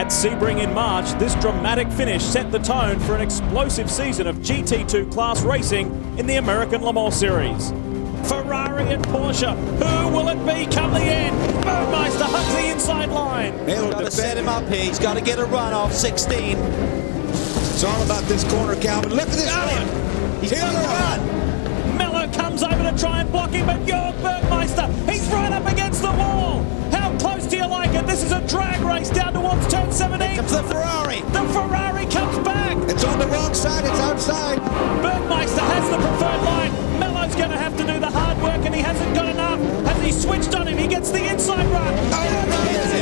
At Sebring in March, this dramatic finish set the tone for an explosive season of GT2 class racing in the American Le Mans Series. Ferrari and Porsche, who will it be come the end? Burmeister hugs the inside line. He's got to set him up here. He's got to get a run off 16. It's all about this corner, Calvin. Look at this run. He's got to run. Mello comes over to try and block him, but Jörg Bergmeister, he's right up against the wall. How close do you like it? This is a drag race down towards turn 17. Here comes the Ferrari. The Ferrari comes back. It's on the wrong side. It's outside. Bergmeister has the preferred line. Mello's going to have to do the hard work, and he hasn't got enough. Has he switched on him? He gets the inside run.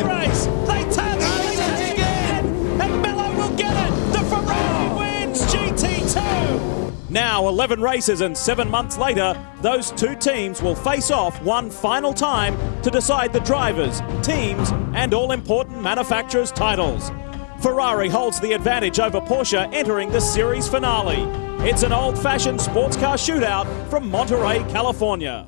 Race. They touch. They touch again. And Mello will get it. The Ferrari wins GT2. Now, 11 races and 7 months later, those two teams will face off one final time to decide the drivers, teams, and all-important manufacturers' titles. Ferrari holds the advantage over Porsche entering the series finale. It's an old-fashioned sports car shootout from Monterey, California.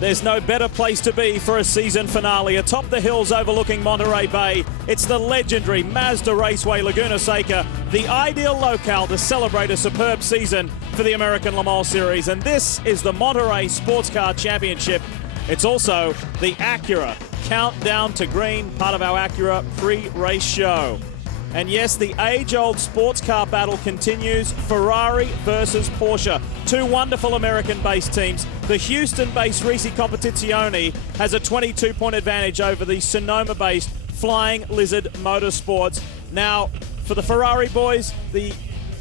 There's no better place to be for a season finale. Atop the hills overlooking Monterey Bay, it's the legendary Mazda Raceway Laguna Seca, the ideal locale to celebrate a superb season for the American Le Mans Series. And this is the Monterey Sports Car Championship. It's also the Acura Countdown to Green, part of our Acura pre-race show. And yes, the age-old sports car battle continues. Ferrari versus Porsche. Two wonderful American-based teams. The Houston-based Risi Competizione has a 22-point advantage over the Sonoma-based Flying Lizard Motorsports. Now, for the Ferrari boys, the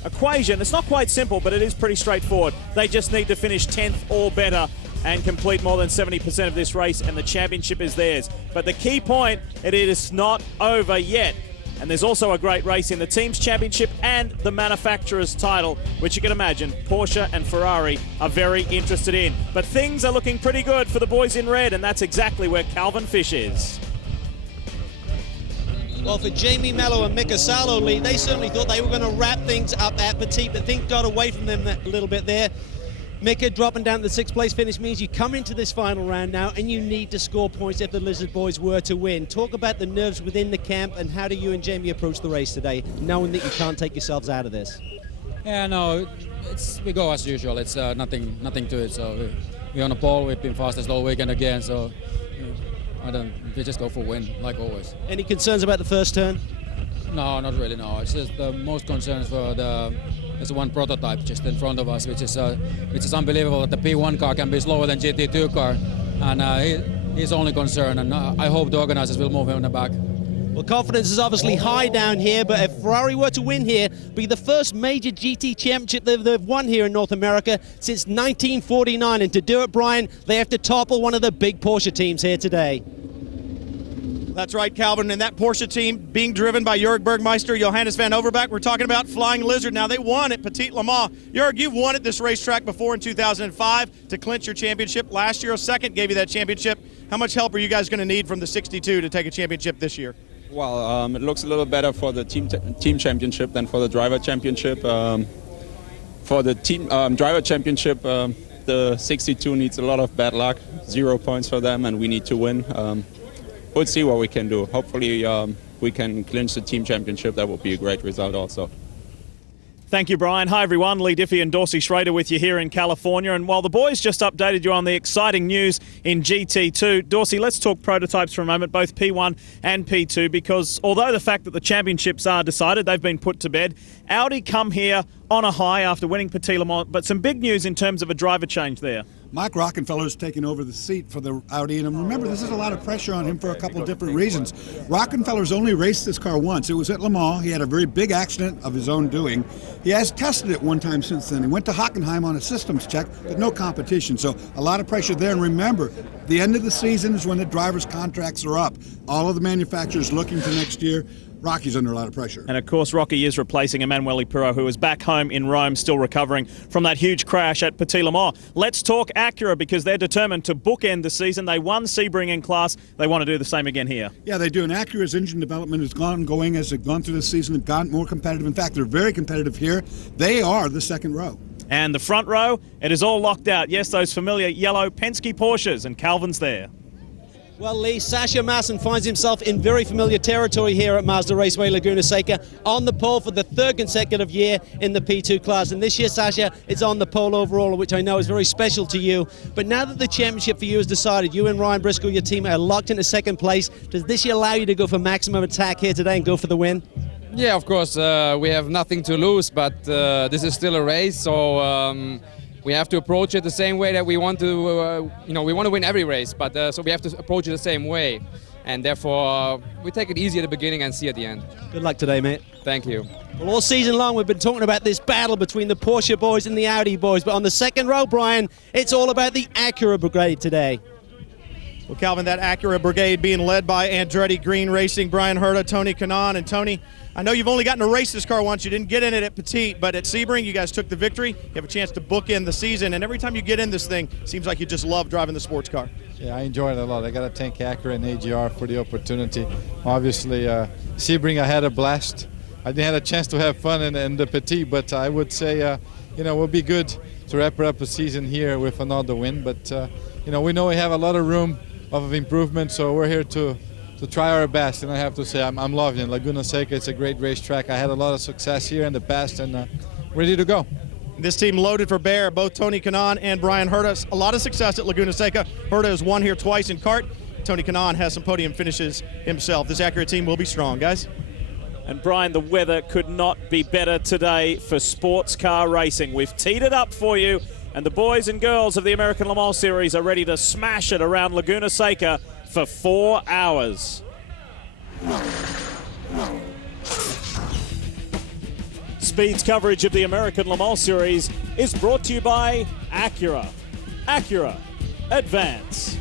equation, it's not quite simple, but it is pretty straightforward. They just need to finish 10th or better and complete more than 70% of this race, and the championship is theirs. But the key point, it is not over yet. And there's also a great race in the Teams Championship and the Manufacturers title, which you can imagine Porsche and Ferrari are very interested in. But things are looking pretty good for the boys in red, and that's exactly where Calvin Fish is. Well, for Jamie Mello and Mika Salo, Lee, they certainly thought they were going to wrap things up at Petit, but things got away from them a little bit there. Mika dropping down to the 6th place finish means you come into this final round now and you need to score points if the Lizard Boys were to win. Talk about the nerves within the camp, and how do you and Jamie approach the race today, knowing that you can't take yourselves out of this? Yeah, no, we go as usual. It's nothing to it. So we're on a pole. We've been fastest all weekend again. So we just go for win like always. Any concerns about the first turn? No, not really. No, it's just the most concerns for there's one prototype just in front of us, which is unbelievable that the P1 car can be slower than GT2 car, and he's only concerned. And I hope the organizers will move him in the back. Well, confidence is obviously high down here, but if Ferrari were to win here, it'd be the first major GT championship they've won here in North America since 1949. And to do it, Brian, they have to topple one of the big Porsche teams here today. That's right, Calvin, and that Porsche team being driven by Jörg Bergmeister, Johannes van Overbeek. We're talking about Flying Lizard. Now, they won at Petit Le Mans. Jörg, you've won at this racetrack before in 2005 to clinch your championship. Last year, a second gave you that championship. How much help are you guys going to need from the 62 to take a championship this year? Well, it looks a little better for the team championship than for the driver championship. For the team driver championship, the 62 needs a lot of bad luck. 0 points for them, and we need to win. We'll see what we can do. Hopefully we can clinch the team championship. That would be a great result also. Thank you, Brian. Hi, everyone. Lee Diffie and Dorsey Schrader with you here in California. And while the boys just updated you on the exciting news in GT2, Dorsey, let's talk prototypes for a moment, both P1 and P2, because although the fact that the championships are decided, they've been put to bed, Audi come here on a high after winning Petit Le Mans, but some big news in terms of a driver change there. Mike Rockenfeller's taking over the seat for the Audi, and remember, this is a lot of pressure on him for a couple of different reasons. Rockenfeller's only raced this car once. It was at Le Mans. He had a very big accident of his own doing. He has tested it one time since then. He went to Hockenheim on a systems check, but no competition, so a lot of pressure there. And remember, the end of the season is when the drivers' contracts are up. All of the manufacturers looking to next year. Rocky's under a lot of pressure. And of course, Rocky is replacing Emanuele Pirro, who is back home in Rome, still recovering from that huge crash at Petit Le Mans. Let's talk Acura, because they're determined to bookend the season. They won Sebring in class. They want to do the same again here. Yeah, they do. And Acura's engine development has gone going as they've gone through the season. They've gotten more competitive. In fact, they're very competitive here. They are the second row. And the front row, it is all locked out. Yes, those familiar yellow Penske Porsches, and Calvin's there. Well, Lee, Sasha Masson finds himself in very familiar territory here at Mazda Raceway Laguna Seca, on the pole for the third consecutive year in the P2 class. And this year, Sasha, it's on the pole overall, which I know is very special to you. But now that the championship for you is decided, you and Ryan Briscoe, your team, are locked into second place. Does this year allow you to go for maximum attack here today and go for the win? Yeah, of course, we have nothing to lose, but this is still a race, so we have to approach it the same way that we want to, we want to win every race, but so we have to approach it the same way, and therefore we take it easy at the beginning and see at the end. Good luck today, mate. Thank you. Well, all season long we've been talking about this battle between the Porsche boys and the Audi boys, but on the second row, Brian, it's all about the Acura brigade today. Well, Calvin, that Acura brigade being led by Andretti Green Racing, Brian Herta, Tony Kanaan. And Tony, I know you've only gotten to race this car once. You didn't get in it at Petit, but at Sebring, you guys took the victory. You have a chance to bookend the season, and every time you get in this thing, it seems like you just love driving the sports car. Yeah, I enjoyed it a lot. I got to thank Acura and AGR for the opportunity. Obviously, Sebring, I had a blast. I didn't have a chance to have fun in the Petit, but I would say, it would be good to wrap up a season here with another win. But, we know we have a lot of room of improvement, so we're here to try our best. And I have to say, I'm loving it. Laguna Seca, it's a great racetrack. I had a lot of success here in the past, and ready to go. This team loaded for bear, both Tony Kanaan and Brian Herta. A lot of success at Laguna Seca. Herta has won here twice in kart. Tony Kanaan has some podium finishes himself. This Acura team will be strong, guys. And Brian, the weather could not be better today for sports car racing. We've teed it up for you, and the boys and girls of the American Le Mans Series are ready to smash it around Laguna Seca for 4 hours. Speed's coverage of the American Le Mans Series is brought to you by Acura. Acura, advance.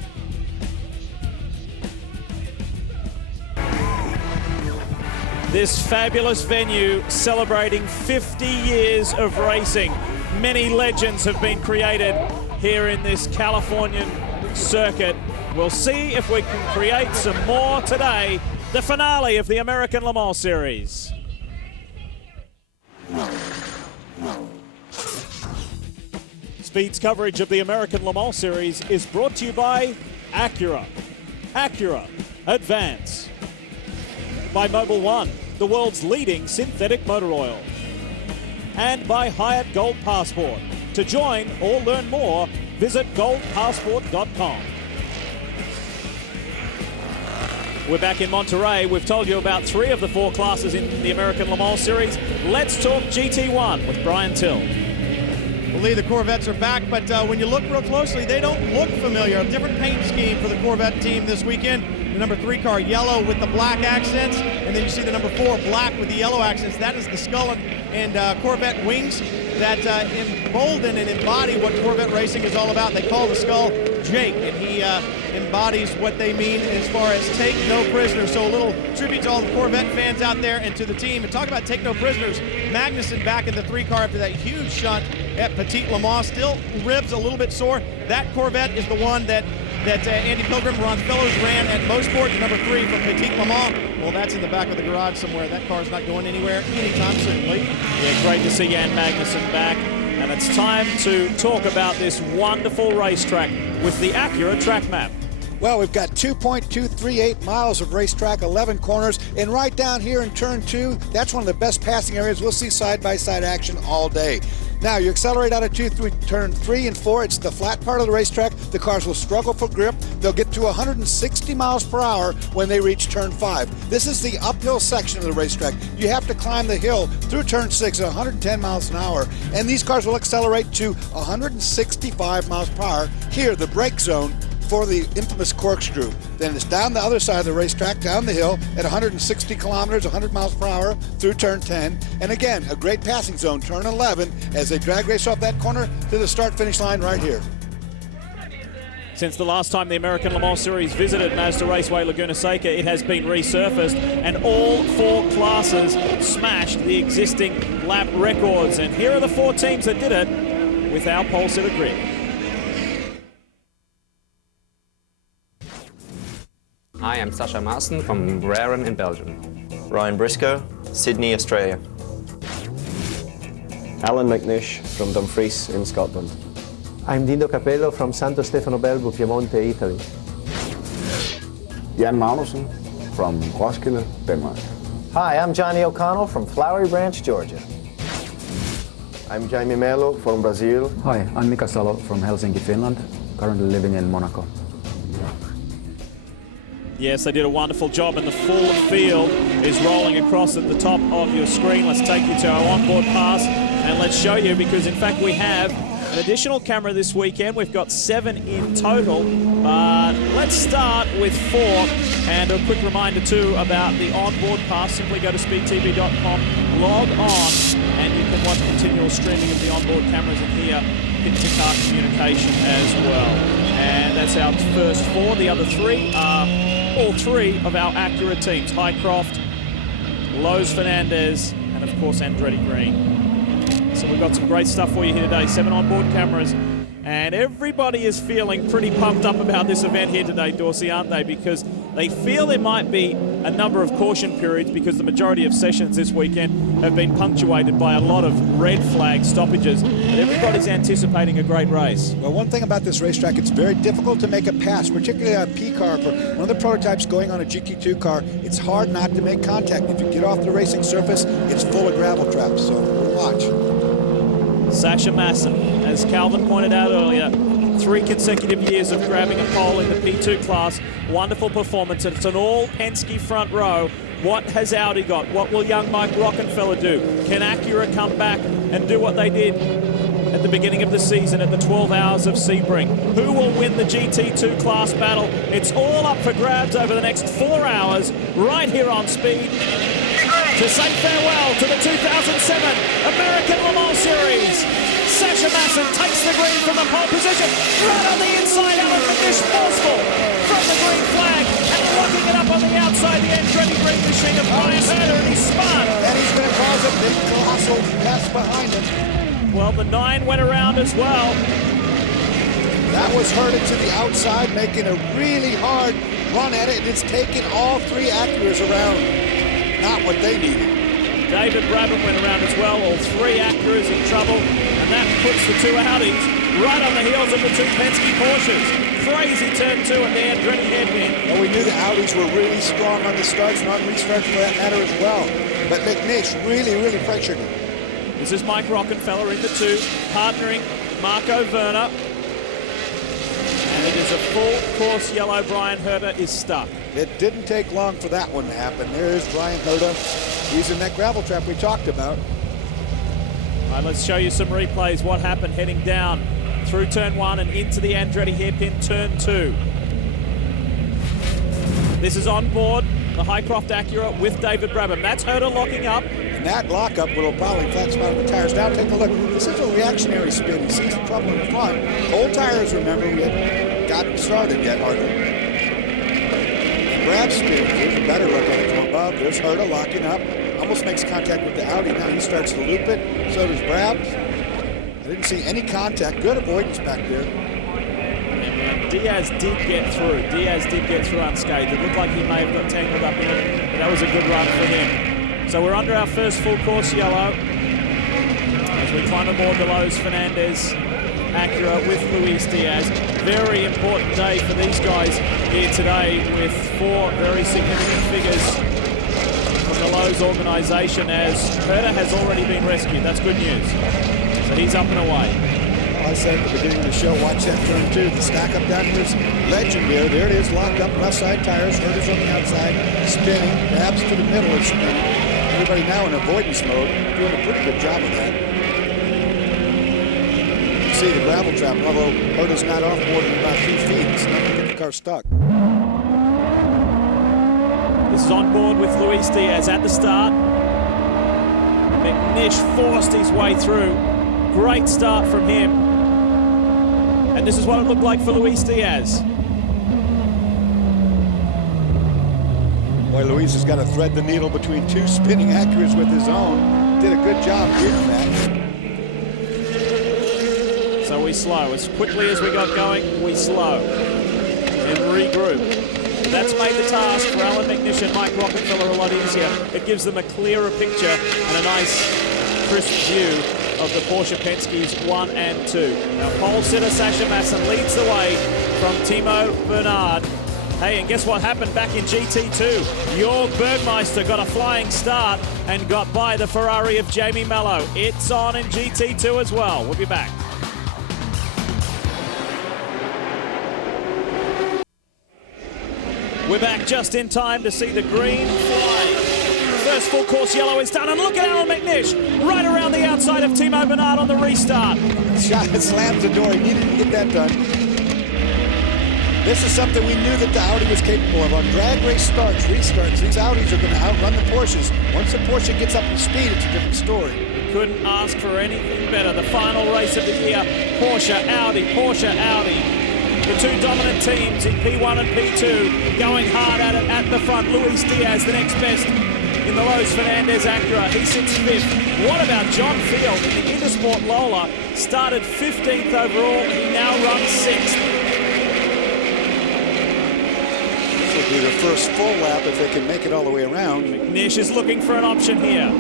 This fabulous venue celebrating 50 years of racing. Many legends have been created here in this Californian circuit. We'll see if we can create some more today. The finale of the American Le Mans Series. Speed's coverage of the American Le Mans Series is brought to you by Acura. Acura, advance. By Mobil 1, the world's leading synthetic motor oil. And by Hyatt Gold Passport. To join or learn more, visit goldpassport.com. We're back in Monterey. We've told you about 3 of the 4 classes in the American Le Mans Series. Let's talk GT1 with Brian Till. Well, Lee, the Corvettes are back, but when you look real closely, they don't look familiar. A different paint scheme for the Corvette team this weekend. The number 3 car, yellow with the black accents, and then you see the number 4, black with the yellow accents. That is the skull and Corvette wings that embolden and embody what Corvette racing is all about. They call the skull Jake, and he embodies what they mean as far as take no prisoners. So a little tribute to all the Corvette fans out there and to the team. And talk about take no prisoners. Magnussen back in the 3 car after that huge shunt at Petit Le Mans. Still ribs a little bit sore. That Corvette is the one that Andy Pilgrim, Ron Fillers ran at Mosport, the number 3 from Petit Le Mans. Well, that's in the back of the garage somewhere. That car's not going anywhere anytime soon, Lee. Yeah, great to see Jan Magnussen back. And it's time to talk about this wonderful racetrack with the Acura track map. Well, we've got 2.238 miles of racetrack, 11 corners, and right down here in turn 2, that's one of the best passing areas. We'll see side-by-side action all day. Now, you accelerate out of turn 3 and 4. It's the flat part of the racetrack. The cars will struggle for grip. They'll get to 160 miles per hour when they reach turn 5. This is the uphill section of the racetrack. You have to climb the hill through turn 6 at 110 miles an hour, and these cars will accelerate to 165 miles per hour. Here, the brake zone for the infamous corkscrew. Then it's down the other side of the racetrack, down the hill at 160 kilometers, 100 miles per hour through turn 10. And again, a great passing zone, turn 11, as they drag race off that corner to the start-finish line right here. Since the last time the American Le Mans Series visited Mazda Raceway Laguna Seca, it has been resurfaced, and all 4 classes smashed the existing lap records. And here are the 4 teams that did it with our pole sitter grid. Hi, I'm Sasha Maassen from Raren in Belgium. Ryan Briscoe, Sydney, Australia. Alan McNish from Dumfries in Scotland. I'm Dino Capello from Santo Stefano Belbo, Piemonte, Italy. Jan Magnussen from Roskilde, Denmark. Hi, I'm Johnny O'Connell from Flowery Branch, Georgia. I'm Jaime Melo from Brazil. Hi, I'm Mika Salo from Helsinki, Finland, currently living in Monaco. Yes, they did a wonderful job, and the full field is rolling across at the top of your screen. Let's take you to our onboard pass, and let's show you, because in fact we have an additional camera this weekend. We've got 7 in total, but let's start with 4. And a quick reminder too about the onboard pass. Simply go to speedtv.com, log on, and you can watch continual streaming of the onboard cameras and hear pit-to-car communication as well. And that's our first 4. The other 3 are all 3 of our Acura teams: Highcroft, Lowe's Fernandez, and of course Andretti Green. So we've got some great stuff for you here today. 7 onboard cameras, and everybody is feeling pretty pumped up about this event here today, Dorsey, aren't they? Because they feel there might be a number of caution periods, because the majority of sessions this weekend have been punctuated by a lot of red flag stoppages. But everybody's anticipating a great race. Well, one thing about this racetrack, it's very difficult to make a pass, particularly on a P car. For one of the prototypes going on a GT2 car, it's hard not to make contact. If you get off the racing surface, it's full of gravel traps, so watch. Sasha Maassen, as Calvin pointed out earlier, 3 consecutive years of grabbing a pole in the P2 class. Wonderful performance. It's an all Penske front row. What has Audi got? What will young Mike Rockenfeller do? Can Acura come back and do what they did at the beginning of the season at the 12 Hours of Sebring? Who will win the GT2 class battle? It's all up for grabs over the next 4 hours right here on Speed, to say farewell to the 2007 American Le Mans Series. Sasha Maassen takes the green from the pole position. Right on the inside, Alan McNish forceful from the green flag, and locking it up on the outside, the Andretti green machine of Brian Herter, and he's spun. And he's going to cause a big colossal mess behind him. Well, the 9 went around as well. That was Herter to the outside, making a really hard run at it, and it's taken all 3 Acuras around. Not what they needed. David Brabham went around as well. All 3 Acuras in trouble, and that puts the 2 Audis right on the heels of the 2 Penske Porsches. Crazy turn 2 at the Andretti hairpin. Well, we knew the Audis were really strong on the starts and on restarts for that matter as well. But McNish really pressured him. This is Mike Rockenfeller in the 2, partnering Marco Werner. And it is a full course yellow. Brian Herter is stuck. It didn't take long for that one to happen. There's Brian Herter. He's in that gravel trap we talked about. All right, let's show you some replays. What happened heading down through turn 1 and into the Andretti hairpin, turn 2. This is on board the Highcroft Acura with David Brabham. That's Herter locking up. And that lockup will probably flat spot on the tires. Now take a look. This is a reactionary spin. He sees the trouble in front. Cold tires, remember, we hadn't gotten started yet, hardly. Brad spins. Here's a better look at it from above. There's Herter locking up. Almost makes contact with the Audi. Now he starts to loop it. So does Brad. I didn't see any contact. Good avoidance back there. And Diaz did get through. Diaz did get through unscathed. It looked like he may have got tangled up in it, but that was a good run for him. So we're under our first full course yellow as we climb aboard the Lowe's Fernandez Acura with Luis Diaz. Very important day for these guys here today, with 4 very significant figures from the Lowe's organisation, as Herter has already been rescued. That's good news. So he's up and away. I said at the beginning of the show, watch that turn 2. The stack up down here is legendary. There it is, locked up, left side tires. Herter's on the outside, spinning, grabs to the middle and spinning. Everybody now in avoidance mode, doing a pretty good job of that. See the gravel trap, although Herter's not off more than about 2 feet. It's not going to get the car stuck. This is on board with Luis Diaz at the start. McNish forced his way through. Great start from him. And this is what it looked like for Luis Diaz. Boy, Luis has got to thread the needle between two spinning Acuras with his own. Did a good job doing that. So we slow. As quickly as we got going, we slow and regroup. That's made the task for Alan McNish and Mike Rockefeller a lot easier. It gives them a clearer picture and a nice, crisp view of the Porsche Penske's 1 and 2. Now, pole sitter Sasha Masson leads the way from Timo Bernard. Hey, and guess what happened back in GT2? Jörg Bergmeister got a flying start and got by the Ferrari of Jamie Mello. It's on in GT2 as well. We'll be back. We're back just in time to see the green flag. First full course yellow is done, and look at Alan McNish right around the outside of Timo Bernard on the restart. Shot slams the door. He needed to get that done. This is something we knew that the Audi was capable of. On drag race restarts, these Audis are going to outrun the Porsches. Once the Porsche gets up to speed, it's a different story. Couldn't ask for anything better. The final race of the year, Porsche, Audi, Porsche, Audi. The two dominant teams in P1 and P2 going hard at it at the front. Luis Diaz, the next best in the Lowe's Fernandez Acura. He sits 5th. What about John Field in the Intersport Lola? Started 15th overall. He now runs 6th. This will be the first full lap if they can make it all the way around. McNish is looking for an option here.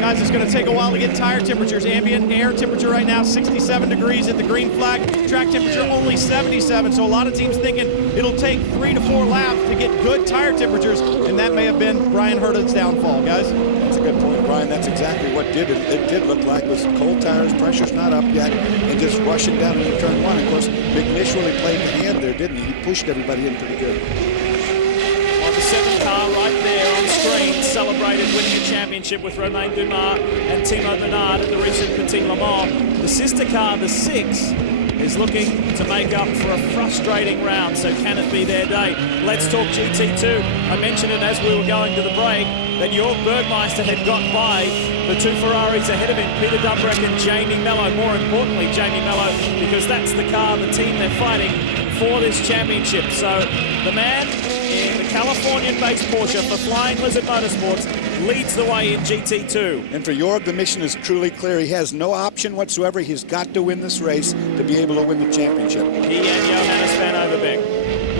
Guys, it's going to take a while to get tire temperatures. Ambient air temperature right now, 67 degrees at the green flag. Track temperature only 77, so a lot of teams thinking it'll take 3 to 4 laps to get good tire temperatures, and that may have been Brian Herta's downfall, guys. That's a good point, Brian. That's exactly what did it. It did look like was cold tires, pressure's not up yet, and just rushing down into turn 1. Of course, McNish really played the hand there, didn't he? He pushed everybody in pretty good. On the 7th car right there on screen, celebrated winning a championship with Romain Dumas and Timo Bernard at the recent Petit Le Mans. The sister car, the 6, is looking to make up for a frustrating round, so can it be their day? Let's talk GT2. I mentioned it as we were going to the break, that Jörg Bergmeister had got by the two Ferraris ahead of him, Peter Dumbrek and Jamie Mello. More importantly, Jamie Mello, because that's the car, the team they're fighting for this championship. So the man in the Californian-based Porsche for Flying Lizard Motorsports leads the way in GT2. And for Jörg, the mission is truly clear. He has no option whatsoever. He's got to win this race to be able to win the championship. He and Johannes van Overbeek.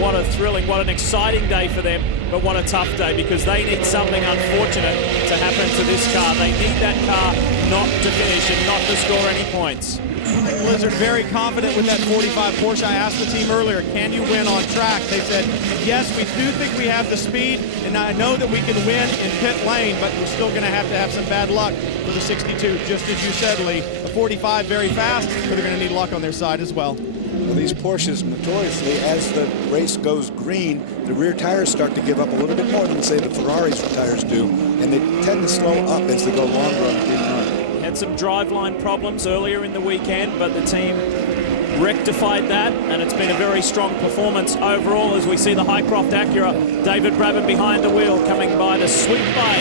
What a thrilling, what an exciting day for them, but what a tough day, because they need something unfortunate to happen to this car. They need that car not to finish and not to score any points. Blizzard very confident with that 45 Porsche. I asked the team earlier, can you win on track? They said, yes, we do think we have the speed, and I know that we can win in pit lane, but we're still going to have some bad luck for the 62. Just as you said, Lee, the 45 very fast, but they're going to need luck on their side as well. Well, these Porsches, notoriously, as the race goes green, the rear tires start to give up a little bit more than, say, the Ferraris' tires do, and they tend to slow up as they go longer on the green run. Had some driveline problems earlier in the weekend, but the team rectified that, and it's been a very strong performance overall as we see the Highcroft Acura. David Brabham behind the wheel, coming by to sweep by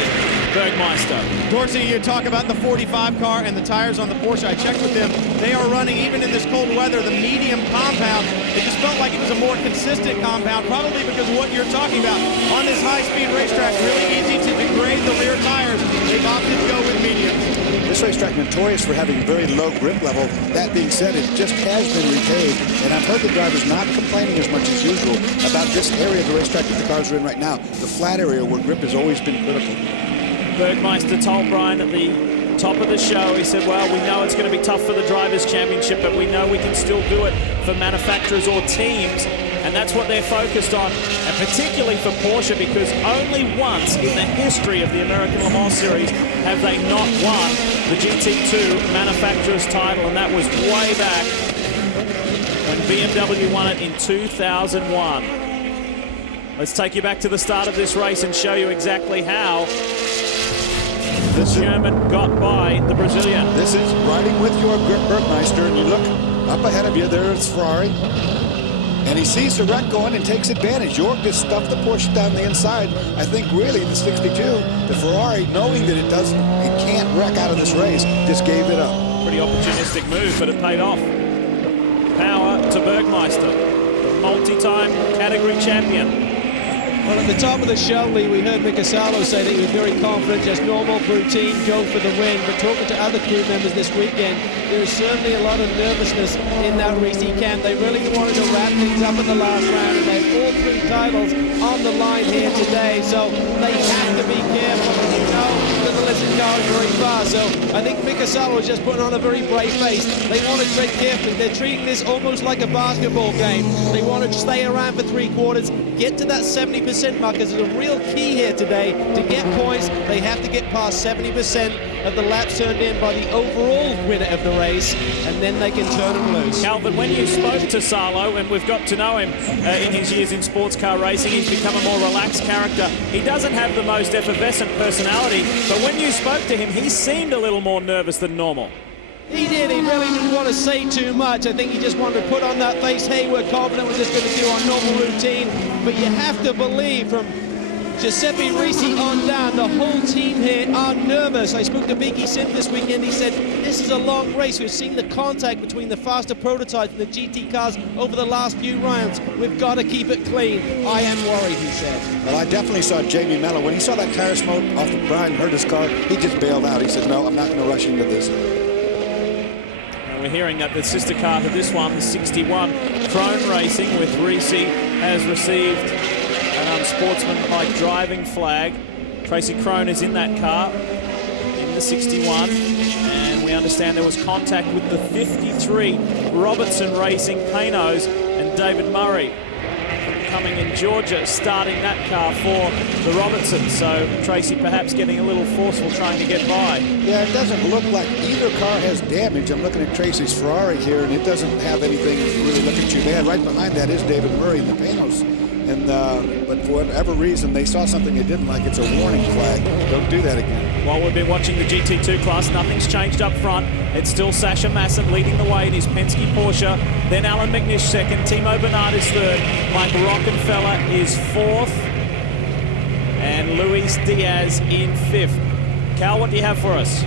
Bergmeister. Dorsey, you talk about the 45 car and the tires on the Porsche. I checked with them. They are running, even in this cold weather, the medium compound. It just felt like it was a more consistent compound, probably because of what you're talking about. On this high-speed racetrack, really easy to degrade the rear tires. They've opted to go with mediums. This racetrack notorious for having a very low grip level. That being said, it just has been repaved, and I've heard the drivers not complaining as much as usual about this area of the racetrack that the cars are in right now, the flat area where grip has always been critical. Bergmeister told Brian at the top of the show, he said, well, we know it's going to be tough for the Drivers' Championship, but we know we can still do it for manufacturers or teams, and that's what they're focused on, and particularly for Porsche, because only once in the history of the American Le Mans Series have they not won the GT2 manufacturer's title, and that was way back when BMW won it in 2001. Let's take you back to the start of this race and show you exactly how the German got by the Brazilian. This is riding with your Bergmeister, and you look up ahead of you, there's Ferrari, and he sees the wreck going and takes advantage. Jörg just stuffed the Porsche down the inside. I think really the 62, the Ferrari, knowing that it can't wreck out of this race, just gave it up. Pretty opportunistic move, but it paid off. power to Bergmeister, the multi-time category champion. Well, at the top of the show, Lee, we heard Mika Salo say that he was very confident, just normal routine, go for the win. But talking to other crew members this weekend, there is certainly a lot of nervousness in that racing camp. They really wanted to wrap things up in the last round, and they have all 3 titles on the line here today. So they have to be careful, and you know that the Lizard car is very fast. So I think Mika Salo is just putting on a very brave face. They want to tread carefully. They're treating this almost like a basketball game. They want to stay around for 3 quarters, get to that 70% mark, because it's a real key here today. To get points, they have to get past 70% of the laps turned in by the overall winner of the race, and then they can turn them loose. Calvin, when you spoke to Salo, and we've got to know him in his years in sports car racing, he's become a more relaxed character. He doesn't have the most effervescent personality, but when you spoke to him, he seemed a little more nervous than normal. He did. He really didn't want to say too much. I think he just wanted to put on that face, hey, we're confident we're just going to do our normal routine. But you have to believe, from Giuseppe Risi on down, the whole team here are nervous. I spoke to Vicky Sim this weekend. He said, this is a long race. We've seen the contact between the faster prototypes and the GT cars over the last few rounds. We've got to keep it clean. I am worried, he said. Well, I definitely saw Jamie Mello. When he saw that tire smoke off of Brian Herta's car, he just bailed out. He said, no, I'm not going to rush into this. We're hearing that the sister car to this one, the 61 Crone Racing with Risi, has received an unsportsmanlike driving flag. Tracy Crone is in that car, in the 61, and we understand there was contact with the 53 Robertson Racing Panos and David Murray coming in Georgia, starting that car for the Robertsons. So Tracy perhaps getting a little forceful trying to get by. Yeah, it doesn't look like either car has damage. I'm looking at Tracy's Ferrari here, and it doesn't have anything really looking too bad. Right behind that is David Murray in the Panos. And but for whatever reason, they saw something they didn't like. It's a warning flag. Don't do that again. While we've been watching the GT2 class, nothing's changed up front. It's still Sasha Masson leading the way in his Penske Porsche. Then Alan McNish second. Timo Bernard is third. Mike Rockenfeller is fourth. And Luis Diaz in fifth. Cal, what do you have for us?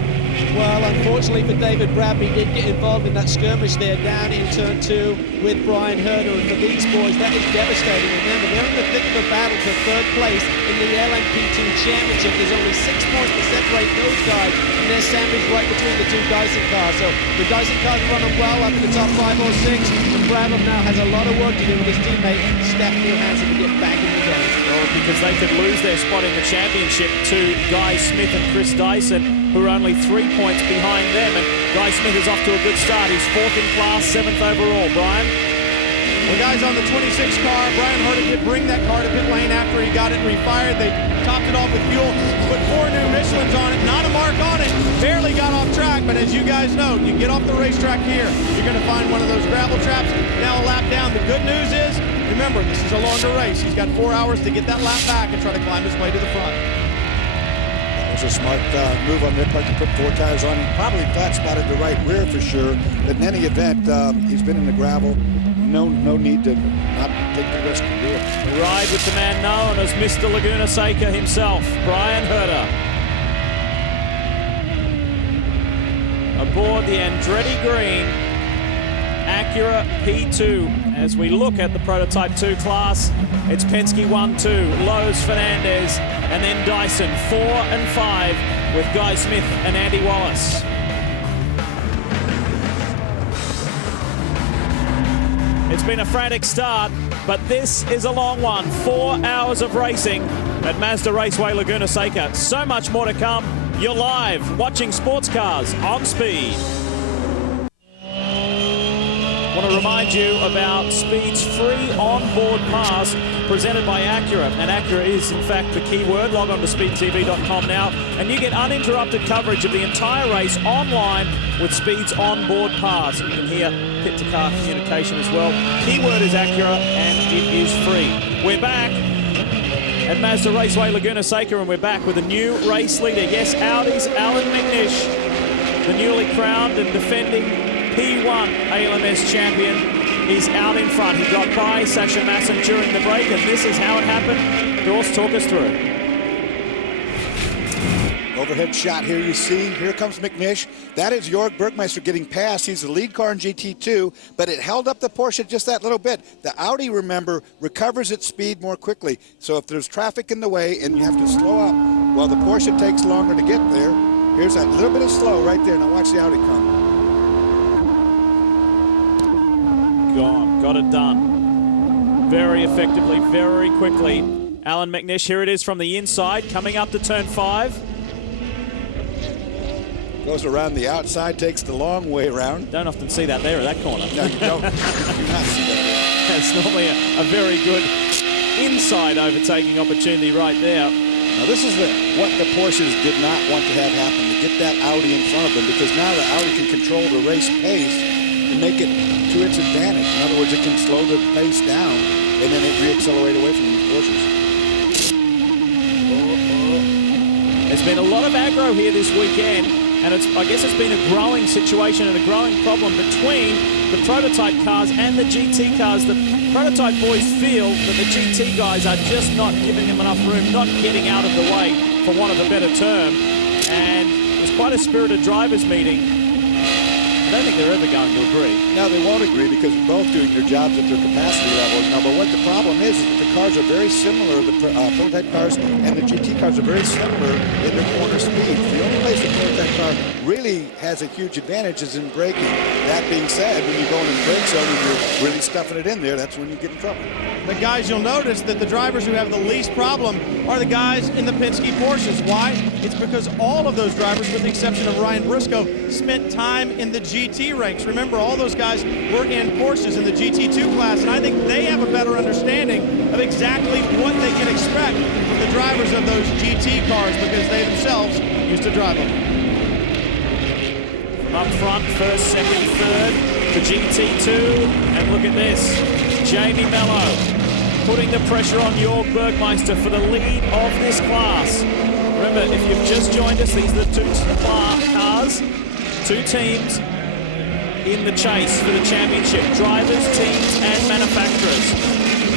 Well, unfortunately for David Bradley, did get involved in that skirmish there down in turn 2 with Brian Herta, and for these boys, that is devastating. Remember, they're in the thick of a battle for 3rd place in the LMP2 Championship. There's only 6 points to separate those guys, and they're sandwiched right between the 2 Dyson cars. So the Dyson cars are running well up in the top 5 or 6, and Bradley now has a lot of work to do with his teammate, Stephanie Hansen, to get back in the game. Well, because they could lose their spot in the championship to Guy Smith and Chris Dyson, who are only 3 points behind them, and Guy Smith is off to a good start. He's 4th in class, 7th overall. Brian? The guys on the 26 car, Brian Herta did bring that car to pit lane after he got it refired. They topped it off with fuel, put 4 new Michelins on it, not a mark on it, barely got off track, but as you guys know, you get off the racetrack here, you're going to find one of those gravel traps, now a lap down. The good news is, remember, this is a longer race. He's got 4 hours to get that lap back and try to climb his way to the front. It was a smart move on their part to put 4 tires on. He probably flat spotted the right rear for sure. But in any event, he's been in the gravel. No need to not take the risk to do it. Ride with the man known as Mr. Laguna Seca himself, Brian Herta. Aboard the Andretti Green Acura P2. As we look at the Prototype 2 class, it's Penske 1-2, Lowe's, Fernandez, and then Dyson 4 and 5 with Guy Smith and Andy Wallace. It's been a frantic start, but this is a long one. 4 hours of racing at Mazda Raceway, Laguna Seca. So much more to come. You're live watching Sports Cars on Speed. I want to remind you about Speed's free on-board pass presented by Acura. And Acura is, in fact, the key word. Log on to speedtv.com now, and you get uninterrupted coverage of the entire race online with Speed's on-board pass. You can hear pit-to-car communication as well. Keyword is Acura, and it is free. We're back at Mazda Raceway, Laguna Seca, and we're back with a new race leader. Yes, Audi's Alan McNish, the newly crowned and defending P1 ALMS champion, is out in front. He got by Sasha Masson during the break, and this is how it happened. Dorse, talk us through. Overhead shot here you see. Here comes McNish. That is Jörg Bergmeister getting past. He's the lead car in GT2, but it held up the Porsche just that little bit. The Audi, remember, recovers its speed more quickly. So if there's traffic in the way and you have to slow up, well, the Porsche takes longer to get there. Here's that little bit of slow right there. Now watch the Audi come. Gone. Got it done. Very effectively, very quickly. Alan McNish, here it is from the inside, coming up to turn 5. Goes around the outside, takes the long way around. Don't often see that there at that corner. No, you don't. You do not see that there. That's normally a very good inside overtaking opportunity right there. Now this is what the Porsches did not want to have happen, to get that Audi in front of them, because now the Audi can control the race pace and make it to its advantage. In other words, it can slow the pace down and then it re-accelerate away from these Porsches. There's been a lot of aggro here this weekend, and I guess it's been a growing situation and a growing problem between the prototype cars and the GT cars. The prototype boys feel that the GT guys are just not giving them enough room, not getting out of the way, for want of a better term. And it was quite a spirited drivers' meeting. I don't think they're ever going to agree. No, they won't agree because they're both doing their jobs at their capacity level. No, but what the problem is that the cars are very similar. The prototype cars and the GT cars are very similar in their corner speeds. The only place the prototype car really has a huge advantage is in braking. That being said, when you go in the brake zone and you're really stuffing it in there, that's when you get in trouble. The guys, you'll notice that the drivers who have the least problem are the guys in the Penske Porsches. Why? It's because all of those drivers, with the exception of Ryan Briscoe, spent time in the GT ranks. Remember, all those guys were in Porsches in the GT2 class, and I think they have a better understanding of exactly what they can expect from the drivers of those GT cars because they themselves used to drive them. Up front, first, second, third, the GT2, and look at this, Jamie Mello putting the pressure on Jörg Bergmeister for the lead of this class. Remember, if you've just joined us, these are the two cars, two teams in the chase for the championship, drivers, teams, and manufacturers.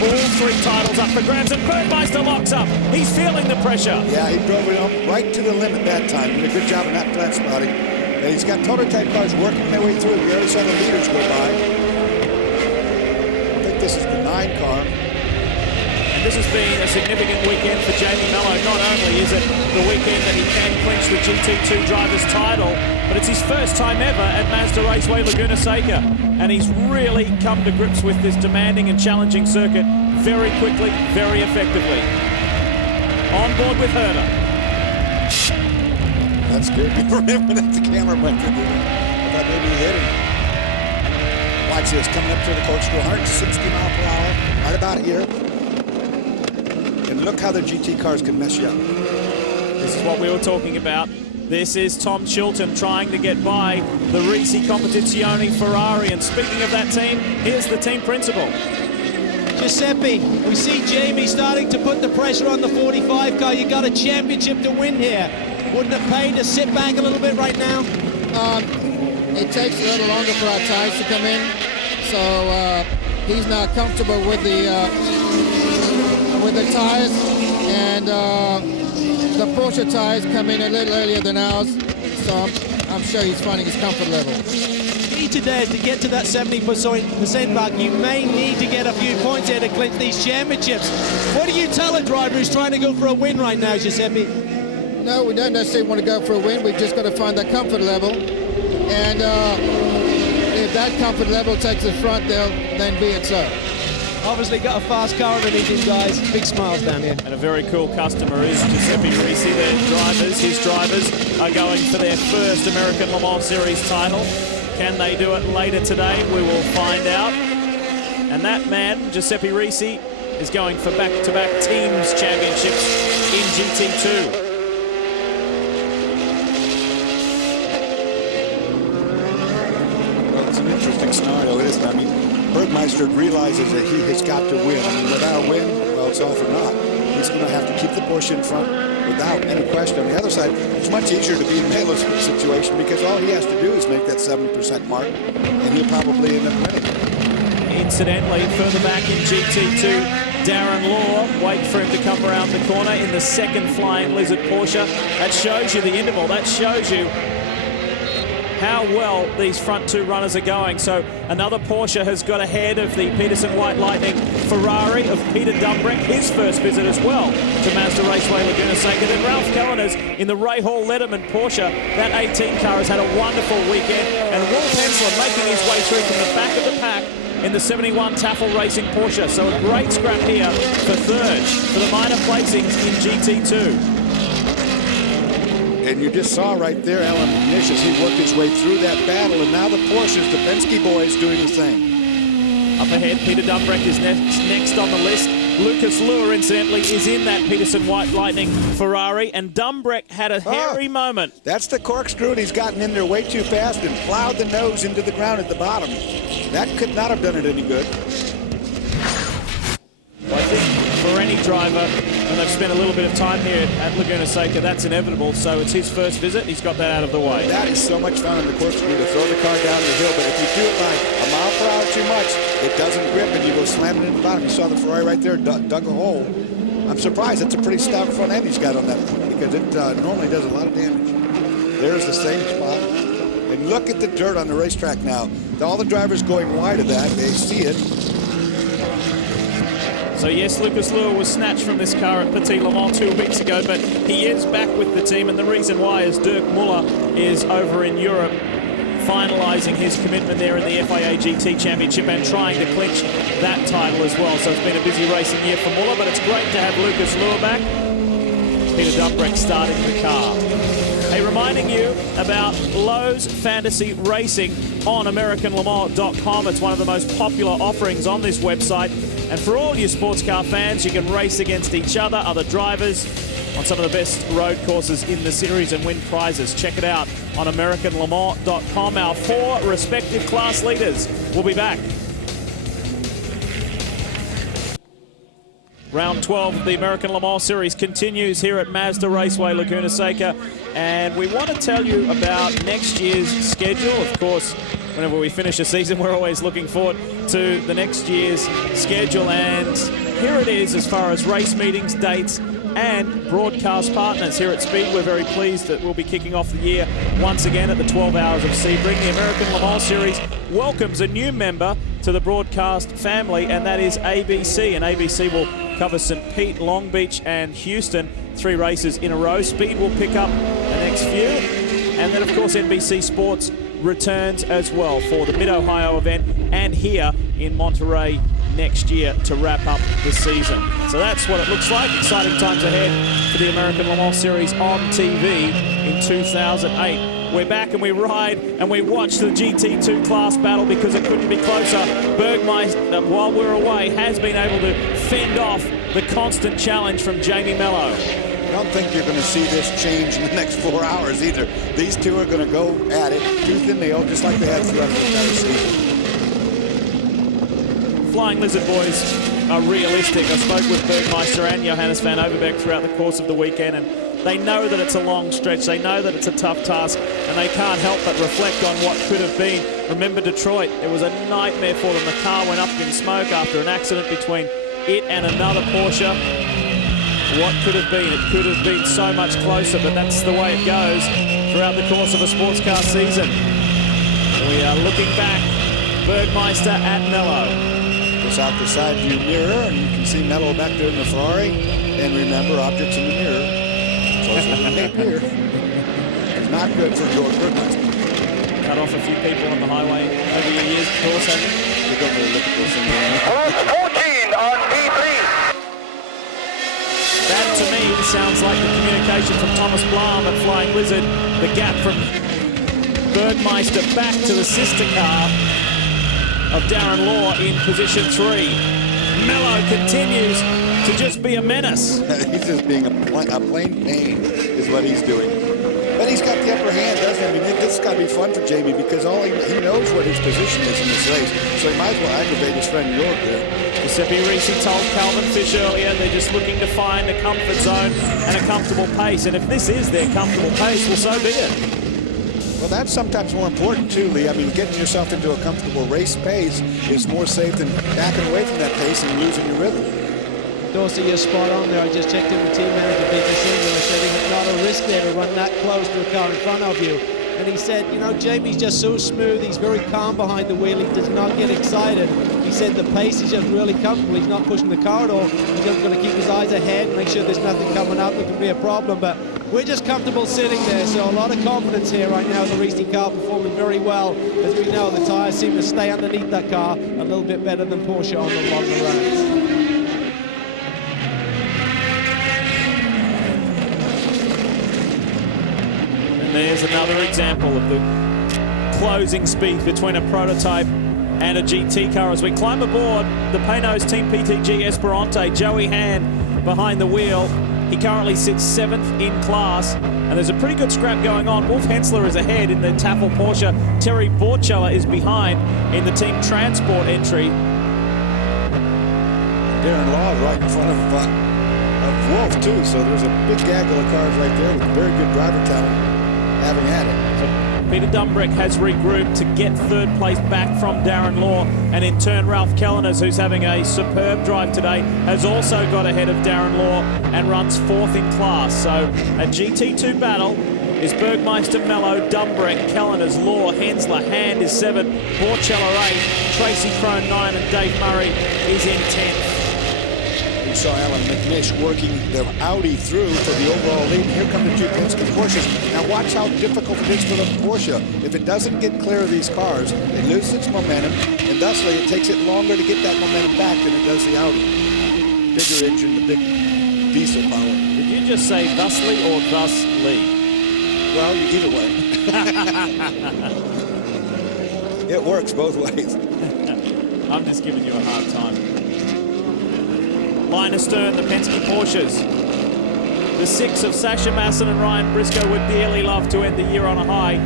All 3 titles up for grabs, and Bergmeister locks up. He's feeling the pressure. Yeah, he drove it up right to the limit that time. Did a good job of not flat spotting. And he's got prototype cars working their way through. We already saw the leaders go by. I think this is the 9 car. And this has been a significant weekend for Jamie Mello. Not only is it the weekend that he can clinch the GT2 driver's title, but it's his first time ever at Mazda Raceway Laguna Seca. And he's really come to grips with this demanding and challenging circuit very quickly, very effectively. On board with Herder. That's good. Remember that the camera went through. I thought maybe he hit him. Watch this, coming up to the coach to 160 miles per hour, right about here. And look how the GT cars can mess you up. This is what we were talking about. This is Tom Chilton trying to get by the Risi Competizione Ferrari. And speaking of that team, here's the team principal. Giuseppe, we see Jamie starting to put the pressure on the 45 car. You got a championship to win here. Wouldn't it pay to sit back a little bit right now? It takes a little longer for our tires to come in, so he's not comfortable with the tires, and the Porsche tires come in a little earlier than ours, so I'm sure he's finding his comfort level. Key today is to get to that 70% mark. You may need to get a few points here to clinch these championships. What do you tell a driver who's trying to go for a win right now, Giuseppe? No, we don't necessarily want to go for a win. We've just got to find that comfort level. And if that comfort level takes the front, then be it so. Obviously got a fast car underneath him, guys. Big smiles down here. And a very cool customer is Giuseppe Risi. His drivers are going for their first American Le Mans Series title. Can they do it later today? We will find out. And that man, Giuseppe Risi, is going for back-to-back teams championships in GT2. Interesting scenario, isn't it? I mean, Bergmeister realizes that he has got to win. I mean, without a win, well, it's all for naught. He's going to have to keep the Porsche in front without any question. On the other side, it's much easier to be in Melo's situation because all he has to do is make that 70% mark, and he'll probably end up winning. incidentally, further back in GT2, Darren Law, wait for him to come around the corner in the second Flying Lizard Porsche. That shows you the interval. That shows you how well these front two runners are going. So another Porsche has got ahead of the Peterson White Lightning Ferrari of Peter Dumbrink, his first visit as well to Mazda Raceway Laguna Seca. Then Ralph Koenig in the Ray Hall Letterman Porsche. That 18 car has had a wonderful weekend. And Wolf Hensler making his way through from the back of the pack in the 71 Taffel Racing Porsche. So a great scrap here for third for the minor placings in GT2. And you just saw right there Alan McNish as he worked his way through that battle, and now the Porsches, the Penske boys, doing the same. Up ahead, Peter Dumbrink is next on the list. Lucas Luhr, incidentally, is in that Peterson White Lightning Ferrari, and Dumbrink had a hairy moment. That's the corkscrew, and he's gotten in there way too fast and plowed the nose into the ground at the bottom. That could not have done it any good. Well, I think for any driver, and they've spent a little bit of time here at Laguna Seca, that's inevitable. So it's his first visit. He's got that out of the way. That is so much fun on the corkscrew to throw the car down the hill. But if you do it like a mile per hour too much, it doesn't grip and you go slamming in the bottom. You saw the Ferrari right there dug a hole. I'm surprised. That's a pretty stout front end he's got on that one because it normally does a lot of damage. There's the same spot. And look at the dirt on the racetrack now. All the drivers going wide of that, they see it. So yes, Lucas Luhr was snatched from this car at Petit Le Mans 2 weeks ago, but he is back with the team, and the reason why is Dirk Muller is over in Europe finalising his commitment there in the FIA GT Championship and trying to clinch that title as well. So it's been a busy racing year for Muller, but it's great to have Lucas Luhr back. Peter Dumbrink starting the car. Hey, reminding you about Lowe's Fantasy Racing on AmericanLeMans.com. It's one of the most popular offerings on this website. And for all you sports car fans, you can race against each other, other drivers, on some of the best road courses in the series and win prizes. Check it out on AmericanLeMans.com. Our four respective class leaders will be back. Round 12 of the American Le Mans Series continues here at Mazda Raceway Laguna Seca, and we want to tell you about next year's schedule. Of course, whenever we finish a season, we're always looking forward to the next year's schedule, and here it is as far as race meetings, dates, and broadcast partners. Here at Speed, we're very pleased that we'll be kicking off the year once again at the 12 Hours of Sebring. The American Le Mans Series welcomes a new member to the broadcast family, and that is ABC, and ABC will cover St. Pete, Long Beach, and Houston, 3 races in a row. Speed will pick up the next few, and then of course NBC Sports returns as well for the Mid-Ohio event and here in Monterey next year to wrap up the season. So that's what it looks like. Exciting times ahead for the American Le Mans Series on TV in 2008. We're back and we ride and we watch the GT2 class battle because it couldn't be closer. Bergmeister, while we're away, has been able to fend off the constant challenge from Jamie Mello. I don't think you're going to see this change in the next 4 hours either. These two are going to go at it tooth and nail just like they have throughout the entire season. Flying Lizard boys are realistic. I spoke with Bergmeister and Johannes van Overbeek throughout the course of the weekend, and they know that it's a long stretch, they know that it's a tough task, and they can't help but reflect on what could have been. Remember Detroit, it was a nightmare for them. The car went up in smoke after an accident between it and another Porsche. What could have been? It could have been so much closer, but that's the way it goes throughout the course of a sports car season. We are looking back, Bergmeister at Mello. It's out the side view mirror, and you can see Mello back there in the Ferrari, and remember objects in the mirror. Here. It's not good for George Bergmeister. Cut off a few people on the highway over the years, of course, haven't you? We don't really look at this anymore. 14 on P3. That, to me, sounds like the communication from Thomas Blum at Flying Lizard. The gap from Bergmeister back to the sister car of Darren Law in position 3. Mello continues to just be a menace. He's just being a plain pain is what he's doing. But he's got the upper hand, doesn't he? I mean, this has got to be fun for Jamie because he knows what his position is in this race. So he might as well aggravate his friend York there. Giuseppe Risi told Calvin Fish earlier they're just looking to find a comfort zone and a comfortable pace. And if this is their comfortable pace, well, so be it. Well, that's sometimes more important too, Lee. I mean, getting yourself into a comfortable race pace is more safe than backing away from that pace and losing your rhythm. Dorsey, you're spot on there. I just checked in with team manager Peter Singer. I said it's not a risk there to run that close to a car in front of you. And he said, you know, Jamie's just so smooth. He's very calm behind the wheel. He does not get excited. He said the pace is just really comfortable. He's not pushing the car at all. He's just going to keep his eyes ahead, make sure there's nothing coming up that can be a problem. But we're just comfortable sitting there, so a lot of confidence here right now. The racing car performing very well. As we know, the tyres seem to stay underneath that car a little bit better than Porsche on the longer runs. And there's another example of the closing speed between a prototype and a GT car. As we climb aboard the Paynos Team PTG Esperante, Joey Hand behind the wheel. He currently sits 7th in class, and there's a pretty good scrap going on. Wolf Hensler is ahead in the Tafel Porsche. Terry Borchella is behind in the Team Transport entry. Darren Law right in front of Wolf too, so there's a big gaggle of cars right there with very good driver talent having at it. So Peter Dumbrick has regrouped to get 3rd place back from Darren Law, and in turn Ralph Kelleners, who's having a superb drive today, has also got ahead of Darren Law and runs 4th in class. So a GT2 battle is Bergmeister, Mello, Dumbrick, Kelleners, Law, Hensler. Hand is 7th, Borchella 8th, Tracy Crone 9th, and Dave Murray is in 10th. We saw Alan McNish working the Audi through for the overall lead. Here come the 2 Penske Porsches. Now watch how difficult it is for the Porsche. If it doesn't get clear of these cars, it loses its momentum, and thusly it takes it longer to get that momentum back than it does the Audi. Bigger engine, the big diesel power. Did you just say thusly or thusly? Well, either way. It works both ways. I'm just giving you a hard time. Line astern, the Penske Porsches. The 6 of Sasha Masson and Ryan Briscoe would dearly love to end the year on a high.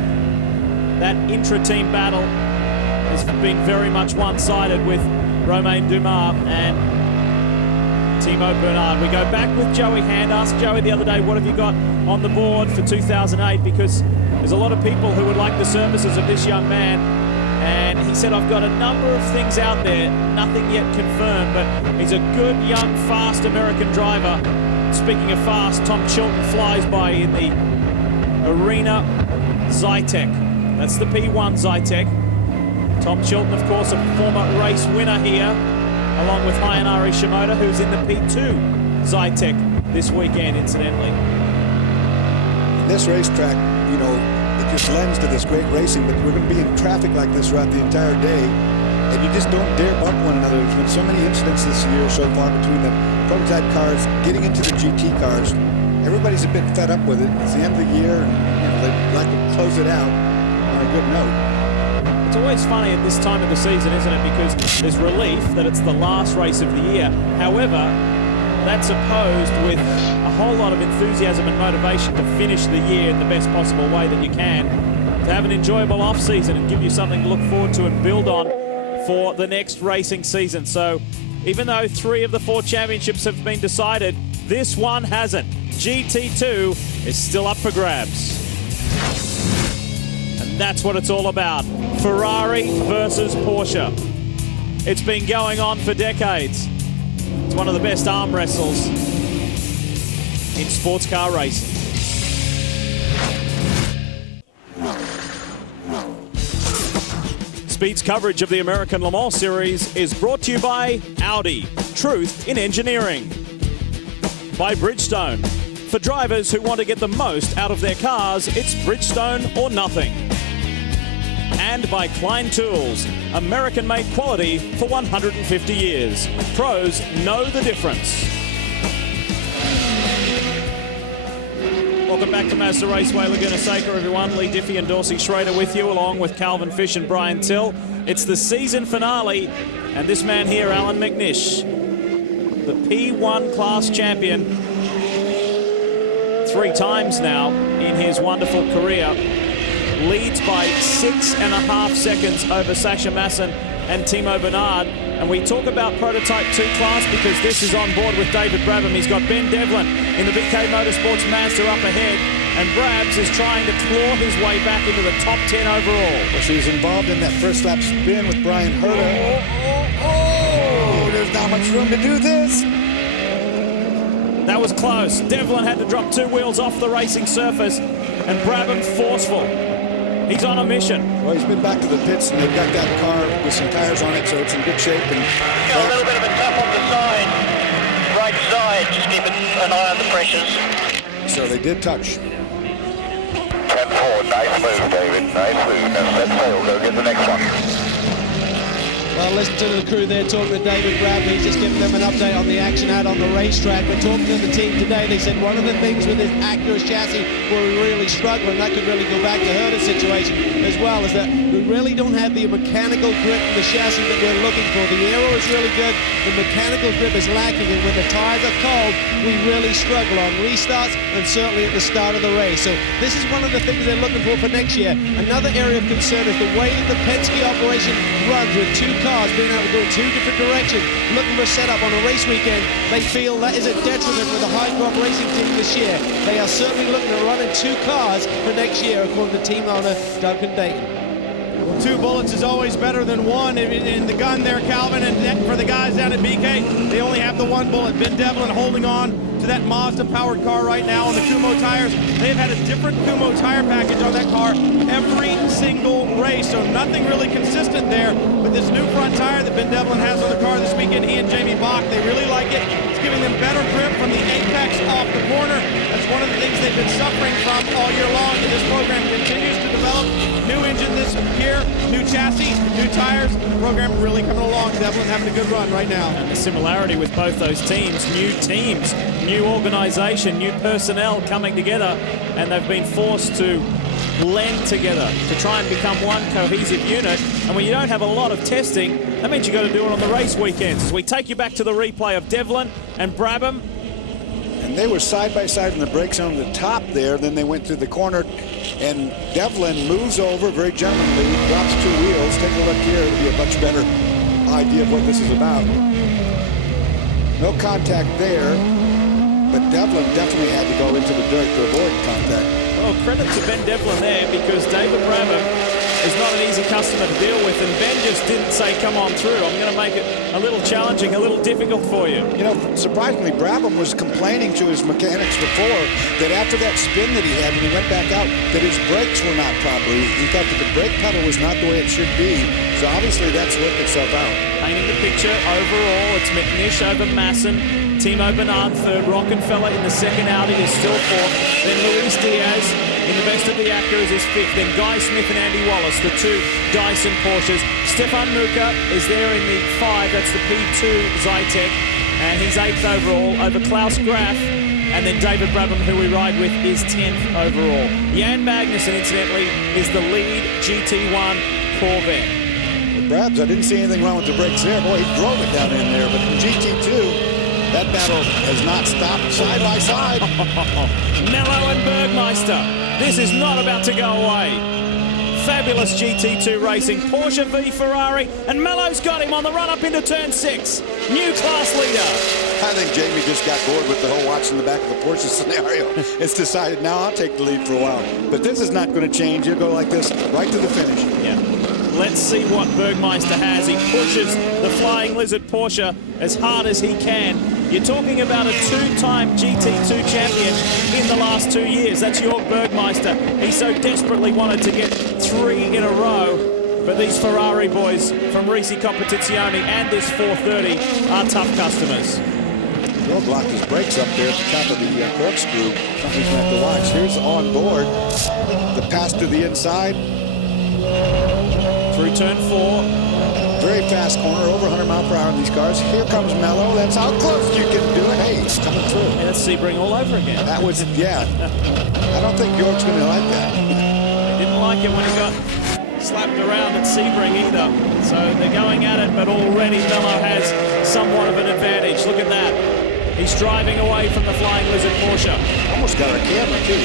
That intra-team battle has been very much one-sided with Romain Dumas and Timo Bernard. We go back with Joey Hand. Asked Joey the other day, what have you got on the board for 2008? Because there's a lot of people who would like the services of this young man. And he said, I've got a number of things out there, nothing yet confirmed, but he's a good, young, fast American driver. Speaking of fast, Tom Chilton flies by in the Arena Zytek. That's the P1 Zytek. Tom Chilton, of course, a former race winner here, along with Hayanari Shimoda, who's in the P2 Zytek this weekend, incidentally. This racetrack, you know, it just lends to this great racing, but we're going to be in traffic like this throughout the entire day, and you just don't dare bump one another. There's been so many incidents this year so far between the prototype cars getting into the GT cars. Everybody's a bit fed up with it. It's the end of the year, and you know, they'd like to close it out on a good note. It's always funny at this time of the season, isn't it? Because there's relief that it's the last race of the year. However, that's opposed with a whole lot of enthusiasm and motivation to finish the year in the best possible way that you can, to have an enjoyable off-season and give you something to look forward to and build on for the next racing season. So even though 3 of the 4 championships have been decided, this one hasn't. GT2 is still up for grabs. And that's what it's all about. Ferrari versus Porsche. It's been going on for decades. It's one of the best arm wrestles in sports car racing. Speed's coverage of the American Le Mans Series is brought to you by Audi, truth in engineering. By Bridgestone. For drivers who want to get the most out of their cars, it's Bridgestone or nothing. And by Klein Tools, American-made quality for 150 years. Pros know the difference. Welcome back to Mazda Raceway, Laguna Seca, everyone. Lee Diffie and Dorsey Schrader with you, along with Calvin Fish and Brian Till. It's the season finale, and this man here, Alan McNish, the P1 class champion, 3 times now in his wonderful career, leads by 6.5 seconds over Sasha Masson and Timo Bernard. And we talk about Prototype 2 class because this is on board with David Brabham. He's got Ben Devlin in the BK Motorsports Mazda up ahead. and Brabs is trying to claw his way back into the top 10 overall. Well, she was involved in that first lap spin with Brian Herta. Oh, there's not much room to do this. That was close. Devlin had to drop 2 wheels off the racing surface, and Brabham forceful. He's on a mission. Well, he's been back to the pits, and they've got that car with some tires on it, so it's in good shape. And Got a little bit of a tap on the side, right side, just keeping an eye on the pressures. so they did touch. 10-4, nice move, David, nice move. Now set sail, go get the next one. Well, listen to the crew there talking to David Bradley. He's just giving them an update on the action out on the racetrack. But talking to the team today, they said one of the things with this Acura chassis where we really struggle, and that could really go back to Herta's situation as well, is that we really don't have the mechanical grip in the chassis that we're looking for. The aero is really good, the mechanical grip is lacking, and when the tires are cold, we really struggle on restarts and certainly at the start of the race. So this is one of the things they're looking for next year. Another area of concern is the way that the Penske operation runs with 2 cars being able to go in 2 different directions, looking for a setup on a race weekend. They feel that is a detriment for the High-Crop racing team this year. They are certainly looking to run in 2 cars for next year, according to team owner Duncan Dayton. Well, 2 bullets is always better than 1 in the gun there, Calvin. And for the guys down at BK, they only have the 1 bullet. Ben Devlin holding on to that Mazda-powered car right now on the Kumo tires. They've had a different Kumo tire package on that car every single race, so nothing really consistent there. But this new front tire that Ben Devlin has on the car this weekend, he and Jamie Bach, they really like it. It's giving them better grip from the apex off the corner. That's one of the things they've been suffering from all year long, and this program continues to develop. New engine this year, new chassis, new tires. The program really coming along. Devlin having a good run right now. And the similarity with both those teams, new organization, new personnel coming together, and they've been forced to blend together to try and become one cohesive unit. And when you don't have a lot of testing, that means you've got to do it on the race weekends. As we take you back to the replay of Devlin and Brabham. And they were side by side in the brake zone at the top there. Then they went through the corner, and Devlin moves over very gentlemanly, drops 2 wheels. Take a look here. It'll be a much better idea of what this is about. No contact there, but Devlin definitely had to go into the dirt to avoid contact. Well, credit to Ben Devlin there, because David Brabham is not an easy customer to deal with, and Ben just didn't say, come on through. I'm going to make it a little challenging, a little difficult for you. You know, surprisingly, Brabham was complaining to his mechanics before that after that spin that he had when he went back out, that his brakes were not proper. He thought that the brake pedal was not the way it should be. So obviously that's worked itself out. Painting the picture overall, it's McNish over Masson, Timo Bernard third, Rockenfeller in the second Audi is still 4th, then Luis Diaz in the best of the Acuras is 5th, then Guy Smith and Andy Wallace, the 2 Dyson Porsches. Stefan Muka is there in the 5, that's the P2 Zytek, and he's 8th overall over Klaus Graf, and then David Brabham, who we ride with, is 10th overall. Jan Magnussen, incidentally, is the lead GT1 Corvette. Brabs, I didn't see anything wrong with the brakes there. Boy, he drove it down in there, but in GT2, that battle has not stopped side by side. Mello and Bergmeister. This is not about to go away. Fabulous GT2 racing. Porsche v Ferrari, and Mello's got him on the run up into turn 6. New class leader. I think Jamie just got bored with the whole watching the back of the Porsche scenario. It's decided now I'll take the lead for a while. But this is not going to change. You'll go like this right to the finish. Yeah. Let's see what Bergmeister has. He pushes the Flying Lizard Porsche as hard as he can. You're talking about a 2-time GT2 champion in the last 2 years. That's Jörg Bergmeister. He so desperately wanted to get 3 in a row. But these Ferrari boys from Risi Competizione and this 430 are tough customers. Jörg blocked his brakes up there at the top of the corkscrew. Something's going to have to watch. Here's on board. The pass to the inside. Through turn 4. Very fast corner, over 100 miles per hour in these cars. Here comes Mello. That's how close you can do it. Hey, it's coming through. And it's Sebring all over again. That was, yeah. I don't think Jörg's going to like that. He didn't like it when he got slapped around at Sebring either. So they're going at it, but already Mello has somewhat of an advantage. Look at that. He's driving away from the Flying Lizard Porsche. Almost got our camera, too.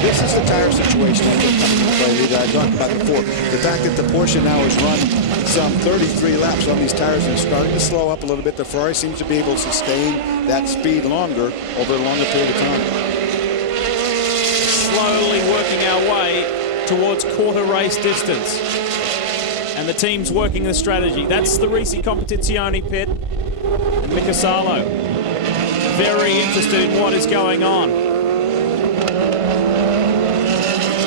This is the tire situation that they're coming to play that I talked about before. The fact that the Porsche now has run some 33 laps on these tires and starting to slow up a little bit. The Ferrari seems to be able to sustain that speed longer over a longer period of time. Slowly working our way towards quarter race distance. And the team's working the strategy. That's the Risi Competizione pit. And Mika Salo, very interested in what is going on.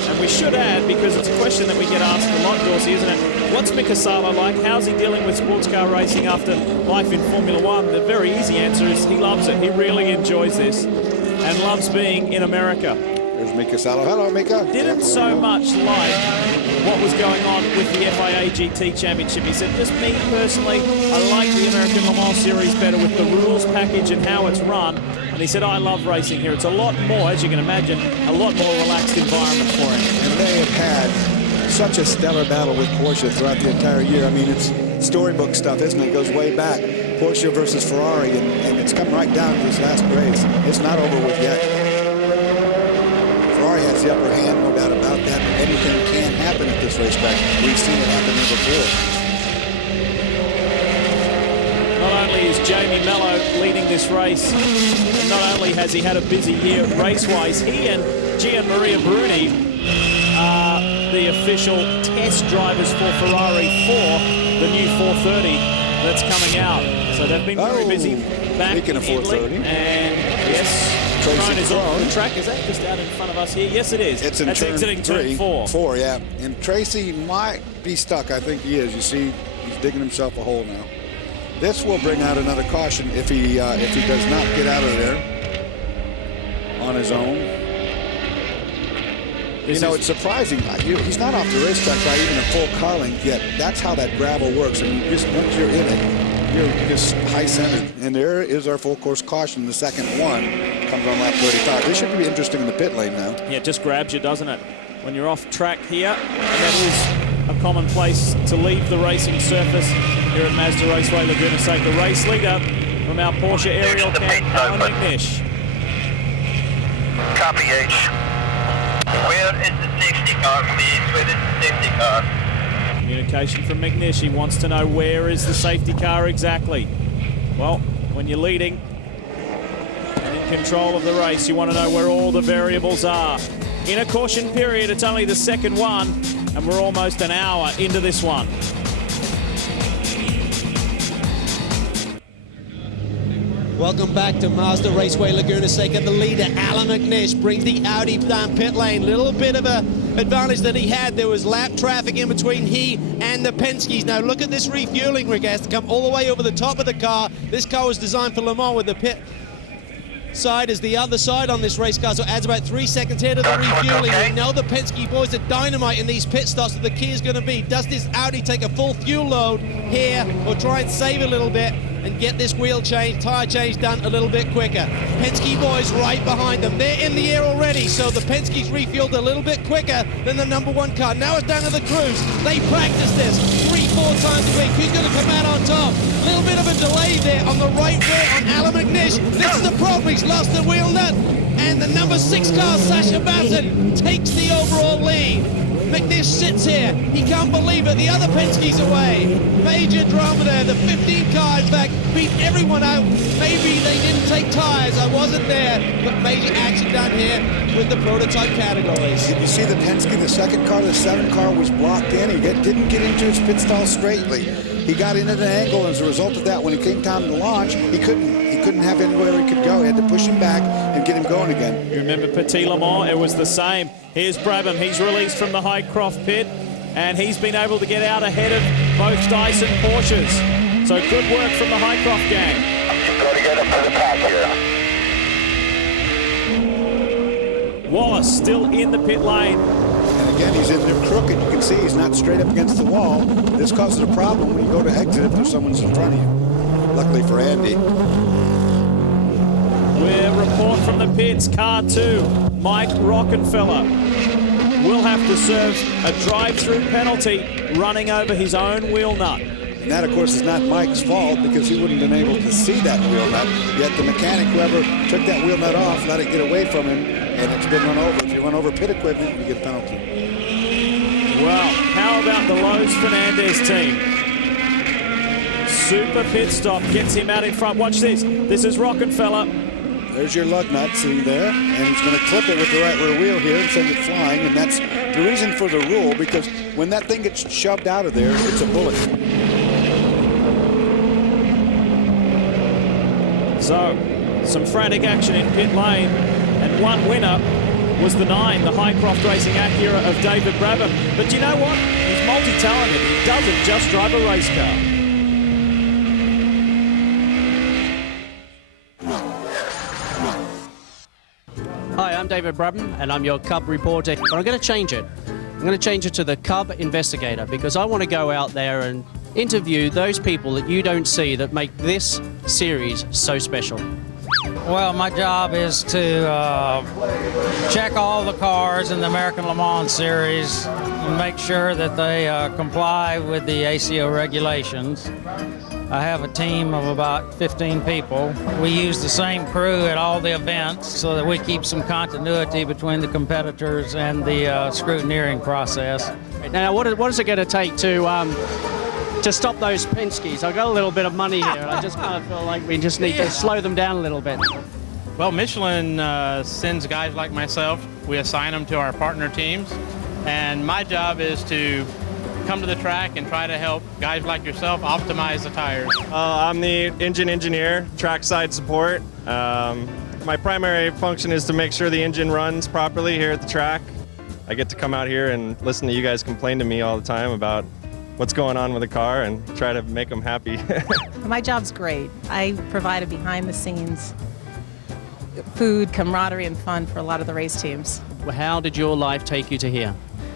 And we should add, because it's a question that we get asked a lot, Dorsey, isn't it? What's Mika Salo like? How's he dealing with sports car racing after life in Formula One? The very easy answer is he loves it. He really enjoys this and loves being in America. There's Mika Salo. Hello, Mika. Didn't so much like what was going on with the FIA GT Championship. He said, just me personally, I like the American Le Mans Series better with the rules package and how it's run. And he said, I love racing here. It's a lot more, as you can imagine, a lot more relaxed environment for him. And they have had such a stellar battle with Porsche throughout the entire year. I mean, it's storybook stuff, isn't it? It goes way back. Porsche versus Ferrari, and it's come right down to this last race. It's not over with yet. Ferrari has the upper hand, no doubt about that. Anything can happen at this racetrack. We've seen it happen before. Not only is Jamie Mello leading this race, and not only has he had a busy year race-wise, he and Gian Maria Bruni are the official test drivers for Ferrari for the new 430 that's coming out. So they've been very busy back in Italy. And yes, Patron is on the track. Is that just out in front of us here? Yes, it is. It's in That's exiting turn 4. 4, yeah. And Tracy might be stuck. I think he is. You see, he's digging himself a hole now. This will bring out another caution if he does not get out of there on his own. You know, it's surprising. He's not off the racetrack by even a full car length yet. That's how that gravel works. I mean, just once you're in it, you're just high-centered. And there is our full course caution. The second one comes on lap 35. This should be interesting in the pit lane now. Yeah, it just grabs you, doesn't it? When you're off track here, and that is a common place to leave the racing surface here at Mazda Raceway Laguna Seca. The race leader from our Porsche aerial cam, Alan McNish. Copy H. Where is the safety car, please? Where is the safety car? Communication from McNish. He wants to know where is the safety car exactly. Well, when you're leading and in control of the race, you want to know where all the variables are. In a caution period, it's only the second one, and we're almost an hour into this one. Welcome back to Mazda Raceway Laguna Seca. The leader, Alan McNish, brings the Audi down pit lane. Little bit of an advantage that he had. There was lap traffic in between he and the Penske's. Now look at this refueling rig. It has to come all the way over the top of the car. This car was designed for Le Mans with the pit side is the other side on this race car, so it adds about 3 seconds here to the refueling. We know the Penske boys are dynamite in these pit stops, so the key is going to be, does this Audi take a full fuel load here or try and save a little bit and get this wheel change, tyre change done a little bit quicker? Penske boys right behind them. They're in the air already, so the Penske's refueled a little bit quicker than the #1 car. Now it's down to the crews. They practice this 3-4 times a week. Who's going to come out on top? A little bit of a delay there on the right rear on Alan McNish. This is the problem. He's lost the wheel nut. And the #6 car, Sasha Bassett, takes the overall lead. McNish sits here. He can't believe it. The other Penske's away. Major drama there. The 15 car, in fact, beat everyone out. Maybe they didn't take tires. I wasn't there. But major action down here with the prototype categories. Did you see the Penske, the second car, the 7 car was blocked in. He didn't get into his pit stall straightly. He got in at an angle, and as a result of that, when it came time to launch, he couldn't have anywhere he could go. He had to push him back and get him going again. You remember Petit Le Mans? It was the same. Here's Brabham. He's released from the Highcroft pit, and he's been able to get out ahead of both Dyson Porsches. So good work from the Highcroft gang. Got to get up to the pack here. Wallace still in the pit lane. And again, he's in there crooked. You can see he's not straight up against the wall. This causes a problem when you go to exit if there's someone's in front of you. Luckily for Andy. We're report from the pits. Car 2, Mike Rockenfeller will have to serve a drive-through penalty running over his own wheel nut. And that, of course, is not Mike's fault because he wouldn't have been able to see that wheel nut. Yet the mechanic, whoever took that wheel nut off, let it get away from him, and it's been run over. If you run over pit equipment, you get a penalty. Well, how about the Lowe's Fernandez team? super pit stop gets him out in front. Watch this. This is Rockefeller. There's your lug nut sitting there, and he's going to clip it with the right rear wheel here and send it flying, and that's the reason for the rule, because when that thing gets shoved out of there, it's a bullet. So, some frantic action in pit lane, and one winner was the 9, the Highcroft Racing Acura of David Brabham. But you know what? He's multi-talented. He doesn't just drive a race car. Hi, I'm David Brabham, and I'm your Cub reporter. But I'm going to change it. I'm going to change it to the Cub investigator, because I want to go out there and interview those people that you don't see that make this series so special. Well, my job is to check all the cars in the American Le Mans Series and make sure that they comply with the ACO regulations. I have a team of about 15 people. We use the same crew at all the events so that we keep some continuity between the competitors and the scrutineering process. Now, what is it going to take to stop those Penske's? I've got a little bit of money here, and I just kind of feel like we just need to slow them down a little bit. Well, Michelin sends guys like myself. We assign them to our partner teams, and my job is to come to the track and try to help guys like yourself optimize the tires. I'm the engine engineer, trackside support. My primary function is to make sure the engine runs properly here at the track. I get to come out here and listen to you guys complain to me all the time about what's going on with the car and try to make them happy. My job's great. I provide a behind-the-scenes food, camaraderie, and fun for a lot of the race teams. How did your life take you to here?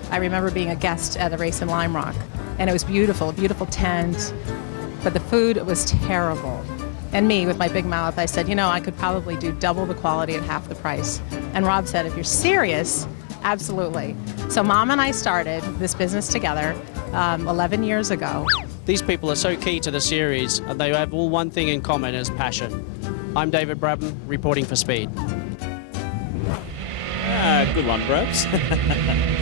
I remember being a guest at a race in Lime Rock, and it was beautiful, a beautiful tent, but the food was terrible. And me, with my big mouth, I said, you know, I could probably do double the quality at half the price. And Rob said, if you're serious, absolutely. So Mom and I started this business together 11 years ago. These people are so key to the series, and they have all one thing in common as passion. I'm David Brabham, reporting for Speed. Good one, Brabs.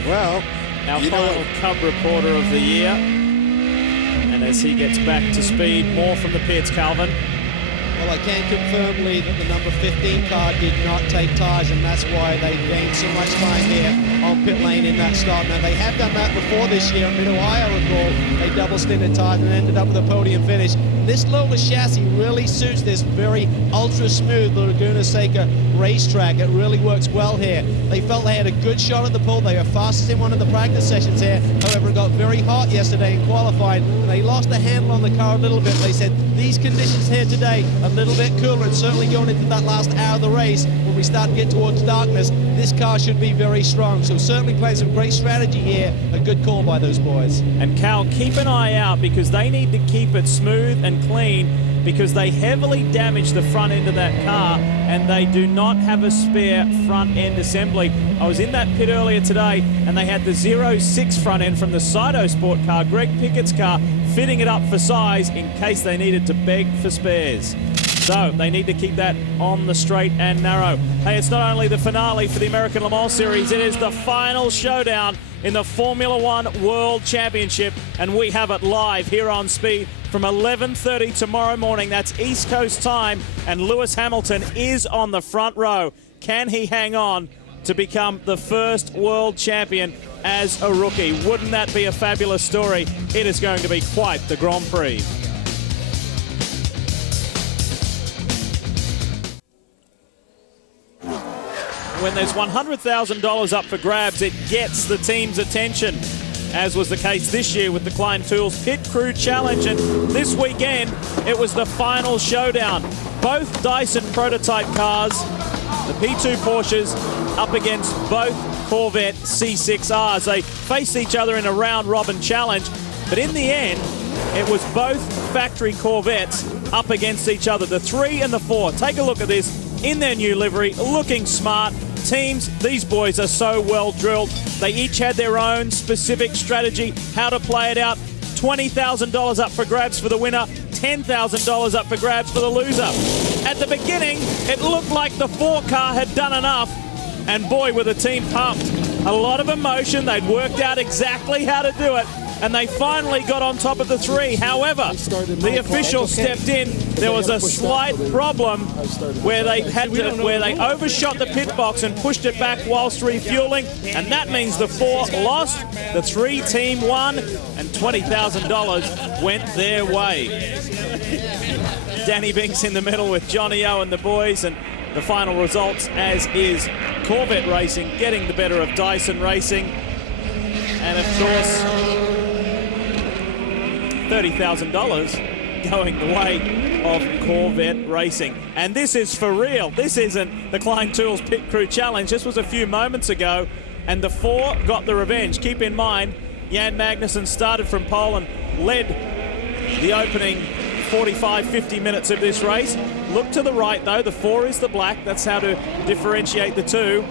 Well, our final Cub reporter of the year. And as he gets back to speed, more from the pits, Calvin. Well, I can confirm, Lee, that the number 15 car did not take tyres, and that's why they gained so much time here on pit lane in that start. Now, they have done that before this year. In Mid-Ohio, I recall, they double-stinted tyres and ended up with a podium finish. This Lola chassis really suits this very ultra-smooth Laguna Seca racetrack. It really works well here. They felt they had a good shot at the pole. They were fastest in one of the practice sessions here. However, it got very hot yesterday in qualifying, and they lost the handle on the car a little bit. They said these conditions here today, a little bit cooler, and certainly going into that last hour of the race, when we start to get towards darkness, this car should be very strong. So certainly playing some great strategy here. A good call by those boys. And Cal, keep an eye out, because they need to keep it smooth and clean, because they heavily damaged the front end of that car, and they do not have a spare front end assembly. I was in that pit earlier today, and they had the 06 front end from the Saito Sport car, Greg Pickett's car, fitting it up for size in case they needed to beg for spares. So they need to keep that on the straight and narrow. Hey, it's not only the finale for the American Le Mans Series, it is the final showdown in the Formula One World Championship, and we have it live here on Speed from 11:30 tomorrow morning. That's East Coast time, and Lewis Hamilton is on the front row. Can he hang on to become the first world champion as a rookie? Wouldn't that be a fabulous story? It is going to be quite the Grand Prix. When there's $100,000 up for grabs, it gets the team's attention, as was the case this year with the Klein Tools Pit Crew Challenge. And this weekend, it was the final showdown. Both Dyson prototype cars, the P2 Porsches, up against both Corvette C6Rs. They faced each other in a round-robin challenge, but in the end, it was both factory Corvettes up against each other. The 3 and the 4. Take a look at this in their new livery, looking smart. Teams, these boys are so well drilled. They each had their own specific strategy, how to play it out. $20,000 up for grabs for the winner, $10,000 up for grabs for the loser. At the beginning, it looked like the 4 car had done enough, and boy, were the team pumped. A lot of emotion. They'd worked out exactly how to do it, and they finally got on top of the 3. However, the official stepped in. There was a slight problem where they overshot the pit box and pushed it back whilst refueling, and that means the 4 lost, the 3 team won, and $20,000 went their way. Danny Binks in the middle with Johnny O and the boys, and the final results, as is Corvette Racing getting the better of Dyson Racing. And of course, $30,000 going the way of Corvette Racing. And this is for real. This isn't the Klein Tools Pit Crew Challenge. This was a few moments ago, and the 4 got the revenge. Keep in mind, Jan Magnussen started from pole and led the opening 45-50 minutes of this race. Look to the right though, the 4 is the black. That's how to differentiate the 2.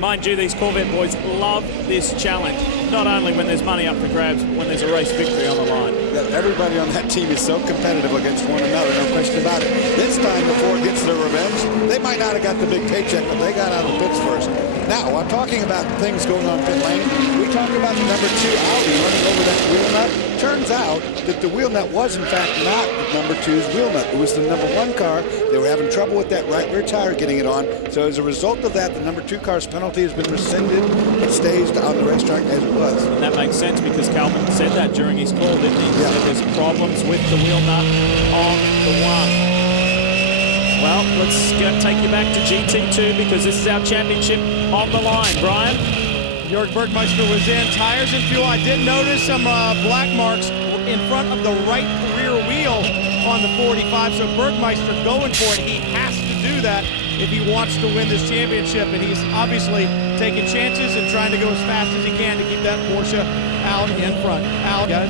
Mind you, these Corvette boys love this challenge. Not only when there's money up for grabs, but when there's a race victory on the line. Yeah, everybody on that team is so competitive against one another, no question about it. This time the 4 gets their revenge. They might not have got the big paycheck, but they got out of the pits first. Now, I'm talking about things going on pit lane. We talk about the number 2 Audi running over that wheel nut. Turns out that the wheel nut was, in fact, not the number 2's wheel nut. It was the number 1 car. They were having trouble with that right rear tire getting it on. So as a result of that, the number 2 car's penalty has been rescinded. It stays on the racetrack as it was. And that makes sense because Calvin said that during his call, didn't he? He said there's problems with the wheel nut on the 1. Well, let's take you back to GT2 because this is our championship on the line. Brian? Jörg Bergmeister was in. Tires and fuel. I did notice some black marks in front of the right rear wheel on the 45. So Bergmeister going for it. He has to do that if he wants to win this championship. And he's obviously taking chances and trying to go as fast as he can to keep that Porsche out in front. Out, guys.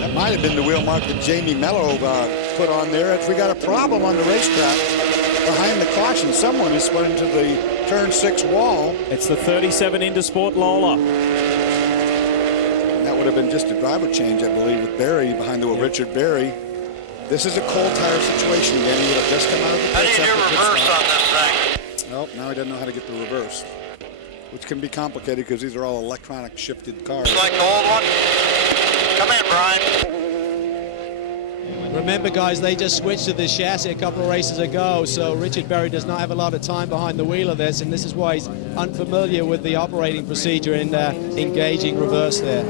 That might have been the wheel mark that Jamie Mello put on there. If we got a problem on the racetrack behind the caution, someone has went into the turn 6 wall. It's the 37 Intersport Lola. And that would have been just a driver change, I believe, with Barry behind the Richard Barry. This is a cold tire situation again. He would have just come out of the pits. How do you do reverse on this thing? Well, now he doesn't know how to get the reverse, which can be complicated because these are all electronic shifted cars. Just like the old one? Come in, Brian. Remember, guys, they just switched to this chassis a couple of races ago, so Richard Berry does not have a lot of time behind the wheel of this, and this is why he's unfamiliar with the operating procedure in engaging reverse there.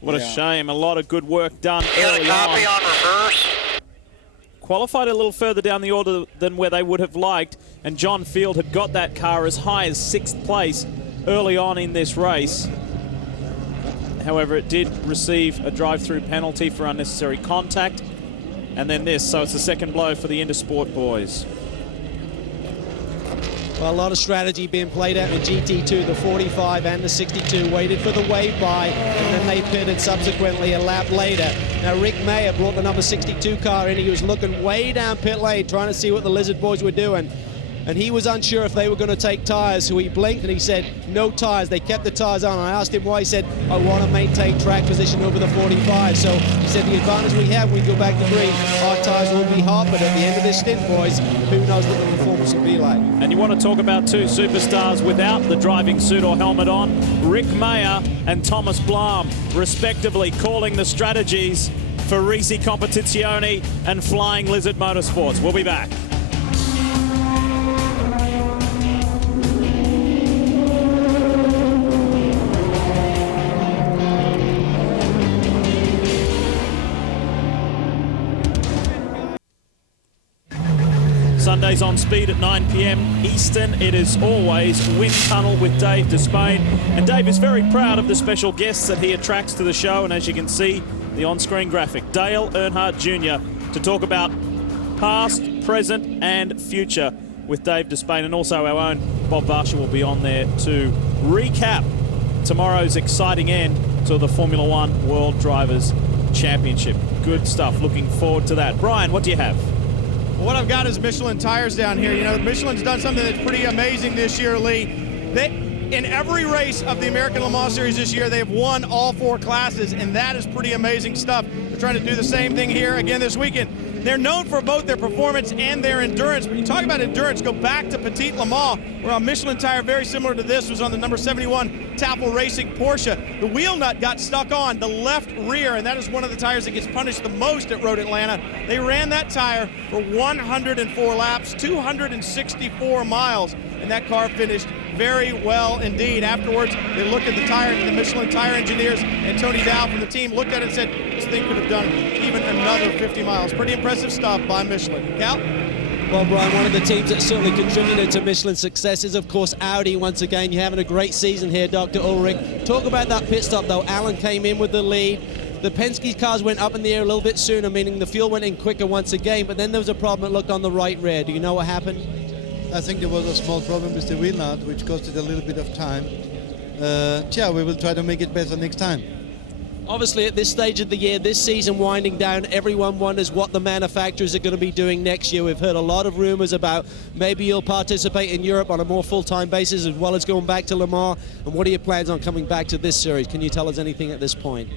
What a shame. A lot of good work done early on reverse. Qualified a little further down the order than where they would have liked, and John Field had got that car as high as 6th place early on in this race. However, it did receive a drive-through penalty for unnecessary contact, and then this, so it's the second blow for the Intersport boys. Well, a lot of strategy being played out in GT2, the 45 and the 62, waited for the wave by, and then they pitted subsequently a lap later. Now, Rick Mayer brought the number 62 car in. He was looking way down pit lane, trying to see what the Lizard boys were doing. And he was unsure if they were going to take tires, so he blinked and he said, no tires. They kept the tires on. I asked him why. He said, I want to maintain track position over the 45. So he said, the advantage we have when we go back to green, our tires will be hot, but at the end of this stint, boys, who knows what the performance will be like. And you want to talk about 2 superstars without the driving suit or helmet on, Rick Mayer and Thomas Blum, respectively, calling the strategies for Risi Competizione and Flying Lizard Motorsports. We'll be back. Sundays on Speed at 9 p.m. Eastern. It is always Wind Tunnel with Dave Despain. And Dave is very proud of the special guests that he attracts to the show. And as you can see, the on-screen graphic, Dale Earnhardt Jr. to talk about past, present, and future with Dave Despain. And also our own Bob Varsha will be on there to recap tomorrow's exciting end to the Formula One World Drivers' Championship. Good stuff. Looking forward to that. Brian, what do you have? What I've got is Michelin tires down here. You know, Michelin's done something that's pretty amazing this year, Lee. In every race of the American Le Mans Series this year, they've won all 4 classes, and that is pretty amazing stuff. They're trying to do the same thing here again this weekend. They're known for both their performance and their endurance. When you talk about endurance, go back to Petit Le Mans, where a Michelin tire very similar to this was on the number 71 Tafel Racing Porsche. The wheel nut got stuck on the left rear, and that is one of the tires that gets punished the most at Road Atlanta. They ran that tire for 104 laps, 264 miles, and that car finished very well indeed. Afterwards, they looked at the tire, and the Michelin tire engineers and Tony Dow from the team looked at it and said, this thing could have done even another 50 miles. Pretty impressive stuff by Michelin. Cal? Well, Brian, one of the teams that certainly contributed to Michelin's success is, of course, Audi. Once again, you're having a great season here, Dr. Ulrich. Talk about that pit stop, though. Alan came in with the lead. The Penske cars went up in the air a little bit sooner, meaning the fuel went in quicker once again, but then there was a problem that looked on the right rear. Do you know what happened? I think there was a small problem with the wheel nut, which costed a little bit of time. We will try to make it better next time. Obviously, at this stage of the year, this season winding down, everyone wonders what the manufacturers are going to be doing next year. We've heard a lot of rumors about maybe you'll participate in Europe on a more full-time basis as well as going back to Le Mans. And what are your plans on coming back to this series? Can you tell us anything at this point?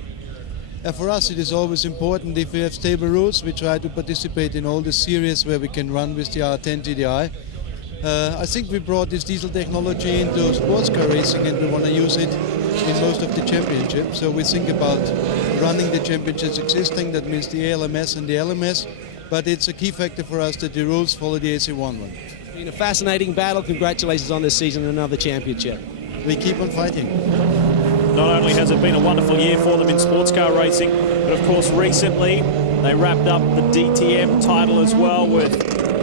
For us, it is always important if we have stable rules. We try to participate in all the series where we can run with the R10 TDI. I think we brought this diesel technology into sports car racing, and we want to use it in most of the championships. So we think about running the championships existing. That means the ALMS and the LMS. But it's a key factor for us that the rules follow the AC1 one. It's been a fascinating battle. Congratulations on this season and another championship. We keep on fighting. Not only has it been a wonderful year for them in sports car racing, but of course recently they wrapped up the DTM title as well with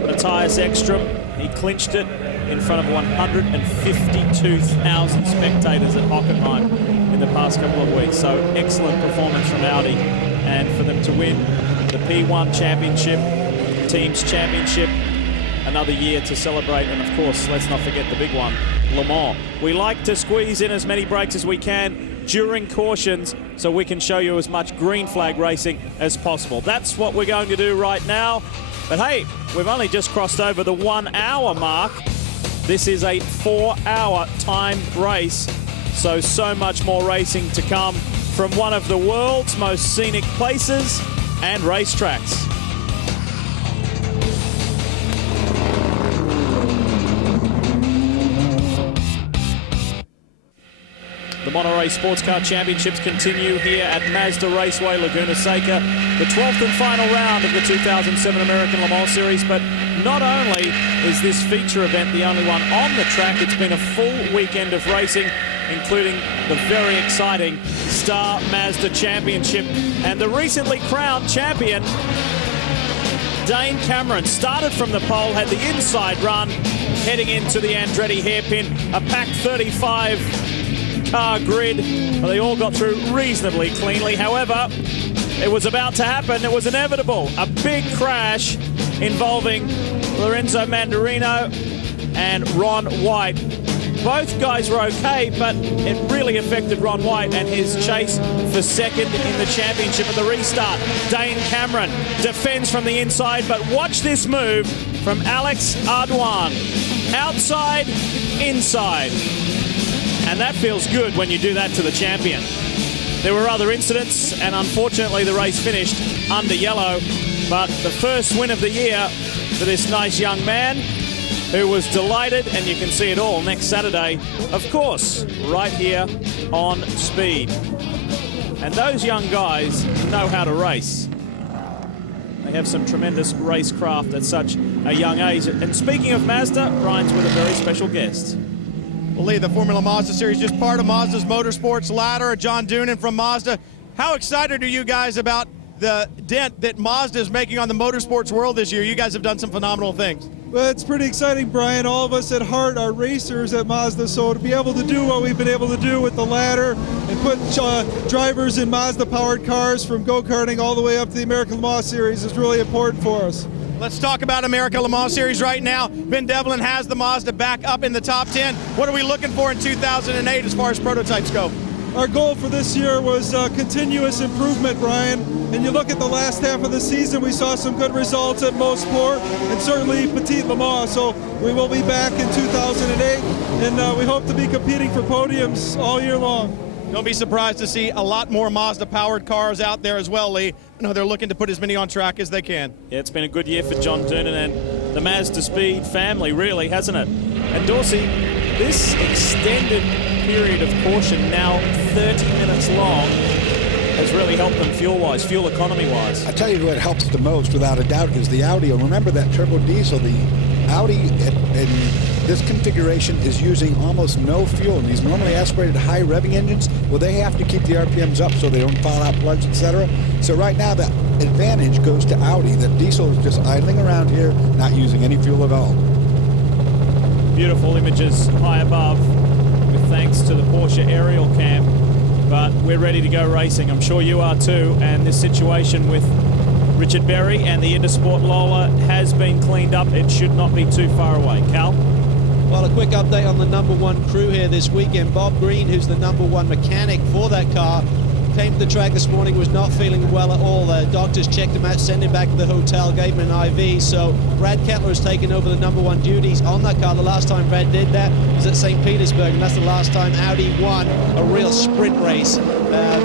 Matthias Ekstrom. He clinched it in front of 152,000 spectators at Hockenheim in the past couple of weeks. So excellent performance from Audi, and for them to win the P1 Championship, Teams Championship, another year to celebrate. And of course, let's not forget the big one, Le Mans. We like to squeeze in as many breaks as we can during cautions so we can show you as much green flag racing as possible. That's what we're going to do right now. But hey, we've only just crossed over the 1 hour mark. This is a 4-hour timed race, so much more racing to come from one of the world's most scenic places and racetracks. The Monterey Sports Car Championships continue here at Mazda Raceway, Laguna Seca, the 12th and final round of the 2007 American Le Mans Series. But not only is this feature event the only one on the track, it's been a full weekend of racing, including the very exciting Star Mazda Championship. And the recently crowned champion, Dane Cameron, started from the pole, had the inside run, heading into the Andretti hairpin, a packed 35 car grid. Well, they all got through reasonably cleanly. However, it was about to happen. It was inevitable. A big crash involving Lorenzo Mandarino and Ron White. Both guys were okay, but it really affected Ron White and his chase for second in the championship at the restart. Dane Cameron defends from the inside, but watch this move from Alex Ardwan. Outside, inside. And that feels good when you do that to the champion. There were other incidents, and unfortunately the race finished under yellow. But the first win of the year for this nice young man, who was delighted, and you can see it all next Saturday, of course, right here on Speed. And those young guys know how to race. They have some tremendous racecraft at such a young age. And speaking of Mazda, Brian's with a very special guest. We'll lead the Formula Mazda Series, just part of Mazda's Motorsports Ladder. John Doonan from Mazda. How excited are you guys about the dent that Mazda is making on the motorsports world this year? You guys have done some phenomenal things. Well, it's pretty exciting, Brian. All of us at heart are racers at Mazda, so to be able to do what we've been able to do with the ladder and put drivers in Mazda-powered cars from go-karting all the way up to the American Le Mans Series is really important for us. Let's talk about America Le Mans Series right now. Ben Devlin has the Mazda back up in the top 10. What are we looking for in 2008 as far as prototypes go? Our goal for this year was continuous improvement, Brian. And you look at the last half of the season, we saw some good results at Mosport and certainly Petit Le Mans. So we will be back in 2008, and we hope to be competing for podiums all year long. Don't be surprised to see a lot more Mazda-powered cars out there as well, Lee. I know they're looking to put as many on track as they can. Yeah, it's been a good year for John Doonan and the Mazda Speed family, really, hasn't it? And Dorsey, this extended period of caution, now 30 minutes long, has really helped them fuel-wise, fuel economy-wise. I tell you who it helps the most, without a doubt, is the Audi. And remember that turbo diesel, the Audi in this configuration is using almost no fuel. And these normally aspirated high revving engines, well, they have to keep the RPMs up so they don't fall out plugs, etc. So right now, the advantage goes to Audi. The diesel is just idling around here, not using any fuel at all. Beautiful images high above, with thanks to the Porsche aerial cam. But we're ready to go racing. I'm sure you are too. And this situation with Richard Berry and the Intersport Lola has been cleaned up. It should not be too far away. Cal? Well, a quick update on the #1 crew here this weekend. Bob Green, who's the #1 mechanic for that car, came to the track this morning, was not feeling well at all. The doctors checked him out, sent him back to the hotel, gave him an IV. So Brad Kettler has taken over the #1 duties on that car. The last time Brad did that was at St. Petersburg, and that's the last time Audi won a real sprint race.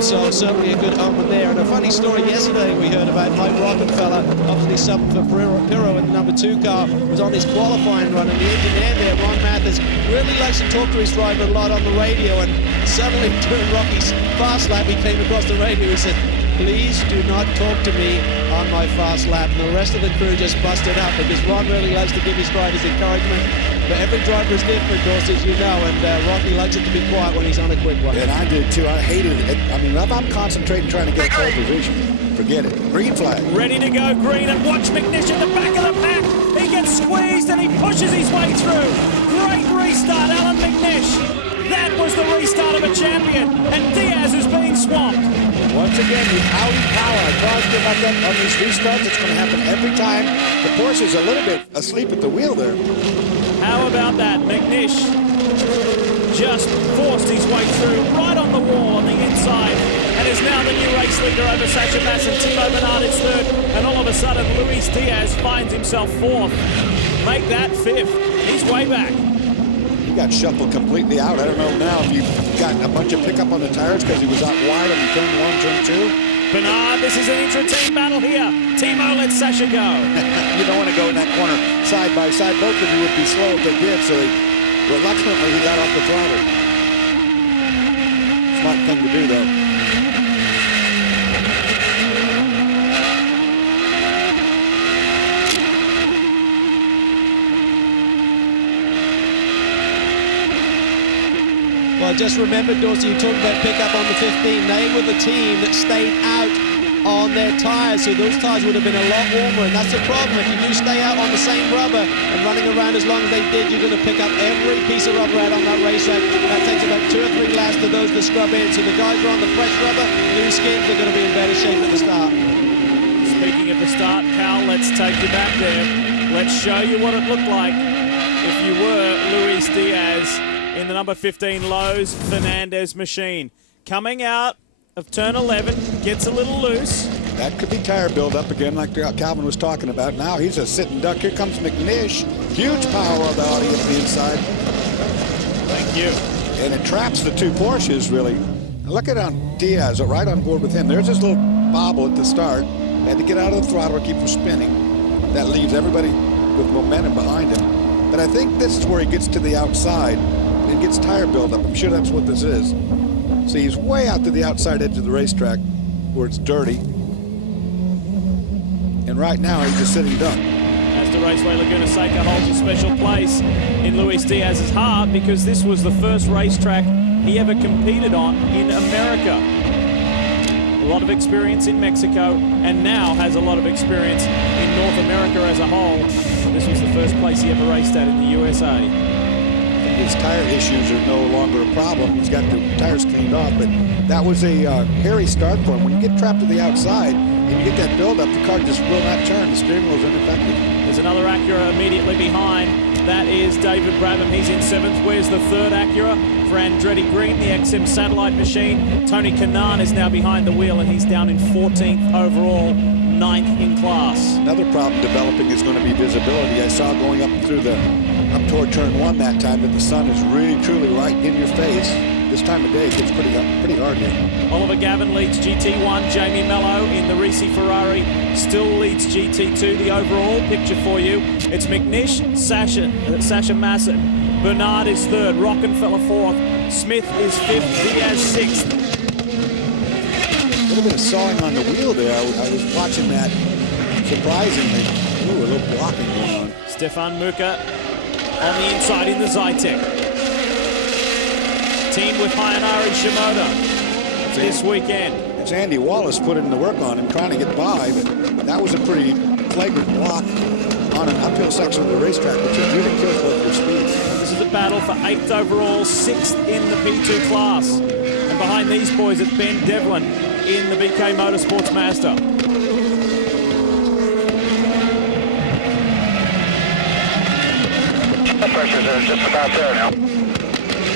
So certainly a good omen there. And a funny story yesterday we heard about Mike Rockefeller, obviously subbing for Pirro in the #2 car, was on his qualifying run, and the engineer there, Ron Mathis, really likes to talk to his driver a lot on the radio, and suddenly during Rocky's fast lap he came across the radio. He said, "Please do not talk to me on my fast lap." And the rest of the crew just busted up because Ron really likes to give his drivers encouragement. But every driver is different, Dorsey, as you know, and Rocky likes it to be quiet when he's on a quick one. And I did too. I hated it. I mean, if I'm concentrating trying to get a pole position, forget it. Green flag. Ready to go, Green, and watch McNish at the back of the pack. He gets squeezed and he pushes his way through. Great restart, Alan McNish. That was the restart of a champion, and Diaz is being swamped. Once again, the Audi power. I talked about that on these restarts. It's going to happen every time. The Porsche's a little bit asleep at the wheel there. How about that? McNish just forced his way through right on the wall on the inside and is now the new race leader over Sacha Masson. Timo Bernard is third, and all of a sudden Luis Diaz finds himself fourth. Make that fifth. He's way back. He got shuffled completely out. I don't know now if you've got a bunch of pickup on the tires because he was out wide on turn 1, turn 2. Bernard, this is an intra-team battle here. Timo lets Sasha go. You don't want to go in that corner side by side. Both of you would be slow if they did, so reluctantly he got off the throttle. Smart thing to do, though. Well, just remember, Dorsey, you talked about pickup on the 15. They were the team that stayed out on their tires, so those tires would have been a lot warmer, and that's the problem. If you do stay out on the same rubber and running around as long as they did, you're going to pick up every piece of rubber out on that racetrack. That takes about 2 or 3 laps to those to scrub in. So the guys who are on the fresh rubber, new skins, they're going to be in better shape at the start. Speaking of the start, Cal, let's take you back there. Let's show you what it looked like if you were Luis Diaz in the number 15 Lowe's Fernandez machine. Coming out of turn 11, gets a little loose. That could be tire buildup again, like Calvin was talking about. Now he's a sitting duck. Here comes McNish. Huge power on the Audi at the inside. Thank you. And it traps the two Porsches, really. Look at Diaz, right on board with him. There's his little bobble at the start. Had to get out of the throttle to keep from spinning. That leaves everybody with momentum behind him. But I think this is where he gets to the outside and gets tire buildup. I'm sure that's what this is. See, he's way out to the outside edge of the racetrack where it's dirty. And right now, he's just sitting duck. Mazda Raceway Laguna Seca holds a special place in Luis Diaz's heart because this was the first racetrack he ever competed on in America. A lot of experience in Mexico, and now has a lot of experience in North America as a whole. This was the first place he ever raced at in the USA. His tire issues are no longer a problem. He's got the tires cleaned off, but that was a hairy start for him. When you get trapped to the outside and you get that buildup, the car just will not turn. The steering wheel is ineffective. There's another Acura immediately behind. That is David Brabham. He's in 7th. Where's the third Acura? For Andretti Green, the XM satellite machine. Tony Kanaan is now behind the wheel, and he's down in 14th overall, 9th in class. Another problem developing is going to be visibility. I saw going up toward turn 1 that time that the sun is really truly right in your face. this time of day, it gets pretty hard here. Oliver Gavin leads GT1. Jamie Mello in the Risi Ferrari still leads GT2. The overall picture for you, it's McNish, Sasha Masson. Bernard is third. Rockenfeller fourth. Smith is fifth. Diaz sixth. A little bit of sawing on the wheel there. I was watching that, surprisingly. Ooh, a little blocking going on. Stefan Muka on the inside in the Zytek. Teamed with Hayanari Shimoda this weekend. It's Andy Wallace putting the work on him, trying to get by, but that was a pretty flagrant block on an uphill section of the racetrack, which really kills both your speeds. This is a battle for 8th overall, 6th in the P2 class. And behind these boys, it's Ben Devlin in the BK Motorsports Mazda. The pressures are just about there now.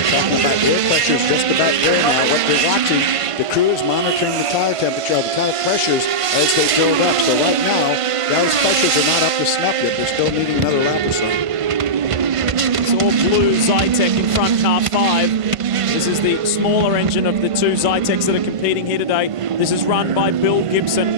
Talking about air pressures just about there now. What they're watching, the crew is monitoring the tire temperature, the tire pressures as they build up. So right now, those pressures are not up to snuff yet. They're still needing another lap or so. It's all blue Zytek in front, car 5. This is the smaller engine of the two Zyteks that are competing here today. This is run by Bill Gibson,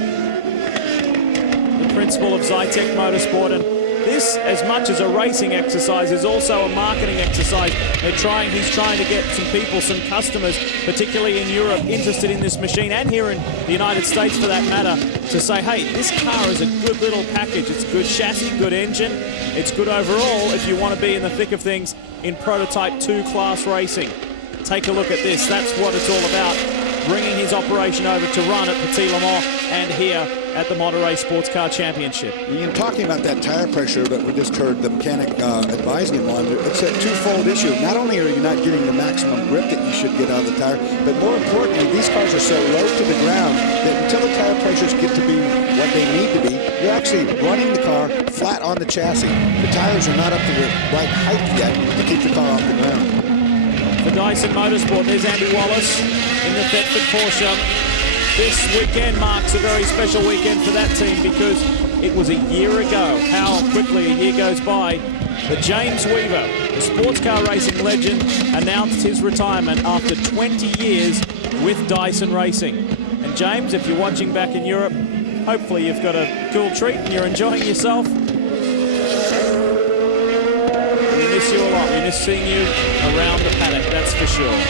the principal of Zytek Motorsport. And this, as much as a racing exercise, is also a marketing exercise. He's trying to get some people, some customers, particularly in Europe, interested in this machine, and here in the United States for that matter, to say, hey, this car is a good little package. It's good chassis, good engine. It's good overall if you want to be in the thick of things in prototype 2 class racing. Take a look at this. That's what it's all about. Bringing his operation over to run at Petit Le Mans and here at the Monterey Sports Car Championship. Ian, talking about that tire pressure that we just heard the mechanic advising him on, it's a twofold issue. Not only are you not getting the maximum grip that you should get out of the tire, but more importantly, these cars are so low to the ground that until the tire pressures get to be what they need to be, you're actually running the car flat on the chassis. The tires are not up to the right height yet to keep the car off the ground. For Dyson Motorsport, there's Andy Wallace in the Thetford Porsche. This weekend marks a very special weekend for that team because it was a year ago. How quickly a year goes by. But James Weaver, the sports car racing legend, announced his retirement after 20 years with Dyson Racing. And James, if you're watching back in Europe, hopefully you've got a cool treat and you're enjoying yourself. We miss you a lot. We miss seeing you around the paddock, that's for sure.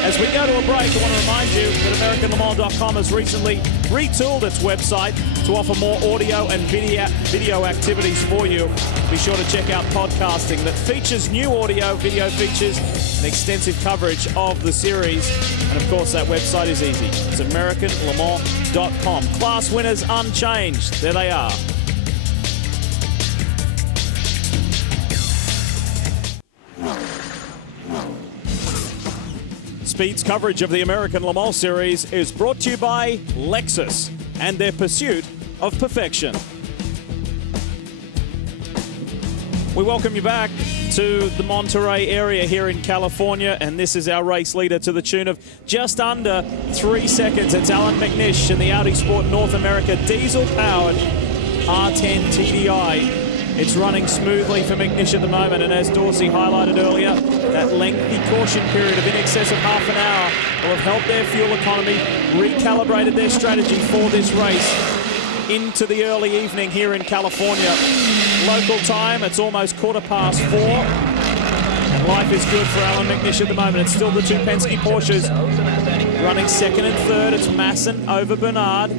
As we go to a break, I want to remind you that AmericanLeMans.com has recently retooled its website to offer more audio and video activities for you. Be sure to check out podcasting that features new audio, video features, and extensive coverage of the series. And of course, that website is easy. It's AmericanLeMans.com. Class winners unchanged. There they are. Speed's coverage of the American Le Mans Series is brought to you by Lexus and their pursuit of perfection. We welcome you back to the Monterey area here in California, and this is our race leader to the tune of just under 3 seconds. It's Alan McNish in the Audi Sport North America diesel-powered R10 TDI. It's running smoothly for McNish at the moment, and as Dorsey highlighted earlier, that lengthy caution period of in excess of half an hour will have helped their fuel economy, recalibrated their strategy for this race into the early evening here in California. Local time, it's almost 4:15, and life is good for Alan McNish at the moment. It's still the two Penske Porsches running second and third. It's Masson over Bernard.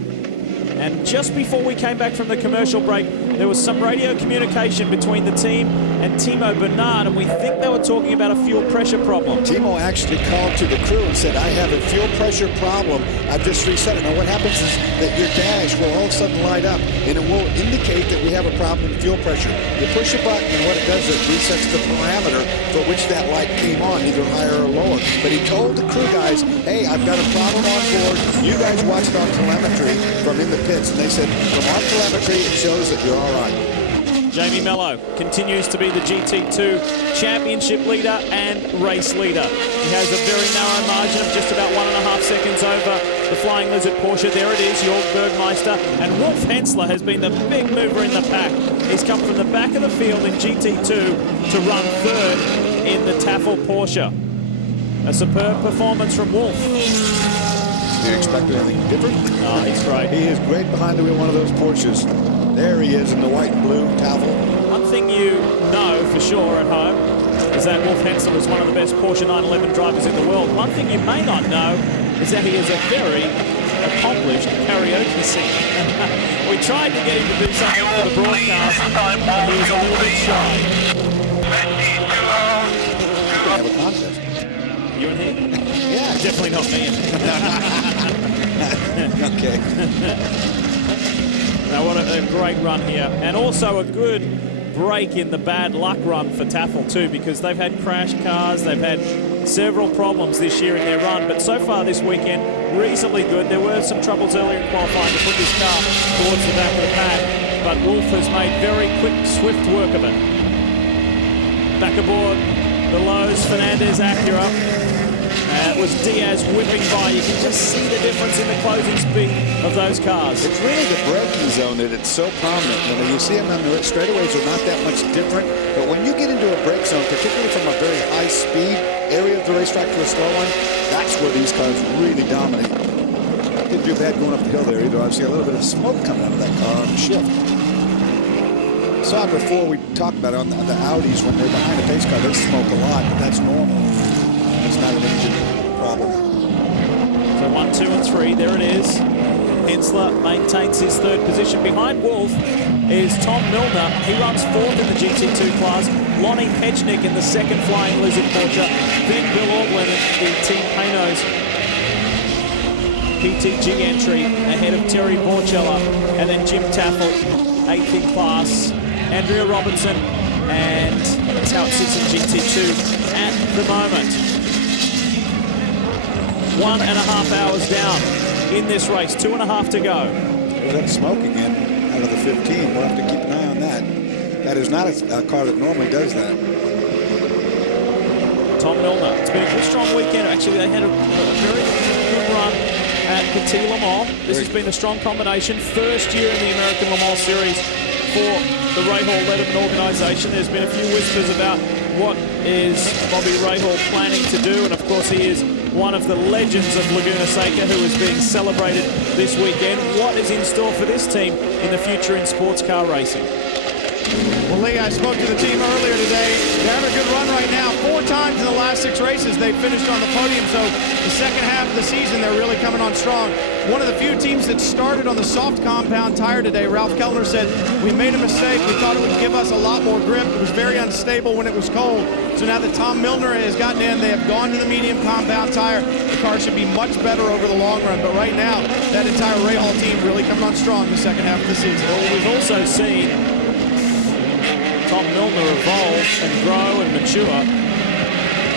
And just before we came back from the commercial break, there was some radio communication between the team and Timo Bernard, and we think they were talking about a fuel pressure problem. Timo actually called to the crew and said, I have a fuel pressure problem. I've just reset it. Now what happens is that your dash will all of a sudden light up, and it will indicate that we have a problem in fuel pressure. You push a button, and what it does is it resets the parameter for which that light came on, either higher or lower. But he told the crew guys, hey, I've got a problem on board. You guys watch it on telemetry from in the pits. And they said, from our telemetry, it shows that you're all right. Jamie Mello continues to be the GT2 championship leader and race leader. He has a very narrow margin of just about 1.5 seconds over the Flying Lizard Porsche. There it is, Jörg Bergmeister. And Wolf Hensler has been the big mover in the pack. He's come from the back of the field in GT2 to run third in the Tafel Porsche. A superb performance from Wolf. Do you expect anything different? Oh, he's great. He is great behind the wheel of one of those Porsches. There he is in the white and blue Tavel. One thing you know for sure at home is that Wolf Hensel is one of the best Porsche 911 drivers in the world. One thing you may not know is that he is a very accomplished karaoke singer. We tried to get him to do something for the broadcast, but he was a little bit shy. We can have a contest. You and him? Yeah. Definitely not me. Okay. Now, what a great run here. And also a good break in the bad luck run for Taffel too, because they've had crash cars, they've had several problems this year in their run, but so far this weekend, reasonably good. There were some troubles earlier in qualifying to put this car towards the back of the pack, but Wolf has made very quick, swift work of it. Back aboard the Lowe's Fernandez Acura. It was Diaz whipping by. You can just see the difference in the closing speed of those cars. It's really the braking zone that it's so prominent. You see them on the straightaways are not that much different, but when you get into a brake zone, particularly from a very high speed area of the racetrack to a slow one, that's where these cars really dominate. Didn't do bad going up the hill there either. I see a little bit of smoke coming out of that car on the shift. Saw it before. We talked about it on the Audis when they're behind a pace car. They smoke a lot, but that's normal. It's not an engine problem. So 1, 2, and 3, there it is. Hensler maintains his third position. Behind Wolf is Tom Milner. He runs fourth in the GT2 class. Lonnie Pechnik in the second Flying Lizard Porsche. Then Bill Ortland in the Team Panos PTG entry ahead of Terry Borchella. And then Jim Taffel, 8th in class. Andrea Robertson, and that's how it sits in GT2 at the moment. 1.5 hours down in this race, 2.5 to go. There's that smoke again out of the 15. We'll have to keep an eye on that. That is not a car that normally does that. Tom Milner. It's been a good, strong weekend. Actually, they had a very good run at Petit Le Mans. This has been a strong combination. First year in the American Le Mans Series for the Rahal Letterman organization. There's been a few whispers about what is Bobby Rahal planning to do, and of course he is one of the legends of Laguna Seca who is being celebrated this weekend. What is in store for this team in the future in sports car racing? Well, Lee, I spoke to the team earlier today. They're having a good run right now. 4 times in the last 6 races they've finished on the podium, so the second half of the season they're really coming on strong. One of the few teams that started on the soft compound tire today, Ralph Kellner said, we made a mistake. We thought it would give us a lot more grip. It was very unstable when it was cold. So now that Tom Milner has gotten in, they have gone to the medium compound tire. The car should be much better over the long run. But right now, that entire Rahal team really coming on strong the second half of the season. Well, we've also seen Tom Milner evolve and grow and mature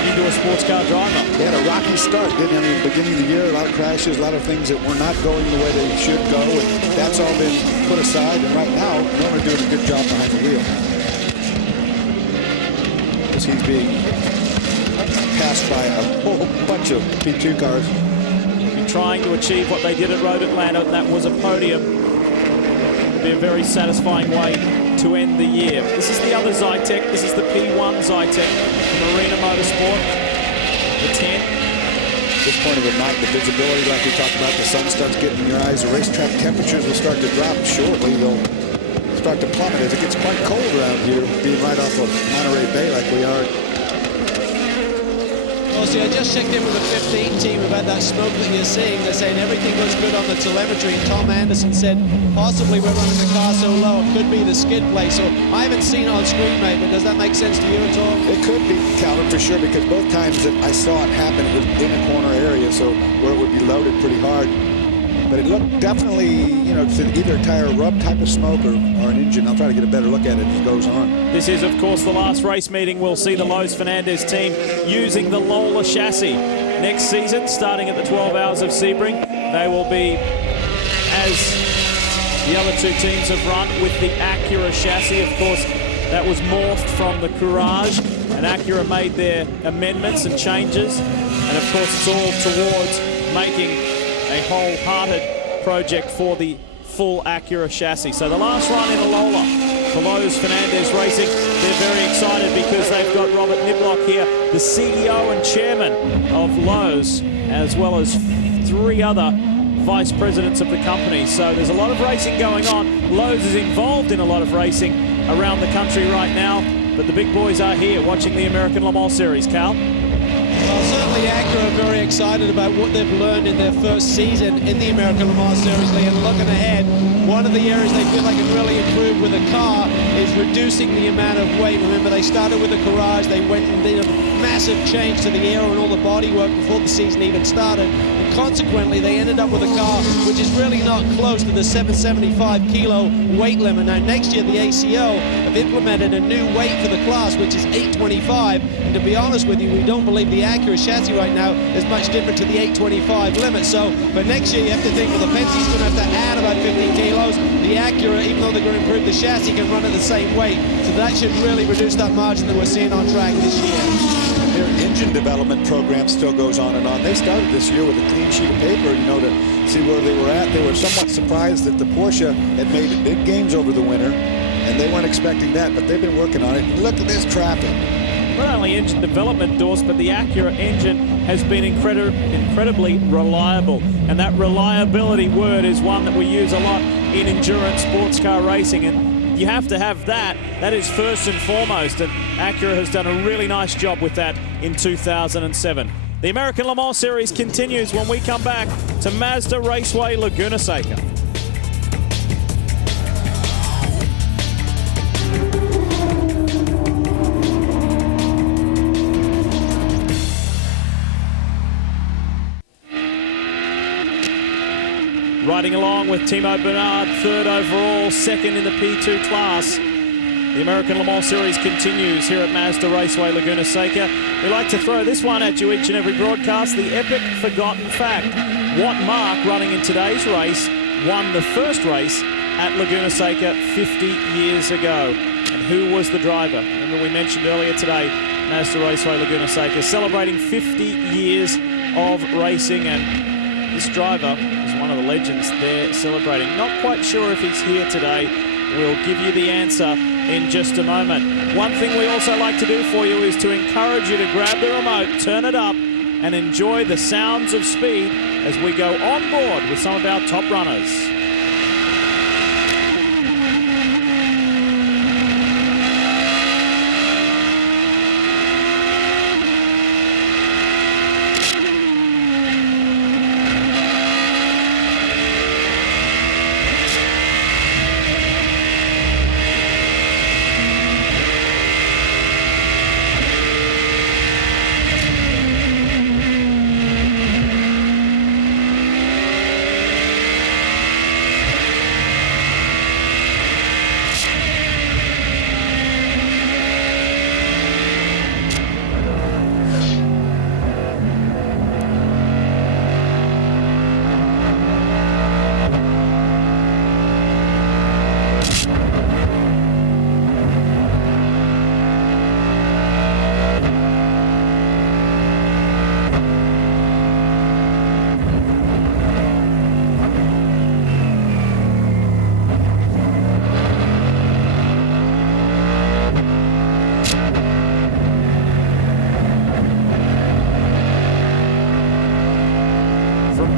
into a sports car driver. He had a rocky start, didn't he? I mean, at the beginning of the year, a lot of crashes, a lot of things that were not going the way they should go, and that's all been put aside. And right now, Milner doing a good job behind the wheel. As he's being passed by a whole bunch of P2 cars. Trying to achieve what they did at Road Atlanta, and that was a podium. It'll be a very satisfying way to end the year. This is the other Zytek. This is the P1 Zytek from Arena Motorsport. The 10. At this point of the night, the visibility, like we talked about, the sun starts getting in your eyes. The racetrack temperatures will start to drop shortly. They'll start to plummet as it gets quite cold around here, being right off of Monterey Bay like we are. Well, see, I just checked in with the 15 team about that smoke that you're seeing. They're saying everything looks good on the telemetry. And Tom Anderson said possibly we're running the car so low it could be the skid plate. So I haven't seen it on screen, mate, but does that make sense to you at all? It could be, Calvin, for sure, because both times that I saw it happen, it was in a corner area, so where it would be loaded pretty hard. But it looked definitely, you know, it's either a tire rub type of smoke or an engine. I'll try to get a better look at it as it goes on. This is, of course, the last race meeting. We'll see the Lowe's Fernandez team using the Lola chassis. Next season, starting at the 12 Hours of Sebring, they will be, as the other 2 teams have run, with the Acura chassis. Of course, that was morphed from the Courage, and Acura made their amendments and changes. And, of course, it's all towards making a wholehearted project for the full Acura chassis. So the last run in a Lola for Lowe's Fernandez Racing. they're very excited because they've got Robert Niblock here, the CEO and chairman of Lowe's, as well as 3 other vice presidents of the company. So there's a lot of racing going on. Lowe's is involved in a lot of racing around the country right now, but the big boys are here watching the American Le Mans Series. Cal? Well, certainly Acura are very excited about what they've learned in their first season in the American Le Mans Series, Lee, and looking ahead, one of the areas they feel they can really improve with a car is reducing the amount of weight. Remember, they started with a garage, they went and did a massive change to the aero and all the bodywork before the season even started, and consequently they ended up with a car which is really not close to the 775 kilo weight limit. Now next year the ACO have implemented a new weight for the class, which is 825, and to be honest with you, we don't believe the Acura chassis right now is much different to the 825 limit. So for next year you have to think, well, the Penske's going to have to add about 15 kilos. The Acura, even though they're going to improve the chassis, can run at the same weight. So that should really reduce that margin that we're seeing on track this year. Their engine development program still goes on and on. They started this year with a clean sheet of paper, you know, to see where they were at. They were somewhat surprised that the Porsche had made big gains over the winter, and they weren't expecting that, but they've been working on it. Look at this traffic. Not only engine development, Dorse, but the Acura engine has been incredibly reliable. And that reliability word is one that we use a lot in endurance sports car racing. And you have to have that. That is first and foremost. And Acura has done a really nice job with that in 2007. The American Le Mans Series continues when we come back to Mazda Raceway, Laguna Seca. Riding along with Timo Bernard, 3rd overall, 2nd in the P2 class. The American Le Mans Series continues here at Mazda Raceway, Laguna Seca. We like to throw this one at you each and every broadcast, the epic forgotten fact. What mark running in today's race won the first race at Laguna Seca 50 years ago? And who was the driver? Remember, we mentioned earlier today, Mazda Raceway, Laguna Seca, celebrating 50 years of racing, and this driver is one of the legends there celebrating. Not quite sure if he's here today. We'll give you the answer in just a moment. One thing we also like to do for you is to encourage you to grab the remote, turn it up, and enjoy the sounds of speed as we go on board with some of our top runners.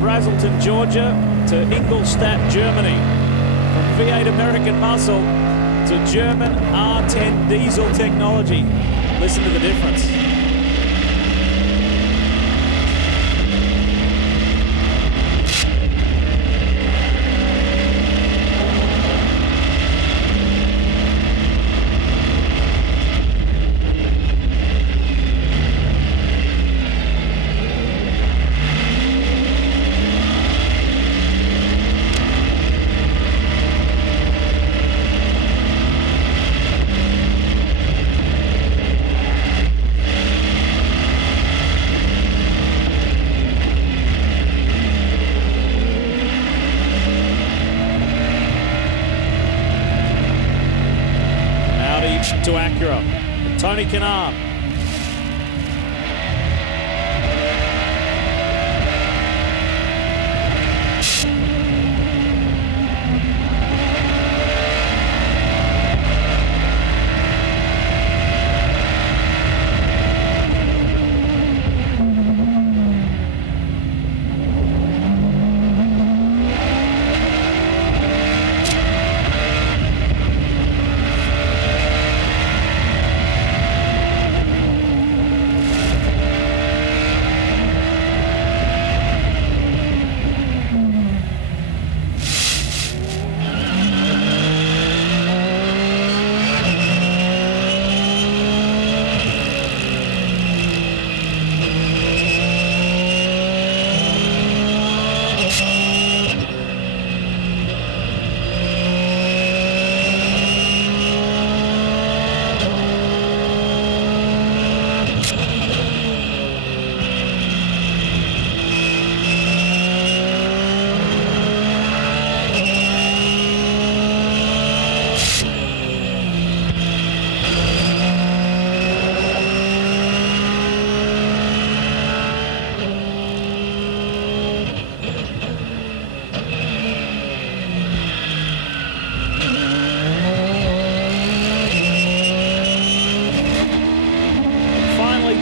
Braselton, Georgia to Ingolstadt, Germany. From V8 American muscle to German R10 diesel technology. Listen to the difference. To Acura, Tony Kanaan.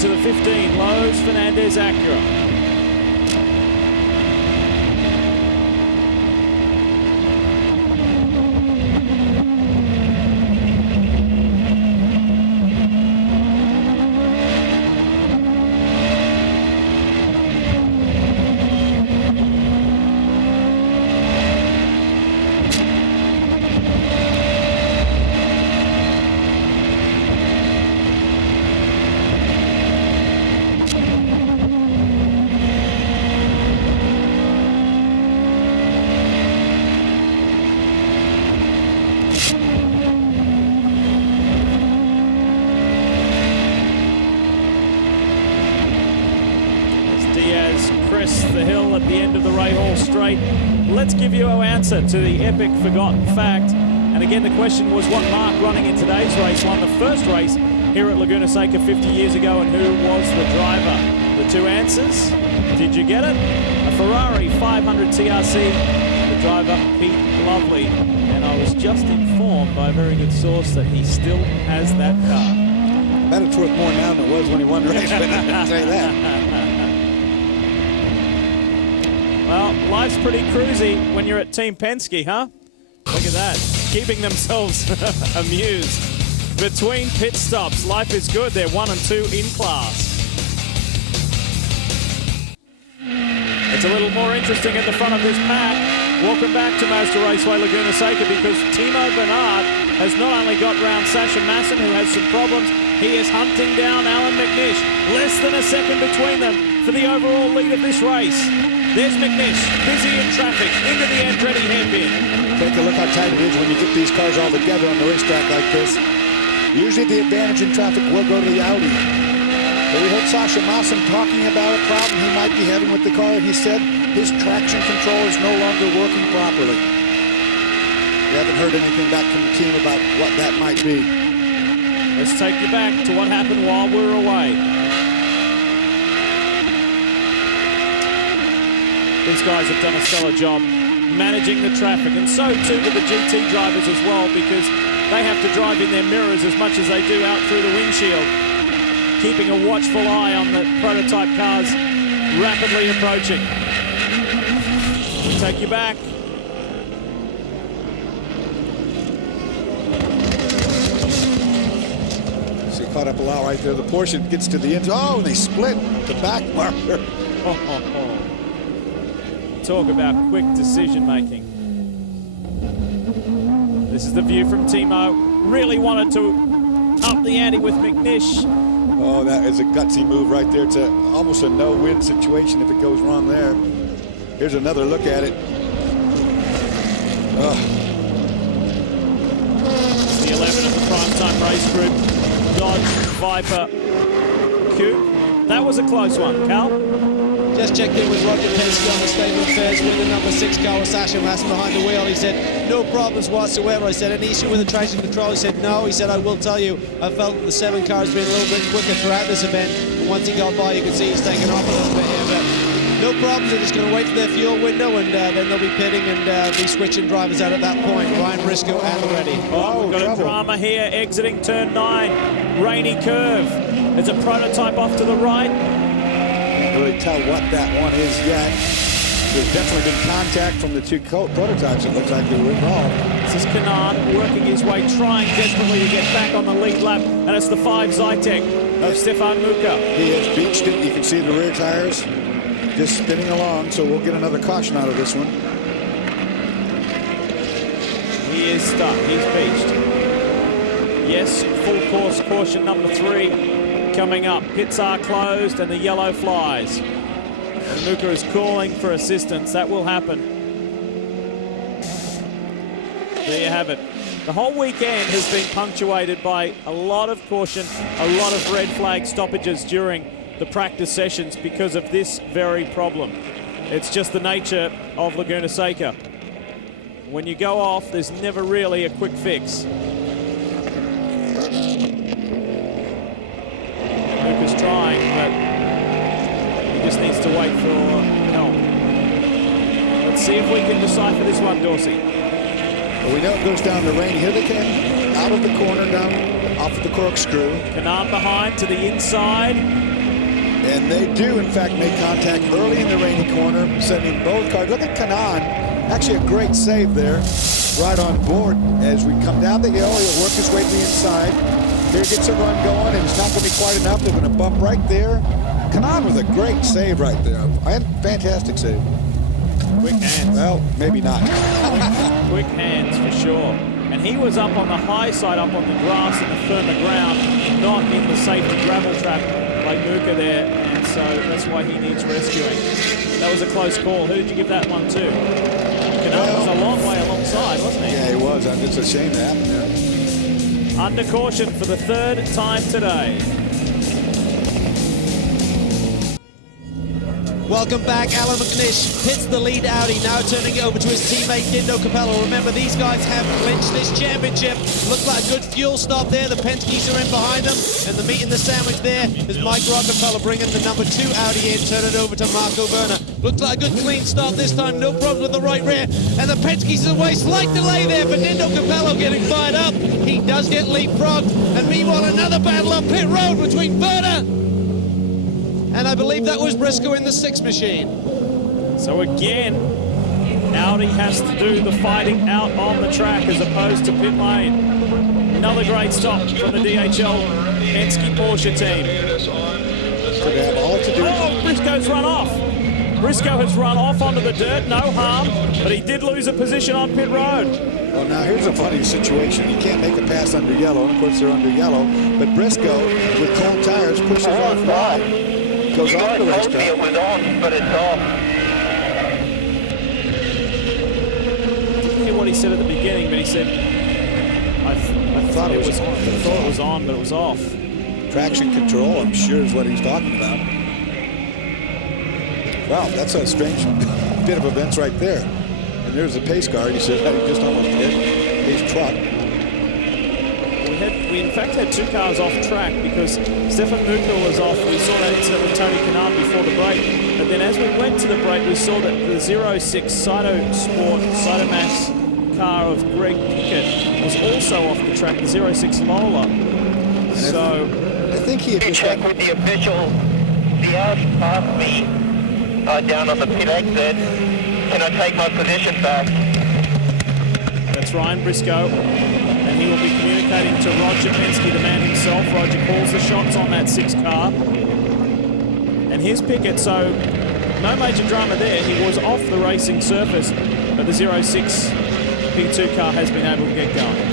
into the 15, Lowe's Fernandez Acura. The hill at the end of the Rahal Straight. Let's give you our answer to the epic forgotten fact. And again, the question was what mark running in today's race won the first race here at Laguna Seca 50 years ago, and who was the driver? The two answers, did you get it? A Ferrari 500 TRC, the driver Pete Lovely. And I was just informed by a very good source that he still has that car. Bet it's worth more now than it was when he won the race, but I can say that. Well, life's pretty cruisy when you're at Team Penske, huh? Look at that. Keeping themselves amused. Between pit stops, life is good. They're 1 and 2 in class. It's a little more interesting at the front of this pack. Welcome back to Mazda Raceway Laguna Seca, because Timo Bernard has not only got round Sasha Masson, who has some problems, he is hunting down Alan McNish. Less than a second between them for the overall lead of this race. There's McNish, busy in traffic, into the Andretti hairpin. Take a look how tight it is when you get these cars all together on the racetrack like this. Usually the advantage in traffic will go to the Audi. But we heard Sasha Masson talking about a problem he might be having with the car. He said his traction control is no longer working properly. We haven't heard anything back from the team about what that might be. Let's take you back to what happened while we were away. These guys have done a stellar job managing the traffic, and so too do the GT drivers as well, because they have to drive in their mirrors as much as they do out through the windshield, keeping a watchful eye on the prototype cars rapidly approaching. We take you back. So caught up a lot right there. The Porsche gets to the end. Oh, and they split the back marker. Talk about quick decision making. This is the view from Timo. Really wanted to up the ante with McNish. Oh, that is a gutsy move right there. It's almost a no-win situation if it goes wrong there. Here's another look at it. It's the 11 of the primetime race group. Dodge, Viper, Coupe. That was a close one, Cal. Just checked in with Roger Penske on the stable affairs with the number 6 car with Sasha Masson behind the wheel. He said, no problems whatsoever. I said, any issue with the traction control? He said, no. He said, I will tell you, I felt that the 7 car has been a little bit quicker throughout this event. And once he got by, you could see he's taken off a little bit here. But no problems. They're just going to wait for their fuel window, and then they'll be pitting and be switching drivers out at that point. Ryan Briscoe at the ready. Oh, we've got a drama here, exiting turn 9. Rainy curve. There's a prototype off to the right. Can't really tell what that one is yet. There's definitely been contact from the two prototypes. It looks like they were involved. This is Kanaan working his way, trying desperately to get back on the lead lap, and it's the 5 Zytek of Stefan Muka. He has beached it. You can see the rear tires just spinning along, so we'll get another caution out of this one. He is stuck. He's beached. Yes, full course caution number 3 coming up. Pits are closed and the yellow flies. And Muka is calling for assistance. That will happen. There you have it. The whole weekend has been punctuated by a lot of caution, a lot of red flag stoppages during the practice sessions because of this very problem. It's just the nature of Laguna Seca. When you go off, there's never really a quick fix. Luca's trying, but he just needs to wait for help. Let's see if we can decipher this one, Dorsey. Well, we know it goes down the rain. Here they come out of the corner down off of the corkscrew. Canaan behind to the inside. And they do, in fact, make contact early in the rainy corner, sending both cars. Look at Canaan. Actually, a great save there. Right on board. As we come down the hill, he'll work his way to the inside. Here gets a run going, and it's not going to be quite enough. They're going to bump right there. Canaan with a great save right there. Fantastic save. Quick hands. Well, maybe not. Quick hands for sure. And he was up on the high side, up on the grass and the firmer ground, not in the safety gravel trap like Muka there. And so that's why he needs rescuing. That was a close call. Who did you give that one to? Canaan was a long way alongside, wasn't he? Yeah, he was. It's a shame that happened there. Under caution for the third time today. Welcome back. Alan McNish hits the lead Audi, now turning it over to his teammate Dindo Capello. Remember, these guys have clinched this championship. Looks like a good fuel stop there. The Penske's are in behind them, and the meat in the sandwich there is Mike Rockefeller bringing the number 2 Audi in, turn it over to Marco Werner. Looks like a good clean start this time, no problem with the right rear, and the Penske's away. Slight delay there for Dindo Capello getting fired up. He does get leapfrogged, and meanwhile another battle up pit road between Werner and I believe that was Briscoe in the 6 machine. So again, Audi has to do the fighting out on the track as opposed to pit lane. Another great stop from the DHL Penske Porsche team. Could have all to do. Oh, Briscoe's run off. Briscoe has run off onto the dirt, no harm, but he did lose a position on pit road. Well, now here's a funny situation. He can't make a pass under yellow, and of course they're under yellow, but Briscoe, with cold tires, pushes off wide. Goes off the racetrack. It was on, but it's off. Didn't hear what he said at the beginning, but he said, I thought it was on, but it was off. Traction control, I'm sure, is what he's talking about. Wow, that's a strange bit of events right there. And there's the pace car. He said that he just almost hit his truck. We in fact had 2 cars off track because Stefan Muka was off. We saw that incident with Tony Kanaan before the break. But then as we went to the break, we saw that the 06 Saito Sport, Saito Max car of Greg Pickett was also off the track, the 06 Lola. So I think he had just checked with the official. The Audi passed me down on the pit exit. Can I take my position back? That's Ryan Briscoe. And he will be communicating to Roger Penske, the man himself. Roger calls the shots on that 6 car. And here's Pickett, so no major drama there. He was off the racing surface, but the 06 P2 car has been able to get going.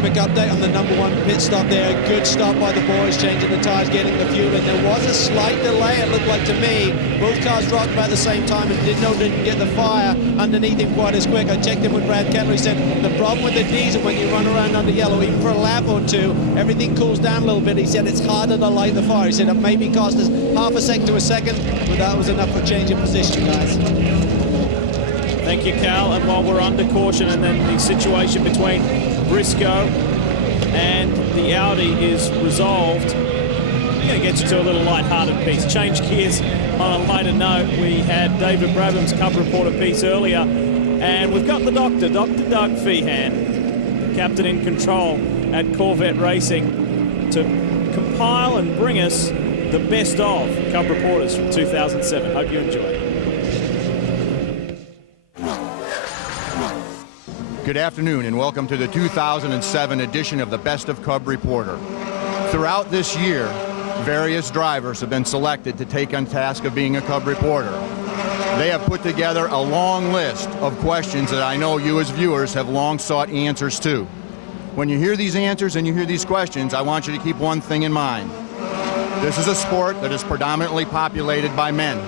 Quick update on the number 1 pit stop there. Good stop by the boys, changing the tyres, getting the fuel in. There was a slight delay, it looked like to me. Both cars rocked about the same time and didn't get the fire underneath him quite as quick. I checked in with Brad Kettler. He said the problem with the diesel when you run around under yellow, even for a lap or 2, everything cools down a little bit. He said it's harder to light the fire. He said it maybe cost us half a second to a second, but that was enough for changing position, guys. Thank you, Cal. And while we're under caution, and then the situation between Briscoe and the Audi is resolved, I'm going to get you to a little light-hearted piece. Change gears on a lighter note. We had David Brabham's Cup Reporter piece earlier, and we've got the doctor, Dr. Doug Feehan, the captain in control at Corvette Racing, to compile and bring us the best of Cup Reporters from 2007. Hope you enjoy. Good afternoon and welcome to the 2007 edition of the Best of Cub Reporter. Throughout this year, various drivers have been selected to take on task of being a Cub reporter. They have put together a long list of questions that I know you as viewers have long sought answers to. When you hear these answers and you hear these questions, I want you to keep one thing in mind. This is a sport that is predominantly populated by men.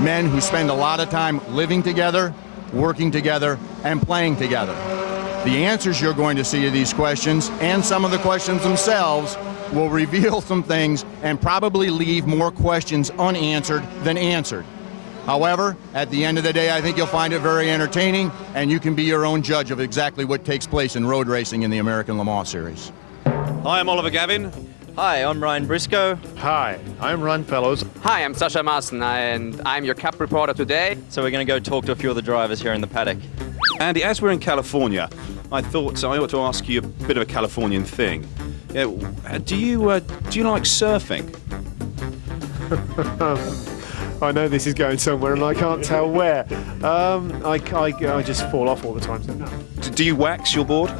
Men who spend a lot of time living together, working together, and playing together. The answers you're going to see to these questions, and some of the questions themselves, will reveal some things and probably leave more questions unanswered than answered. However, at the end of the day, I think you'll find it very entertaining, and you can be your own judge of exactly what takes place in road racing in the American Le Mans Series. Hi, I'm Oliver Gavin. Hi, I'm Ryan Briscoe. Hi, I'm Ron Fellows. Hi, I'm Sasha Maassen, and I'm your Cup reporter today. So we're going to go talk to a few of the drivers here in the paddock. Andy, as we're in California, I thought I ought to ask you a bit of a Californian thing. Yeah, do you like surfing? I know this is going somewhere and I can't tell where. I just fall off all the time. So no. Do you wax your board?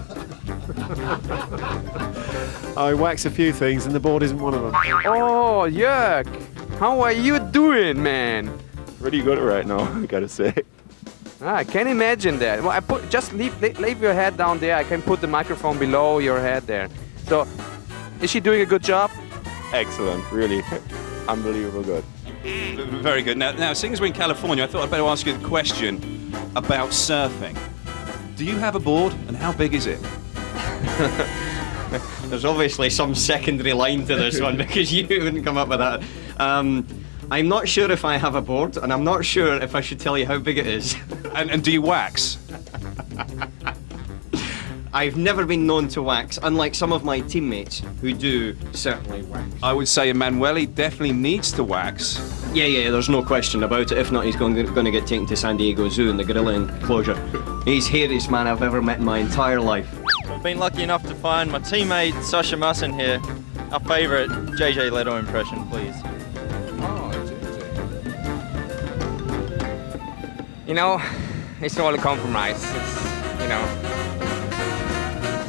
I wax a few things and the board isn't one of them. Oh, Jörg, how are you doing, man? Pretty good right now, I gotta say. I can imagine that. Well, just leave your head down there. I can put the microphone below your head there. So, is she doing a good job? Excellent, really. Unbelievable good. Very good. Now, seeing as we're in California, I thought I'd better ask you the question about surfing. Do you have a board, and how big is it? There's obviously some secondary line to this one because you wouldn't come up with that. I'm not sure if I have a board, and I'm not sure if I should tell you how big it is. And do you wax? I've never been known to wax, unlike some of my teammates who do certainly wax. I would say Emanuele definitely needs to wax. Yeah, there's no question about it. If not, he's going to get taken to San Diego Zoo in the gorilla enclosure. He's the hairiest man I've ever met in my entire life. I've been lucky enough to find my teammate Sasha Masson here. Our favourite JJ Leto impression, please. You know, it's all a compromise.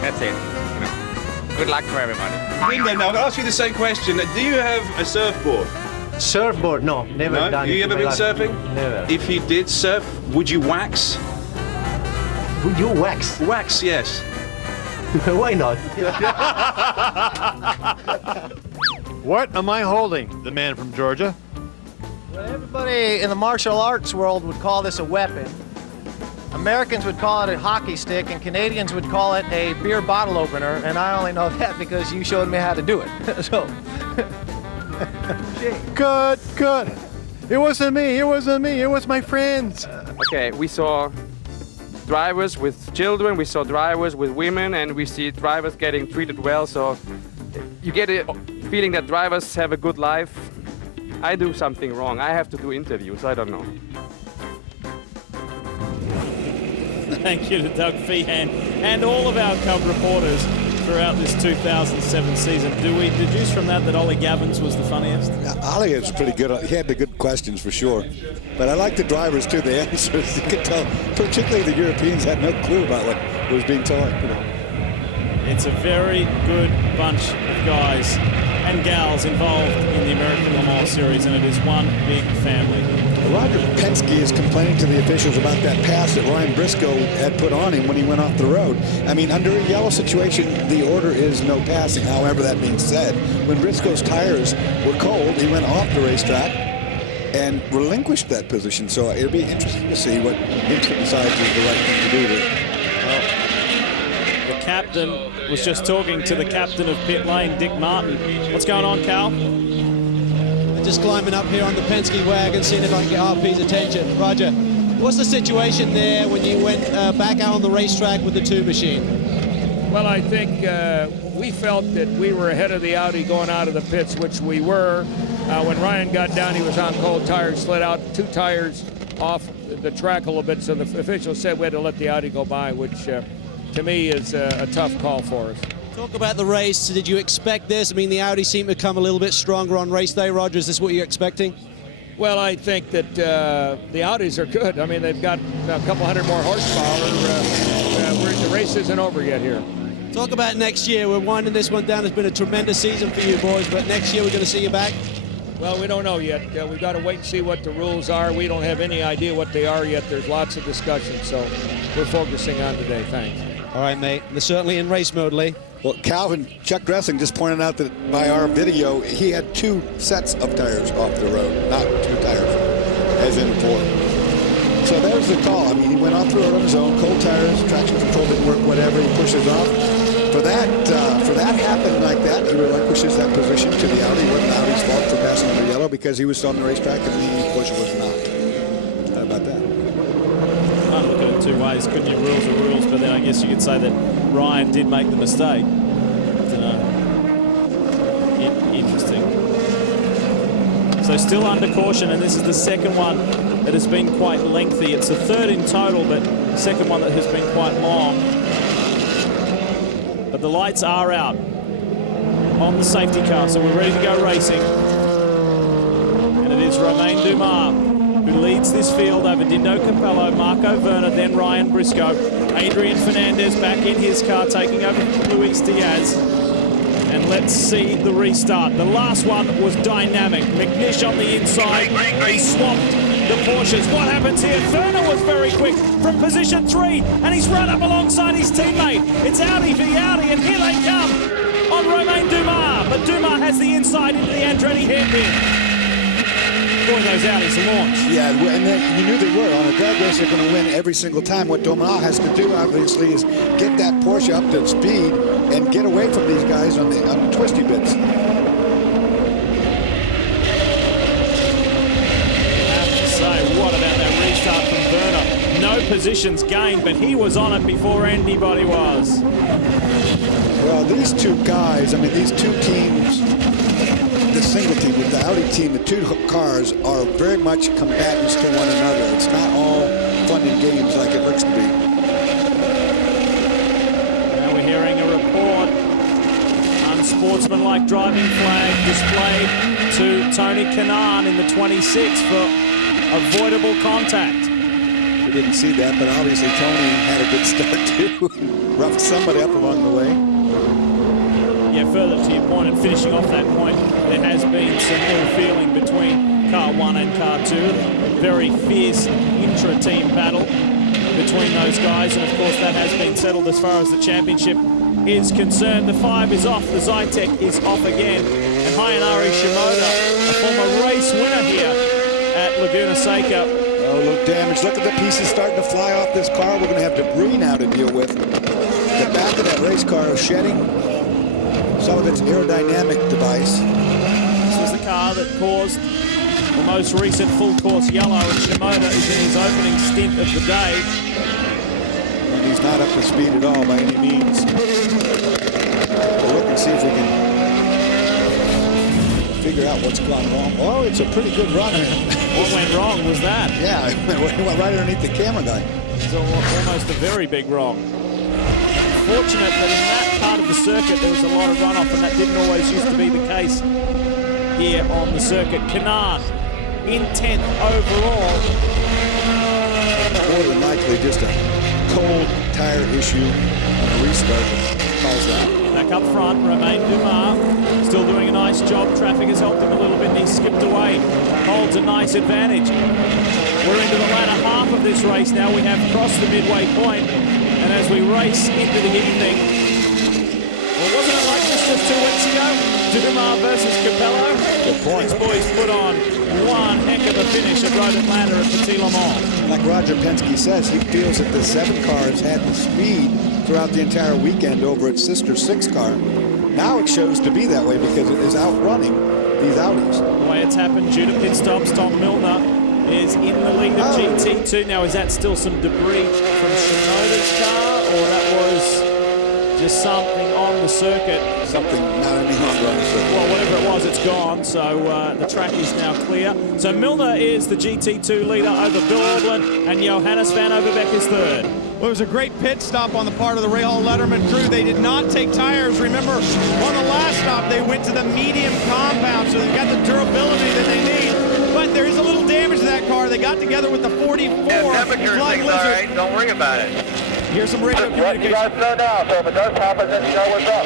That's it. Good luck for everybody. Now, I'll ask you the same question. Do you have a surfboard? Surfboard? No, never done it. Have you ever been surfing? Never. If you did surf, would you wax? Would you wax? Wax, yes. Why not? What am I holding? The man from Georgia. Well, everybody in the martial arts world would call this a weapon. Americans would call it a hockey stick, and Canadians would call it a beer bottle opener, and I only know that because you showed me how to do it. So. Good. It wasn't me, it was my friends. Okay, we saw drivers with children, we saw drivers with women, and we see drivers getting treated well, so you get a feeling that drivers have a good life. I do something wrong. I have to do interviews, I don't know. Thank you to Doug Feehan and all of our Cub reporters throughout this 2007 season. Do we deduce from that Ollie Gavins was the funniest? Ollie was pretty good. He had the good questions for sure. But I like the drivers too, the answers. You could tell, particularly the Europeans had no clue about what was being taught. It's a very good bunch of guys and gals involved in the American Le Mans Series, and it is one big family. Roger Penske is complaining to the officials about that pass that Ryan Briscoe had put on him when he went off the road. I mean, under a yellow situation, the order is no passing. However, that being said, when Briscoe's tires were cold, he went off the racetrack and relinquished that position. So it'll be interesting to see what Vincent decides is the right thing to do there. The captain was just talking to the captain of pit lane, Dick Martin. What's going on, Cal? Just climbing up here on the Penske wagon, seeing if I can get RP's attention. Roger, what's the situation there when you went back out on the racetrack with the 2 machine? Well, I think we felt that we were ahead of the Audi going out of the pits, which we were. When Ryan got down, he was on cold tires, slid out 2 tires off the track a little bit, so the official said we had to let the Audi go by, which to me is a tough call for us. Talk about the race. Did you expect this? I mean, the Audi seemed to come a little bit stronger on race day. Roger, is this what you're expecting? Well, I think that the Audis are good. I mean, they've got a couple hundred more horsepower. The race isn't over yet here. Talk about next year. We're winding this one down. It's been a tremendous season for you boys, but next year we're going to see you back? Well, we don't know yet. We've got to wait and see what the rules are. We don't have any idea what they are yet. There's lots of discussion, so we're focusing on today. Thanks. All right, mate. They're certainly in race mode, Lee. Well, Calvin, Chuck Dressing just pointed out that by our video, he had 2 sets of tires off the road, not 2 tires, as in 4. So there's the call. I mean, he went off the road on his own, cold tires, traction control didn't work, whatever, he pushes off. For that happening like that, he relinquishes that position to the Audi. It wasn't Audi's fault for passing under yellow because he was on the racetrack and the Porsche was not. How about that? Can't look at it 2 ways. Couldn't you? Rules are rules, but then I guess you could say that Ryan did make the mistake. I don't know. Interesting. So still under caution, and this is the second one that has been quite lengthy. It's the 3rd in total, but the second one that has been quite long. The lights are out on the safety car, so we're ready to go racing. And it is Romain Dumas who leads this field over Dindo Capello, Marco Werner, then Ryan Briscoe. Adrian Fernandez back in his car, taking over from Luis Diaz. And let's see the restart. The last one was dynamic. McNish on the inside. He swamped the Porsches. What happens here? Werner was very quick from position 3, and he's run up alongside his teammate. It's Audi v Audi, and here they come on Romain Dumas. But Dumas has the inside into the Andretti hairpin. Boy, those Audis launch. Yeah, and you knew they were. On a drag race, they're going to win every single time. What Dumas has to do, obviously, is get that Porsche up to speed and get away from these guys on the twisty bits. What about that restart from Werner? No positions gained, but he was on it before anybody was. Well, these two guys, I mean, these two teams, the single team with the Audi team, the two cars are very much combatants to one another. It's not all fun and games like it looks to be. Now we're hearing a report. Unsportsmanlike driving flag displayed to Tony Kanaan in the 26 for avoidable contact. We didn't see that, but obviously Tony had a good start too. Roughed somebody up along the way. Yeah, further to your point and finishing off that point, there has been some ill feeling between car 1 and car 2. A very fierce intra-team battle between those guys, and of course that has been settled as far as the championship is concerned. The 5 is off, the Zytek is off again, and Hayanari Shimoda, a former race winner here at Laguna Seca. Oh, look, damage. Look at the pieces starting to fly off this car. We're going to have debris now to deal with. The back of that race car is shedding some of its aerodynamic device. This was the car that caused the most recent full course yellow, and Shimoda is in his opening stint of the day. And he's not up to speed at all by any means. We'll look and see if we can figure out what's gone wrong. Oh, it's a pretty good run. What went wrong was that? Yeah, it went right underneath the camera guy. It's almost a very big wrong. Fortunate that in that part of the circuit there was a lot of runoff, and that didn't always used to be the case here on the circuit. Kanaan in 10th overall. More than likely just a cold tire issue on a restart that caused that. Back up front, Romain Dumas still doing a nice job. Traffic has helped him a little bit, and he's skipped away. Holds a nice advantage. We're into the latter half of this race now. We have crossed the midway point, and as we race into the evening, well, wasn't it like this just 2 weeks ago? Dumas versus Capello. Good point. These boys put on one heck of a finish at Road Atlanta at Petit Le Mans. Like Roger Penske says, he feels that the 7 cars had the speed throughout the entire weekend over its sister 6 car. Now it shows to be that way because it is outrunning these Audis. The way it's happened due to pit stops, Tom Milner is in the lead of GT2. Now, is that still some debris from Shimoda's car, or that was just something on the circuit? Something not any longer on the circuit. Well, whatever it was, it's gone, so the track is now clear. So Milner is the GT2 leader over Bill Aublin, and Johannes van Overbeek is third. Well, it was a great pit stop on the part of the Rahal Letterman crew. They did not take tires. Remember, on the last stop, they went to the medium compound, so they've got the durability that they need. But there is a little damage to that car. They got together with the 44. Temperature Flying thing's all Lizard. right. Don't worry about it. Here's some radio communication. You guys know now, so if it does happen, then you know what's up.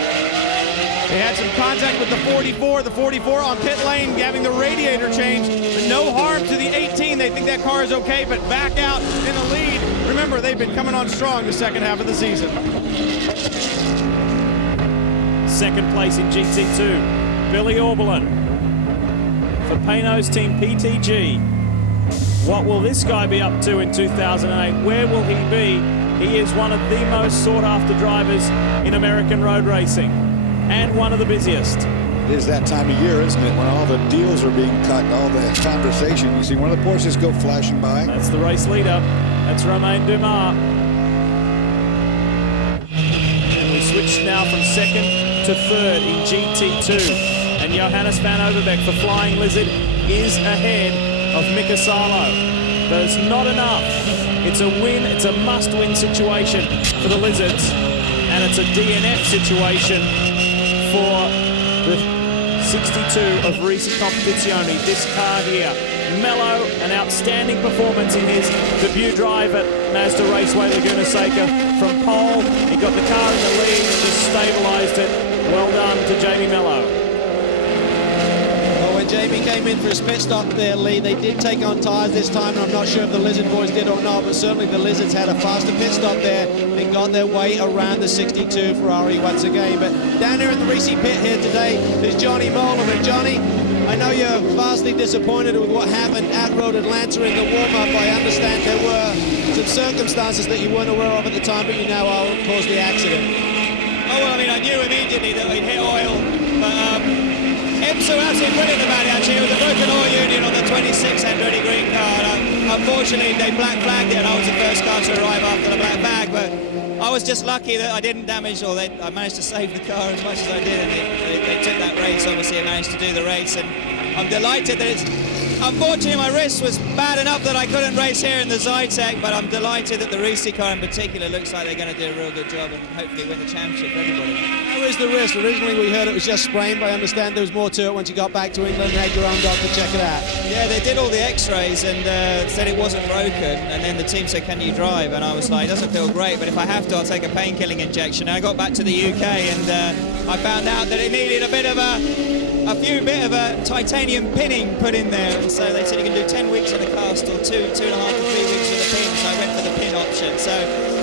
They had some contact with the 44. The 44 on pit lane having the radiator changed, but no harm to the 18. They think that car is okay, but back out in the lead. Remember, they've been coming on strong the second half of the season. Second place in GT2, Billy Aublin for Payno's team PTG. What will this guy be up to in 2008? Where will he be? He is one of the most sought-after drivers in American road racing, and one of the busiest. It is that time of year, isn't it, when all the deals are being cut, all the conversation. You see one of the Porsches go flashing by. That's the race leader. That's Romain Dumas. And we switch now from second to third in GT2. And Johannes van Overbeek for Flying Lizard is ahead of Mika Salo. But it's not enough. It's a win. It's a must-win situation for the Lizards. and it's a DNF situation for the 62 of Risi Competizione. This car here, Mello, an outstanding performance in his debut drive at Mazda Raceway Laguna Seca. From pole, he got the car in the lead and just stabilised it. Well done to Jamie Mello. Well, when Jamie came in for his pit stop there, Lee, they did take on tyres this time, and I'm not sure if the Lizard boys did or not, but certainly the Lizards had a faster pit stop there and got their way around the 62 Ferrari once again. But down here in the Risi pit here today is Johnny Molam. And Johnny, I know you're vastly disappointed with what happened at Road Atlanta in the warm-up. I understand there were some circumstances that you weren't aware of at the time, but you now are what caused the accident. Oh, well, I mean, I knew immediately that we'd hit oil, but IMSA were absolutely brilliant about it, actually. It was a broken oil union on the 26 Andretti Green car. Unfortunately, they black flagged it, and I was the first car to arrive after the black flag, but I was just lucky that I didn't damage, or I managed to save the car as much as I did, and they took that race. Obviously, I managed to do the race, and I'm delighted that it's... Unfortunately, my wrist was bad enough that I couldn't race here in the Zytec, but I'm delighted that the Risi car in particular looks like they're going to do a real good job and hopefully win the championship for everybody. How is the wrist? Originally, we heard it was just sprained, but I understand there was more to it once you got back to England and had your own doctor check it out. Yeah, they did all the x-rays and said it wasn't broken, and then the team said, can you drive? And I was like, it doesn't feel great, but if I have to, I'll take a painkilling injection. And I got back to the UK and I found out that it needed a bit of a titanium pinning put in there, and so they said you can do 10 weeks on the cast or 2.5 to 3 weeks with a pin, so I went for the pin option. So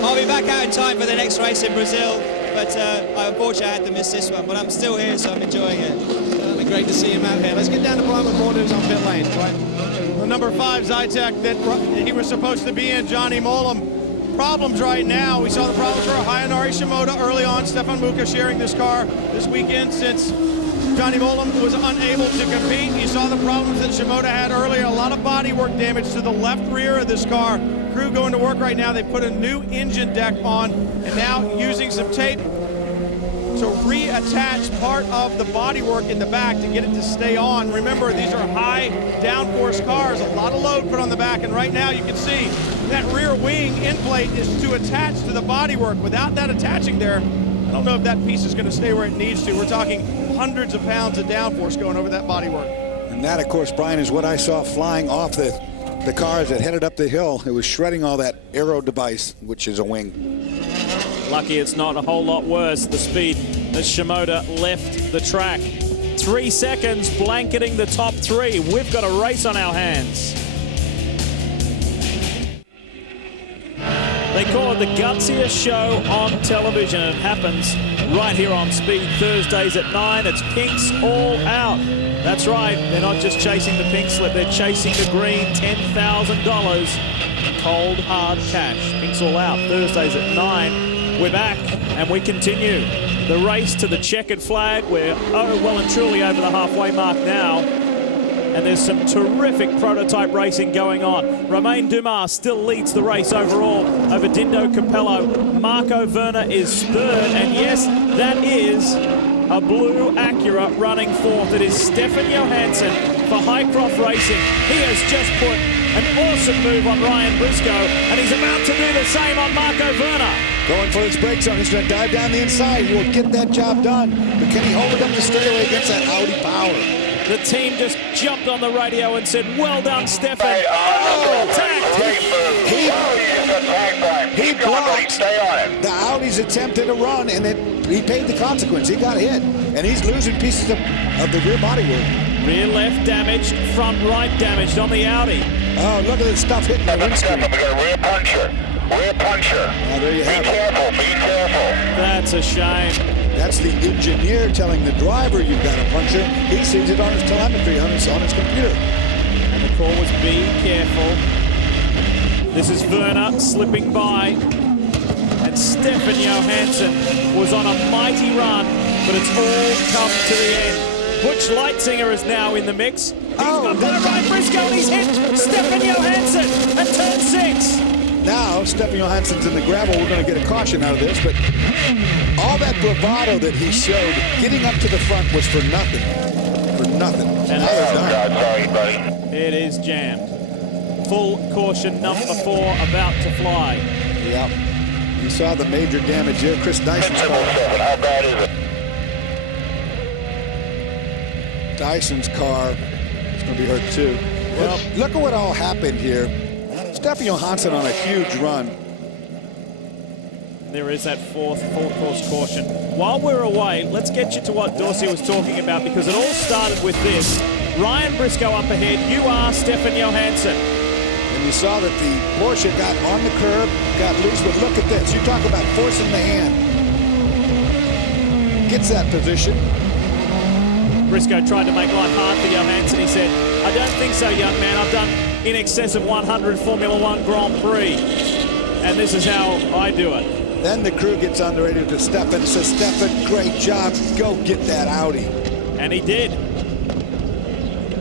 I'll be back out in time for the next race in Brazil, but unfortunately I had to miss this one, but I'm still here, so I'm enjoying it. It'll be great to see him out here. Let's get down to Brian with more news on pit lane. Right? The number 5 Zytec that he was supposed to be in, Johnny Molam. Problems right now. We saw the problems for Hayanari Shimoda early on. Stefan Muka sharing this car this weekend since Johnny Molam was unable to compete. You saw the problems that Shimoda had earlier. A lot of bodywork damage to the left rear of this car. Crew going to work right now. They put a new engine deck on and now using some tape to reattach part of the bodywork in the back to get it to stay on. Remember, these are high downforce cars, a lot of load put on the back, and right now you can see that rear wing end plate is to attach to the bodywork. Without that attaching there, I don't know if that piece is going to stay where it needs to. We're talking hundreds of pounds of downforce going over that bodywork. And that, of course, Brian, is what I saw flying off the cars that headed up the hill. It was shredding all that aero device, which is a wing. Lucky it's not a whole lot worse, the speed as Shimoda left the track. 3 seconds blanketing the top 3. We've got a race on our hands. They call it the gutsiest show on television, and it happens right here on Speed Thursdays at 9. It's Pinks all out. That's right, they're not just chasing the pink slip, they're chasing the green. $10,000 cold hard cash. Pinks all out, Thursdays at 9. We're back and we continue the race to the checkered flag. We're well and truly over the halfway mark now. And there's some terrific prototype racing going on. Romain Dumas still leads the race overall over Dindo Capello. Marco Werner is third, and yes, that is a blue Acura running fourth. It is Stefan Johansson for Highcroft Racing. He has just put an awesome move on Ryan Briscoe, and he's about to do the same on Marco Werner. Going for his brake zone. He's going to dive down the inside. He will get that job done. But can he hold it up the straightaway against that Audi power? The team just jumped on the radio and said, well done, Stefan. He blocked the Audi's attempted to run, and he paid the consequence. He got hit, and he's losing pieces of the rear bodywork. Rear left damaged, front right damaged on the Audi. Oh, look at the stuff hitting the windscreen. We got a rear puncher. Rear puncher. Oh, there you have it. Be careful, be careful. That's a shame. That's the engineer telling the driver you've got a puncher. He sees it on his telemetry, on his computer. And the call was be careful. This is Werner slipping by. And Stefan Johansson was on a mighty run, but it's all come to the end. Butch Leitzinger is now in the mix. He's got Ryan Briscoe, and he's hit Stefan Johansson at turn 6. Now, Stefan Johansson's in the gravel. We're going to get a caution out of this, but all that bravado that he showed getting up to the front was for nothing. For nothing. And sorry, buddy. It is jammed. Full caution number 4 about to fly. Yep. You saw the major damage here. Chris Dyson's car. How bad is it? Dyson's car is going to be hurt too. Well, look at what all happened here. Stefan Johansson on a huge run. There is that fourth full-course caution. While we're away, let's get you to what Dorsey was talking about, because it all started with this. Ryan Briscoe up ahead. You are Stefan Johansson. And you saw that the Porsche got on the curb, got loose, but look at this. You talk about forcing the hand. Gets that position. Briscoe tried to make life hard for Johansson. He said, I don't think so, young man. I've done in excess of 100 Formula One Grand Prix, and this is how I do it. Then the crew gets on the radio to Stefan and says, Stefan, great job. Go get that Audi. And he did.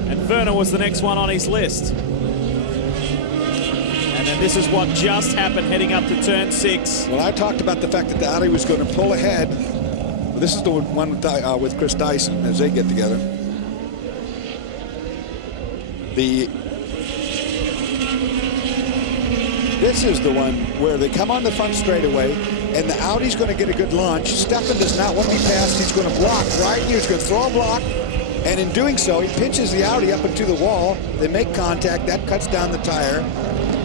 And Werner was the next one on his list. And then this is what just happened heading up to turn 6. Well, I talked about the fact that the Audi was going to pull ahead. This is the one with Chris Dyson as they get together. This is the one where they come on the front straightaway, and the Audi's going to get a good launch. Stefan does not want to be passed. He's going to block right here. He's going to throw a block, and in doing so, he pinches the Audi up into the wall. They make contact. That cuts down the tire,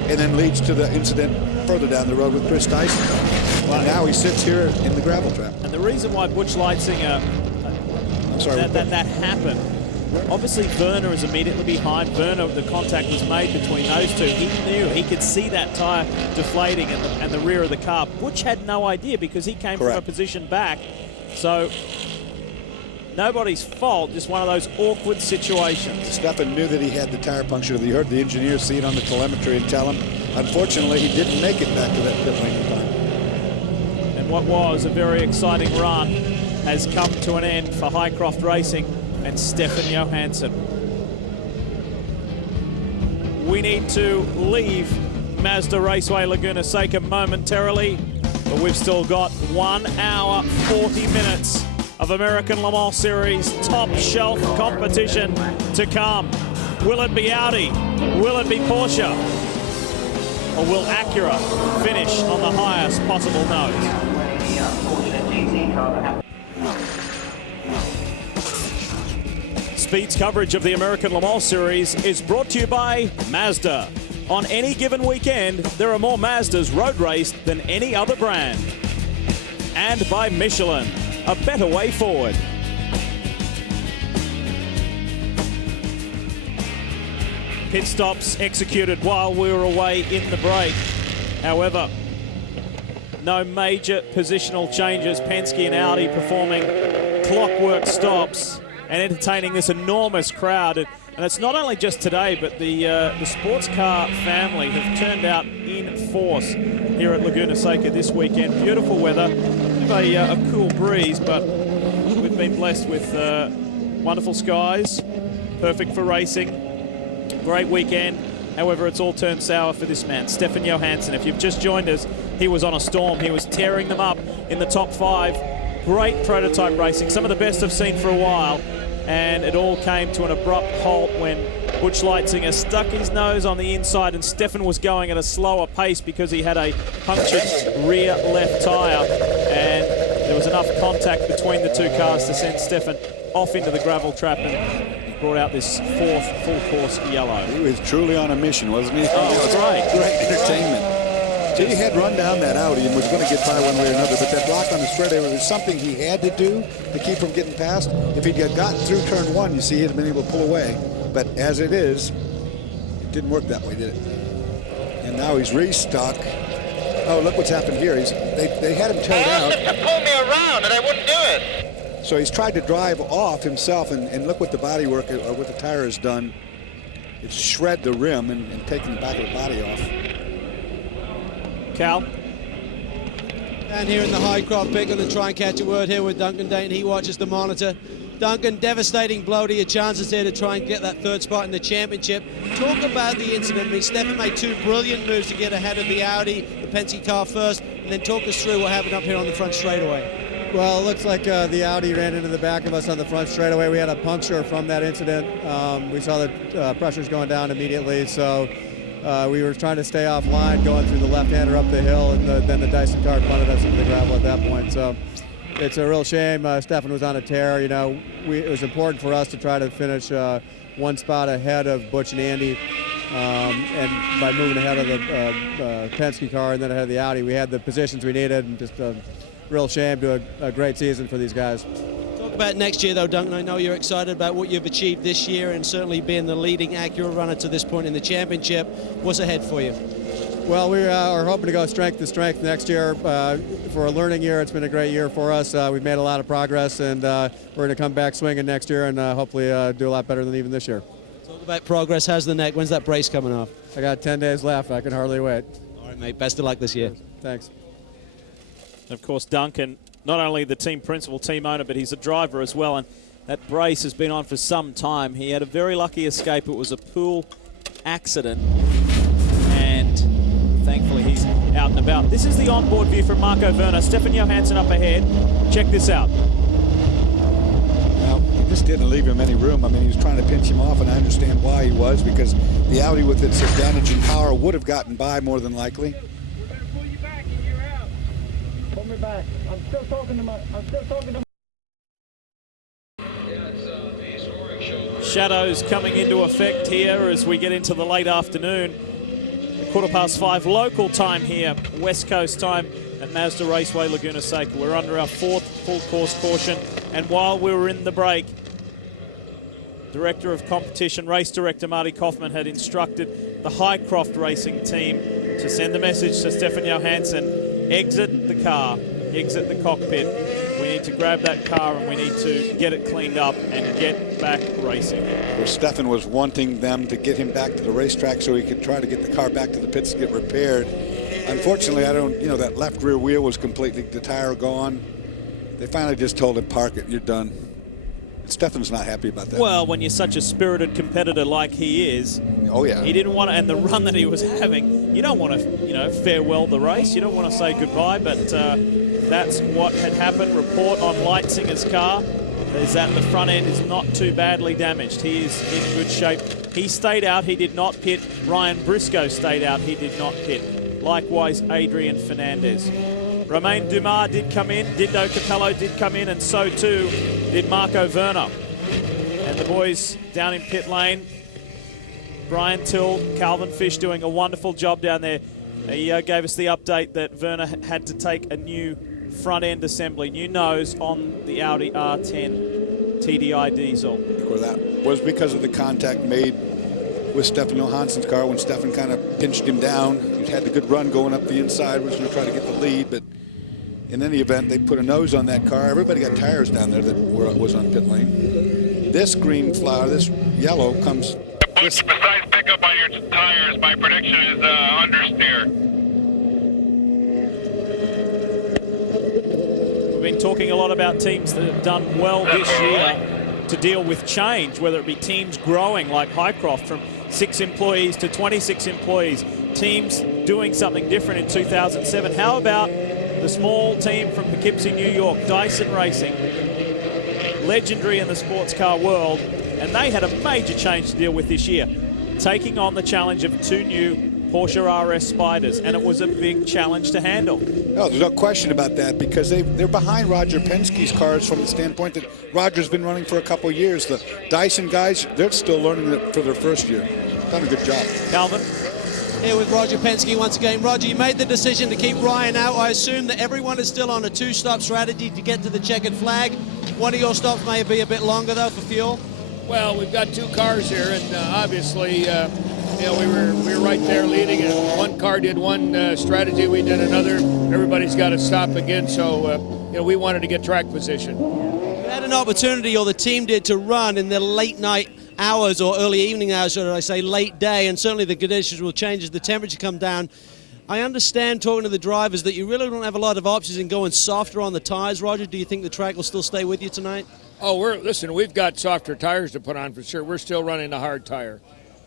and then leads to the incident further down the road with Chris Dyson. Well, and now he sits here in the gravel trap. And the reason why Butch Leitzinger, that happened, obviously Werner is immediately behind. Werner, the contact was made between those two. He knew, he could see that tire deflating and the rear of the car. Butch had no idea because he came from a position back. So nobody's fault, just one of those awkward situations. Stefan knew that he had the tire puncture. He heard the engineer see it on the telemetry and tell him. Unfortunately, he didn't make it back to that pit lane in time. And what was a very exciting run has come to an end for Highcroft Racing and Stefan Johansson. We need to leave Mazda Raceway Laguna Seca momentarily, but we've still got 1 hour, 40 minutes of American Le Mans Series top shelf competition to come. Will it be Audi? Will it be Porsche? Or will Acura finish on the highest possible note? Speed's coverage of the American Le Mans Series is brought to you by Mazda. On any given weekend, there are more Mazdas road raced than any other brand. And by Michelin, a better way forward. Pit stops executed while we were away in the break. However, no major positional changes. Penske and Audi performing clockwork stops and entertaining this enormous crowd. And it's not only just today, but the sports car family have turned out in force here at Laguna Seca this weekend. Beautiful weather, a cool breeze, but we've been blessed with wonderful skies, perfect for racing. Great weekend. However, it's all turned sour for this man, Stefan Johansson. If you've just joined us, he was on a storm. He was tearing them up in the top 5. Great prototype racing, some of the best I've seen for a while. And it all came to an abrupt halt when Butch Leitzinger stuck his nose on the inside and Stefan was going at a slower pace because he had a punctured rear left tyre. And there was enough contact between the two cars to send Stefan off into the gravel trap and brought out this 4th full course yellow. He was truly on a mission, wasn't he? Oh, it was great. Great entertainment. He had run down that Audi and was going to get by one way or another, but that block on the straightaway was something he had to do to keep from getting past. If he'd gotten through turn 1, you see he'd have been able to pull away. But as it is, it didn't work that way, did it? And now he's restuck. Oh, look what's happened here. They had him towed out. To pull me around, and I wouldn't do it. So he's tried to drive off himself, and look what the bodywork, or what the tire has done. It's shred the rim and taken the back of the body off. Cal? And here in the Highcroft pit, going to try and catch a word here with Duncan Dayton. He watches the monitor. Duncan, devastating blow to your chances here to try and get that 3rd spot in the championship. Talk about the incident. I mean, Stefan made 2 brilliant moves to get ahead of the Audi, the Penske car first, and then talk us through what happened up here on the front straightaway. Well, it looks like the Audi ran into the back of us on the front straightaway. We had a puncture from that incident. We saw the pressures going down immediately, so we were trying to stay offline going through the left-hander up the hill, and then the Dyson car punted us into the gravel at that point. So it's a real shame. Stefan was on a tear. You know, it was important for us to try to finish one spot ahead of Butch and Andy, and by moving ahead of the Penske car and then ahead of the Audi, we had the positions we needed, and just a real shame to a great season for these guys. Talk about next year, though, Duncan. I know you're excited about what you've achieved this year and certainly being the leading Acura runner to this point in the championship. What's ahead for you? Well, we are hoping to go strength to strength next year. For a learning year, it's been a great year for us. We've made a lot of progress, and we're going to come back swinging next year and hopefully do a lot better than even this year. Talk about progress. How's the neck? When's that brace coming off? I got 10 days left. I can hardly wait. All right, mate. Best of luck this year. Thanks. Of course, Duncan, not only the team principal, team owner, but he's a driver as well, and that brace has been on for some time. He had a very lucky escape. It was a pool accident, and thankfully he's out and about. This is the onboard view from Marco Werner. Stefan Johansson up ahead. Check this out. Well, he just didn't leave him any room. I mean, he was trying to pinch him off, and I understand why he was, because the Audi with its advantage in power would have gotten by more than likely. Me back. I'm still talking to Shadows coming into effect here as we get into the late afternoon. 5:15 local time here, West Coast time at Mazda Raceway, Laguna Seca. We're under our 4th full course caution, and while we were in the break, Director of Competition, Race Director Marty Kaufman had instructed the Highcroft Racing team to send the message to Stefan Johansson: exit the car, exit the cockpit. We need to grab that car and we need to get it cleaned up and get back racing. Where Stefan was wanting them to get him back to the racetrack so he could try to get the car back to the pits to get repaired. Unfortunately, that left rear wheel was completely, the tire gone. They finally just told him, park it, you're done. And Stefan's not happy about that. Well, when you're such a spirited competitor like he is, oh yeah, he didn't want to, and the run that he was having, you don't want to, farewell the race. You don't want to say goodbye, but that's what had happened. Report on Leitzinger's car is that the front end is not too badly damaged. He is in good shape. He stayed out. He did not pit. Ryan Briscoe stayed out. He did not pit. Likewise, Adrian Fernandez. Romain Dumas did come in. Dindo Capello did come in, and so too did Marco Werner. And the boys down in pit lane, Brian Till, Calvin Fish doing a wonderful job down there. He gave us the update that Werner had to take a new front end assembly, new nose on the Audi R10 TDI diesel. Well, that was because of the contact made with Stefan Johansson's car when Stefan kind of pinched him down. He had a good run going up the inside, was going to try to get the lead, but in any event, they put a nose on that car. Everybody got tires down there that was on pit lane. This green flower, this yellow comes. Precise pickup on your tires. My prediction is understeer. We've been talking a lot about teams that have done well this year to deal with change, whether it be teams growing like Highcroft from 6 employees to 26 employees, teams doing something different in 2007. How about the small team from Poughkeepsie, New York, Dyson Racing, legendary in the sports car world, and they had a major change to deal with this year, taking on the challenge of 2 new Porsche RS Spyders, and it was a big challenge to handle. No, there's no question about that, because they're behind Roger Penske's cars from the standpoint that Roger's been running for a couple years. The Dyson guys, they're still learning it for their first year. Done a good job. Calvin? Here with Roger Penske once again. Roger, you made the decision to keep Ryan out. I assume that everyone is still on a 2-stop strategy to get to the checkered flag. One of your stops may be a bit longer, though, for fuel. Well, we've got 2 cars here, and obviously, we were right there leading, and one car did one strategy, we did another. Everybody's got to stop again, so we wanted to get track position. You had an opportunity, or the team did, to run in the late night hours or early evening hours, or I say late day, and certainly the conditions will change as the temperature come down. I understand, talking to the drivers, that you really don't have a lot of options in going softer on the tires. Roger, do you think the track will still stay with you tonight? Oh, listen, we've got softer tires to put on for sure. We're still running a hard tire.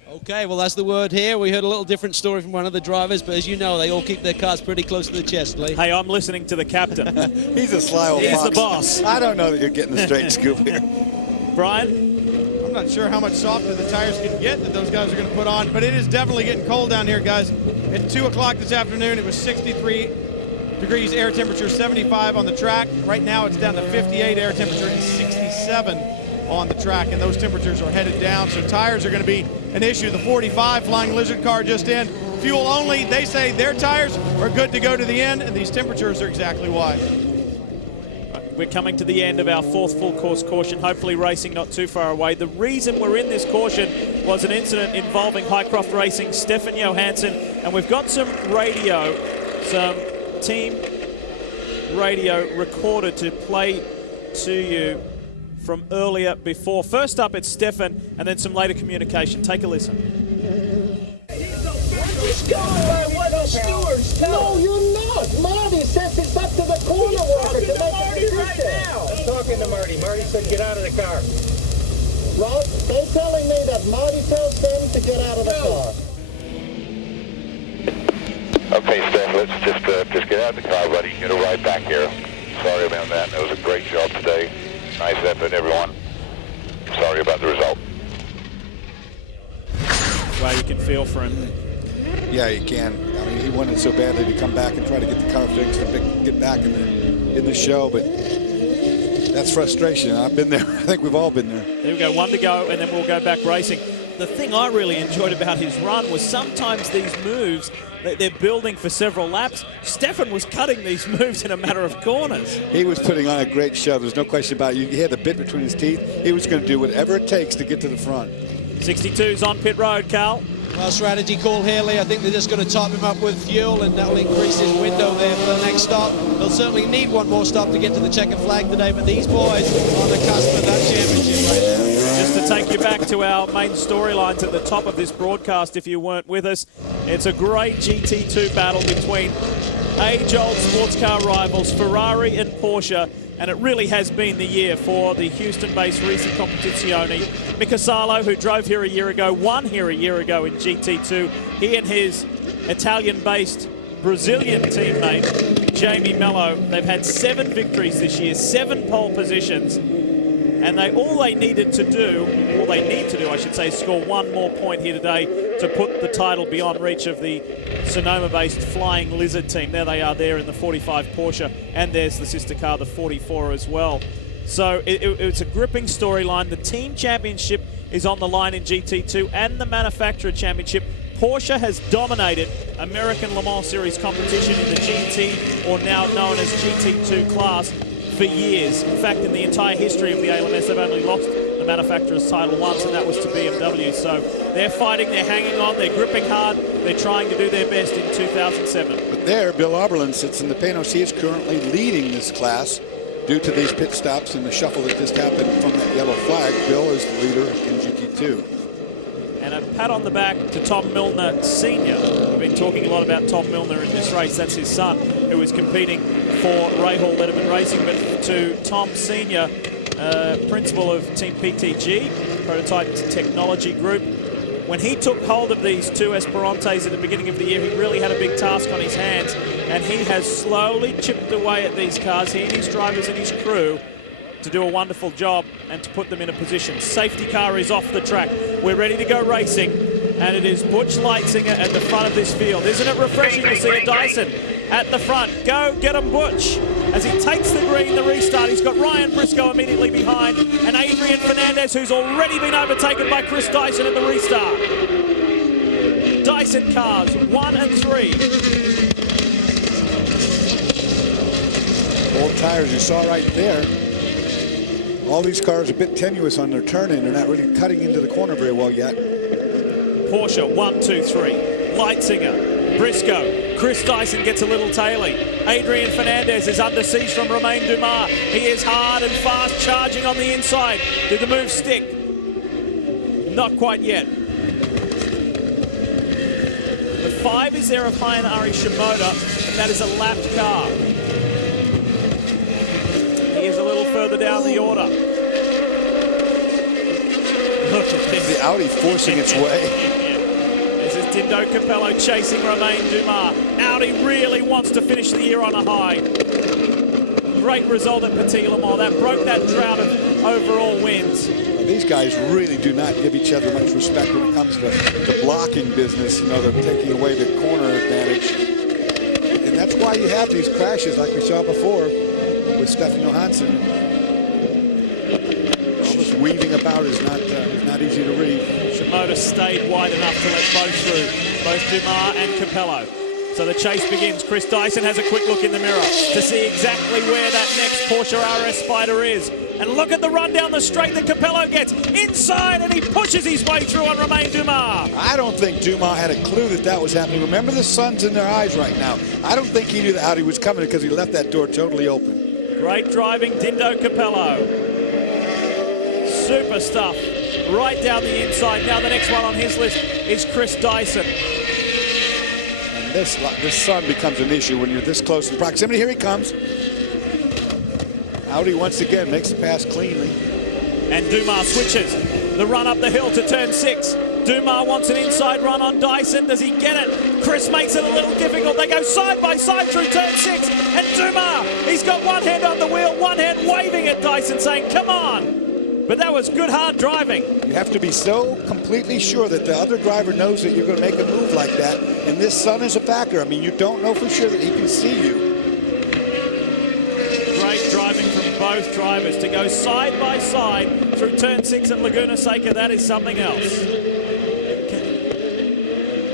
Okay, well, that's the word here. We heard a little different story from one of the drivers, but as you know, they all keep their cars pretty close to the chest, Lee. Hey, I'm listening to the captain. He's a sly old He's fox. the boss. I don't know that you're getting the straight scoop here. Brian? I'm not sure how much softer the tires can get that those guys are going to put on, but it is definitely getting cold down here, guys. At 2 o'clock this afternoon, it was 63 degrees air temperature, 75 on the track. Right now, it's down to 58 air temperature and 67 on the track, and those temperatures are headed down, so tires are going to be an issue. The 45 Flying Lizard car just in. Fuel only. They say their tires are good to go to the end, and these temperatures are exactly why. We're coming to the end of our 4th full course caution, hopefully racing not too far away. The reason we're in this caution was an incident involving Highcroft Racing, Stefan Johansson, and we've got some radio, some team radio recorded to play to you from earlier before. First up, it's Stefan, and then some later communication. Take a listen. No, you're not. Marty says it's up to the corner walker to make a decision. Right now. I'm talking to Marty. Marty said get out of the car. Well, they're telling me that Marty tells them to get out of the car. Okay, Steph, let's just get out of the car, buddy. Get a ride back here. Sorry about that. That was a great job today. Nice effort, everyone. Sorry about the result. Well, you can feel for him. Yeah, you can. I mean, he wanted so badly to come back and try to get the car fixed and get back in the show, but that's frustration. I've been there. I think we've all been there. There we go, 1 to go, and then we'll go back racing. The thing I really enjoyed about his run was sometimes these moves, they're building for several laps. Stefan was cutting these moves in a matter of corners. He was putting on a great show. There's no question about it. He had the bit between his teeth. He was going to do whatever it takes to get to the front. 62's on pit road, Carl. Well, strategy call here, Lee. I think they're just going to top him up with fuel, and that'll increase his window there for the next stop. They'll certainly need one more stop to get to the checkered flag today, but these boys on the cusp of that championship right now. Just to take you back to our main storylines at the top of this broadcast, if you weren't with us, it's a great GT2 battle between age-old sports car rivals Ferrari and Porsche, and it really has been the year for the Houston-based Risi Competizione. Mika Salo, who drove here a year ago, won here a year ago in GT2. He and his Italian-based Brazilian teammate, Jamie Mello, they've had 7 victories this year, 7 pole positions, and all they need to do, I should say, is score 1 more point here today to put the title beyond reach of the Sonoma-based Flying Lizard team. There they are there in the 45 Porsche, and there's the sister car, the 44 as well. So it's a gripping storyline. The team championship is on the line in GT2 and the manufacturer championship. Porsche has dominated American Le Mans Series competition in the GT, or now known as GT2 class, for years. In fact, in the entire history of the ALMS, they've only lost the manufacturer's title once, and that was to BMW. So they're fighting, they're hanging on, they're gripping hard, they're trying to do their best in 2007. But there, Bill Oberlin sits in the paint. He is currently leading this class due to these pit stops and the shuffle that just happened from that yellow flag. Bill is the leader in GT2. And a pat on the back to Tom Milner Sr. We've been talking a lot about Tom Milner in this race. That's his son, who is competing for Rahal Letterman Racing. But to Tom Sr., principal of Team PTG, Prototype Technology Group, when he took hold of these 2 Esperantes at the beginning of the year, he really had a big task on his hands, and he has slowly chipped away at these cars, he and his drivers and his crew, to do a wonderful job and to put them in a position. Safety car is off the track. We're ready to go racing, and it is Butch Leitzinger at the front of this field. Isn't it refreshing to see a Dyson at the front? Go get him, Butch. As he takes the green, the restart, he's got Ryan Briscoe immediately behind, and Adrian Fernandez, who's already been overtaken by Chris Dyson at the restart. Dyson cars, 1 and 3. Old tires, you saw right there. All these cars are a bit tenuous on their turn-in. They're not really cutting into the corner very well yet. Porsche, 1, 2, 3. Leitzinger, Briscoe, Chris Dyson gets a little tailing. Adrian Fernandez is under siege from Romain Dumas. He is hard and fast, charging on the inside. Did the move stick? Not quite yet. The 5 is there of Hayanari Shimoda, and that is a lapped car. He is a little further down the order. Look at this. The Audi forcing its way. This is Dindo Capello chasing Romain Dumas. Audi really wants to finish the year on a high. Great result at Petit Le Mans. That broke that drought of overall wins. Well, these guys really do not give each other much respect when it comes to the blocking business. You know, they're taking away the corner advantage. And that's why you have these crashes like we saw before with Stefan Johansson. All this weaving about is not easy to read. Shimoda stayed wide enough to let both through, both Dumas and Capello. So the chase begins. Chris Dyson has a quick look in the mirror to see exactly where that next Porsche RS Spider is. And look at the run down the straight that Capello gets inside, and he pushes his way through on Romain Dumas. I don't think Dumas had a clue that that was happening. Remember, the sun's in their eyes right now. I don't think he knew that Audi was coming because he left that door totally open. Great driving, Dindo Capello. Super stuff. Right down the inside. Now the next one on his list is Chris Dyson. And this sun becomes an issue when you're this close in proximity. Here he comes. Audi once again makes the pass cleanly. And Dumas switches the run up the hill to turn 6. Dumas wants an inside run on Dyson. Does he get it? Chris makes it a little difficult. They go side by side through turn 6. And Dumas, he's got one hand on the wheel, one hand waving at Dyson saying, come on. But that was good, hard driving. You have to be so completely sure that the other driver knows that you're going to make a move like that. And this sun is a factor. I mean, you don't know for sure that he can see you. Great driving from both drivers to go side by side through turn 6 at Laguna Seca. That is something else.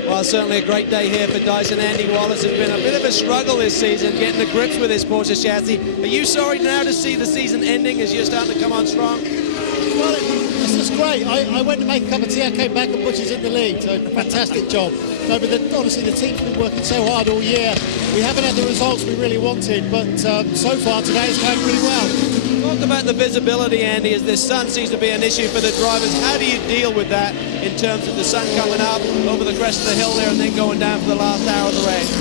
Well, certainly a great day here for Dyson. Andy Wallace has been a bit of a struggle this season, getting to grips with his Porsche chassis. Are you sorry now to see the season ending as you're starting to come on strong? Well, this is great. I went to make a cup of tea, I came back and Butch in the lead, so fantastic job. No, but honestly, the team's been working so hard all year. We haven't had the results we really wanted, but so far today it's going really well. Talk about the visibility, Andy, as this sun seems to be an issue for the drivers. How do you deal with that in terms of the sun coming up over the crest of the hill there and then going down for the last hour of the race?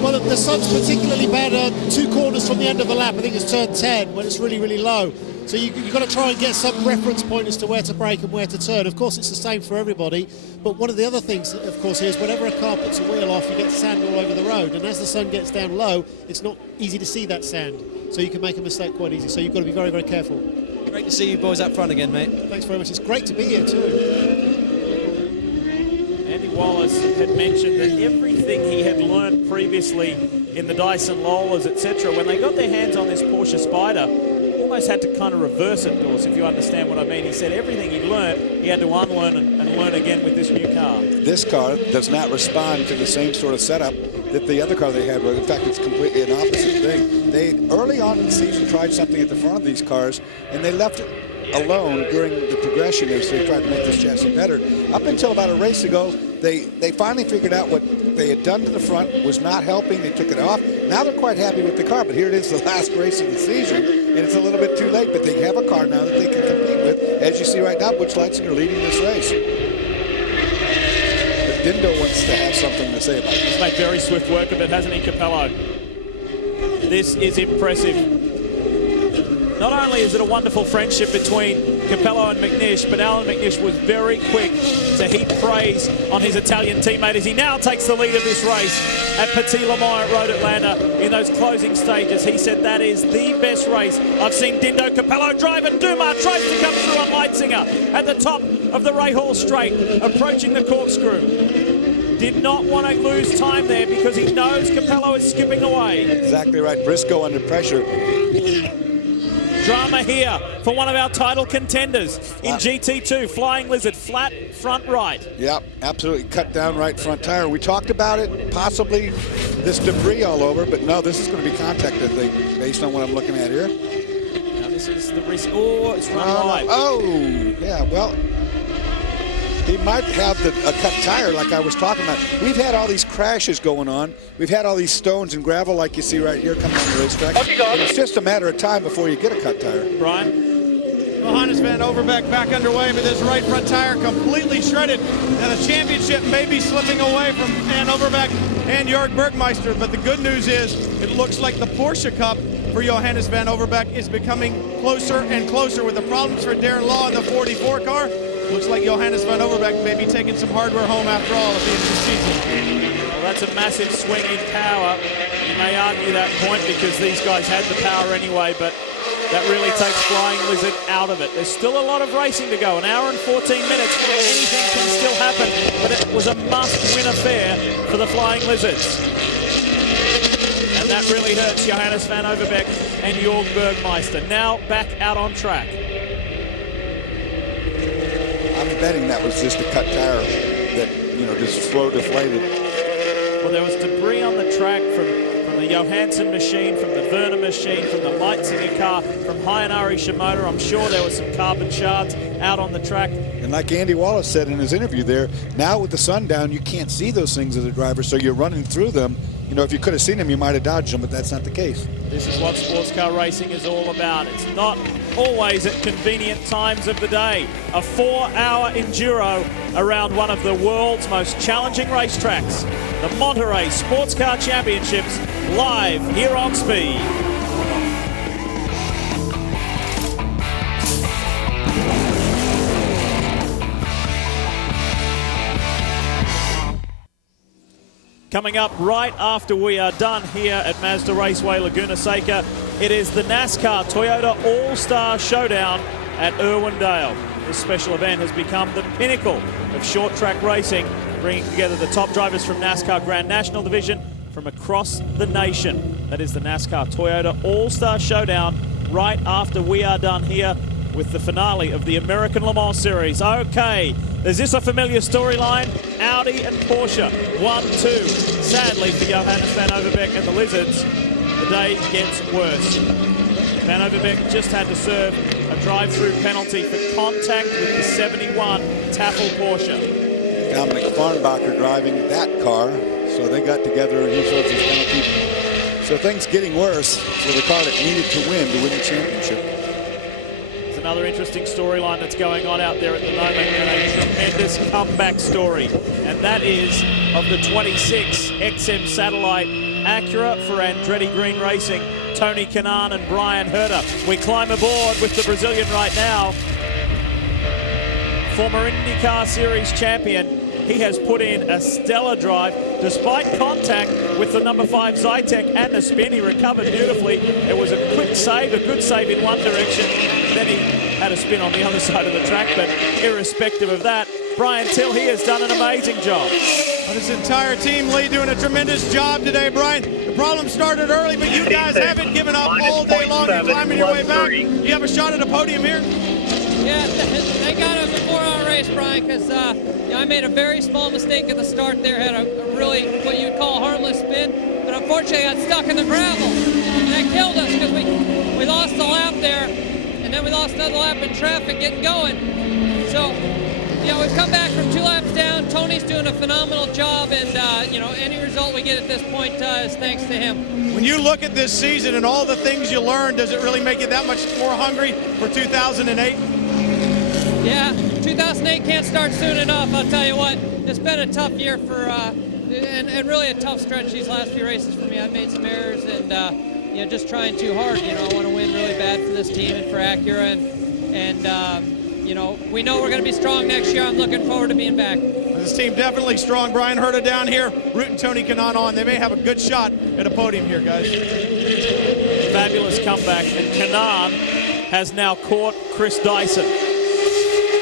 Well, the sun's particularly bad 2 corners from the end of the lap. I think it's turn 10 when it's really, really low. So you've got to try and get some reference point as to where to brake and where to turn. Of course, it's the same for everybody. But one of the other things, of course, is whenever a car puts a wheel off, you get sand all over the road. And as the sun gets down low, it's not easy to see that sand. So you can make a mistake quite easy. So you've got to be very, very careful. Great to see you boys up front again, mate. Thanks very much. It's great to be here, too. Andy Wallace had mentioned that everything he had learnt previously in the Dyson Lolas, etc., when they got their hands on this Porsche Spider, almost had to kind of reverse it, Dawes, if you understand what I mean. He said everything he'd learned, he had to unlearn and learn again with this new car. This car does not respond to the same sort of setup that the other car they had was. In fact, it's completely an opposite thing. They, early on in the season, tried something at the front of these cars, and they left it alone during the progression as they tried to make this chassis better. Up until about a race ago, they finally figured out what they had done to the front was not helping. They took it off. Now they're quite happy with the car, but here it is, the last race of the season, and it's a little bit too late, but they have a car now that they can compete with. As you see right now, Butch Leitzinger leading this race. But Dindo wants to have something to say about it. He's made very swift work of it, hasn't he, Capello? This is impressive. Not only is it a wonderful friendship between Capello and McNish, but Alan McNish was very quick to heap praise on his Italian teammate as he now takes the lead of this race at Petit Le Mans at Road Atlanta in those closing stages. He said that is the best race I've seen Dindo Capello drive, and Dumas tries to come through on Leitzinger at the top of the Rahal Straight, approaching the corkscrew. Did not want to lose time there because he knows Capello is skipping away. Exactly right. Briscoe under pressure. Drama here for one of our title contenders in GT2, Flying Lizard, flat front right. Yep, absolutely cut down right front tire. We talked about it, possibly this debris all over, but no, this is going to be contact, I think, based on what I'm looking at here. Now this is the risk. Oh, it's run wide. Oh, yeah, well, he might have a cut tire like I was talking about. We've had all these crashes going on. We've had all these stones and gravel like you see right here coming on the racetrack. And it's just a matter of time before you get a cut tire. Brian? Johannes Van Overbeek back underway, but this right front tire completely shredded. Now the championship may be slipping away from Van Overbeek and Jörg Bergmeister, but the good news is it looks like the Porsche Cup for Johannes Van Overbeek is becoming closer and closer with the problems for Darren Law in the 44 car. Looks like Johannes Van Overbeek may be taking some hardware home after all at the end of the season. Well, that's a massive swing in power. You may argue that point because these guys had the power anyway, but that really takes Flying Lizard out of it. There's still a lot of racing to go, an hour and 14 minutes. Anything can still happen, but it was a must-win affair for the Flying Lizards. And that really hurts Johannes van Overbeek and Jörg Bergmeister. Now back out on track. I'm betting that was just a cut tire that, just slow deflated. Well, there was debris on the track from the Johansson machine, from the Werner machine, from the Leitzinger car, from Hayanari Shimoda. I'm sure there were some carbon shards out on the track. And like Andy Wallace said in his interview there, now with the sun down, you can't see those things as a driver, so you're running through them. If you could have seen them, you might have dodged them, but that's not the case. This is what sports car racing is all about. It's not always at convenient times of the day. A 4-hour enduro around one of the world's most challenging racetracks. The Monterey Sports Car Championships, live here on Speed. Coming up right after we are done here at Mazda Raceway, Laguna Seca, it is the NASCAR Toyota All-Star Showdown at Irwindale. This special event has become the pinnacle of short track racing, bringing together the top drivers from NASCAR Grand National Division from across the nation. That is the NASCAR Toyota All-Star Showdown right after we are done here with the finale of the American Le Mans Series. Okay, is this a familiar storyline? Audi and Porsche, 1-2. Sadly for Johannes van Overbeek and the Lizards, the day gets worse. Van Overbeek just had to serve a drive-through penalty for contact with the 71 Tafel Porsche. Dominic Farnbacher driving that car, so they got together and he served his penalty. So things getting worse for the car that needed to win the championship. Another interesting storyline that's going on out there at the moment, and a tremendous comeback story, and that is of the 26 XM Satellite Acura for Andretti Green Racing, Tony Kanaan and Brian Herter. We climb aboard with the Brazilian right now. Former IndyCar Series champion, he has put in a stellar drive despite contact with the number 5 Zytek and the spin. He recovered beautifully. It was a quick save, a good save in one direction. Then he had a spin on the other side of the track, but irrespective of that, Brian Till, he has done an amazing job. Well, this entire team, Lee, doing a tremendous job today, Brian. The problem started early, but you guys haven't given up all day long. You're climbing your way back. You have a shot at a podium here? Yeah, thank God it was a 4-hour race, Brian, because I made a very small mistake at the start there. Had a really, what you'd call a harmless spin, but unfortunately I got stuck in the gravel. And that killed us because we lost the lap there, and then we lost another lap in traffic getting going. So, we've come back from 2 laps down. Tony's doing a phenomenal job, and, any result we get at this point is thanks to him. When you look at this season and all the things you learned, does it really make you that much more hungry for 2008? Yeah, 2008 can't start soon enough, I'll tell you what. It's been a tough year for, and really a tough stretch these last few races for me. I've made some errors and, just trying too hard. I want to win really bad for this team and for Acura, and we know we're going to be strong next year. I'm looking forward to being back. This team definitely strong. Brian Herta down here, rooting Tony Kanaan on. They may have a good shot at a podium here, guys. Fabulous comeback, and Kanaan has now caught Chris Dyson.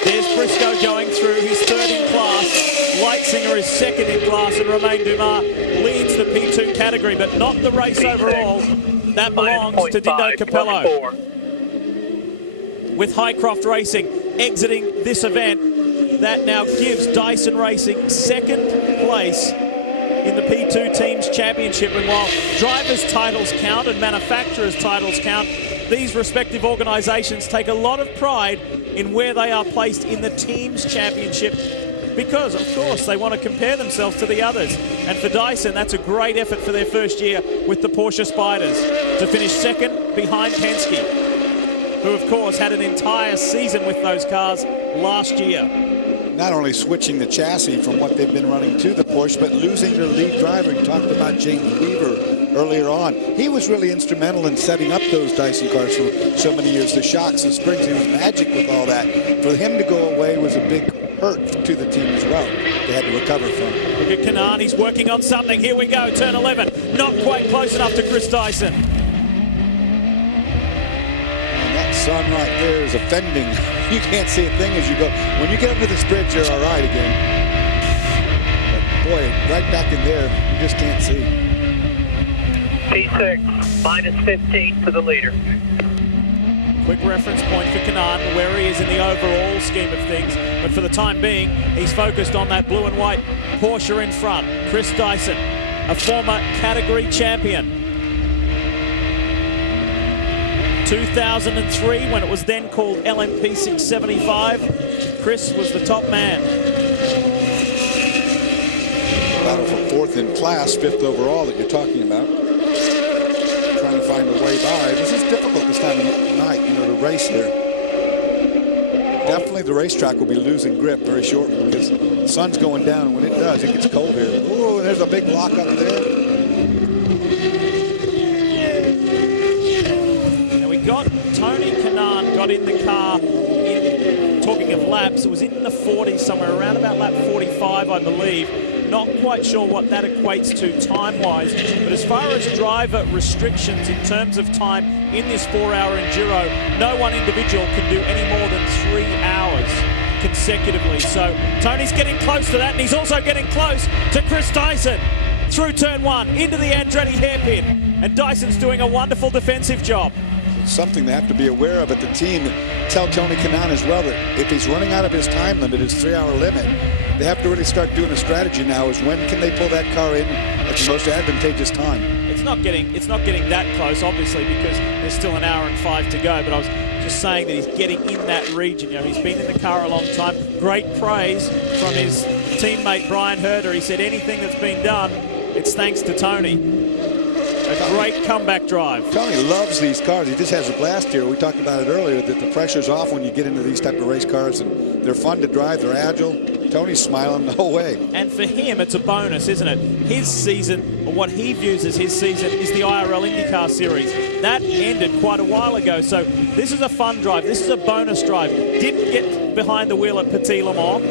There's Briscoe going through. He's third in class. Leitzinger is second in class, and Romain Dumas leads the P2 category, but not the race overall. That belongs to Dindo Capello. With Highcroft Racing exiting this event, that now gives Dyson Racing second place in the P2 Teams Championship. And while drivers' titles count and manufacturers' titles count, these respective organizations take a lot of pride in where they are placed in the Teams Championship because, of course, they want to compare themselves to the others. And for Dyson, that's a great effort for their first year with the Porsche Spiders to finish second behind Penske, who, of course, had an entire season with those cars last year. Not only switching the chassis from what they've been running to the Porsche, but losing their lead driver. You talked about James Weaver earlier on. He was really instrumental in setting up those Dyson cars for so many years. The shocks, the springs, he was magic with all that. For him to go away was a big hurt to the team as well. They had to recover from. Look at Kanaan, he's working on something. Here we go, turn 11. Not quite close enough to Chris Dyson. sun right there is offending. You can't see a thing as you go. When you get under this bridge, you're all right again. But boy, right back in there, you just can't see. P6, minus 15 to the leader. Quick reference point for Kanaan, where he is in the overall scheme of things. But for the time being, he's focused on that blue and white Porsche in front. Chris Dyson, a former category champion. 2003, when it was then called LMP 675, Chris was the top man. Battle for fourth in class, fifth overall that you're talking about. Trying to find a way by. This is difficult this time of night, you know, to race here. Definitely the racetrack will be losing grip very shortly because the sun's going down, and when it does, it gets cold here. Ooh, there's a big lock up there. Tony Kanaan got in the car, talking of laps, it was in the 40s somewhere, around about lap 45, I believe. Not quite sure what that equates to time-wise, but as far as driver restrictions in terms of time in this 4-hour enduro, no one individual can do any more than 3 hours consecutively. So Tony's getting close to that, and he's also getting close to Chris Dyson through turn 1 into the Andretti hairpin, and Dyson's doing a wonderful defensive job. Something they have to be aware of at the team. Tell Tony Kanaan as well that if he's running out of his time limit, his 3-hour limit, they have to really start doing a strategy now is when can they pull that car in at the most advantageous time. It's not getting that close, obviously, because there's still an hour and 5 to go, but I was just saying that he's getting in that region. You know, he's been in the car a long time. Great praise from his teammate Brian Herder. He said anything that's been done, it's thanks to Tony. A great comeback drive. Tony loves these cars. He just has a blast here. We talked about it earlier that the pressure's off when you get into these type of race cars, and they're fun to drive. They're agile. Tony's smiling the whole way. And for him, it's a bonus, isn't it? His season, or what he views as his season, is the IRL IndyCar Series. That ended quite a while ago, so this is a fun drive. This is a bonus drive. Didn't get behind the wheel at Petit Le Mans.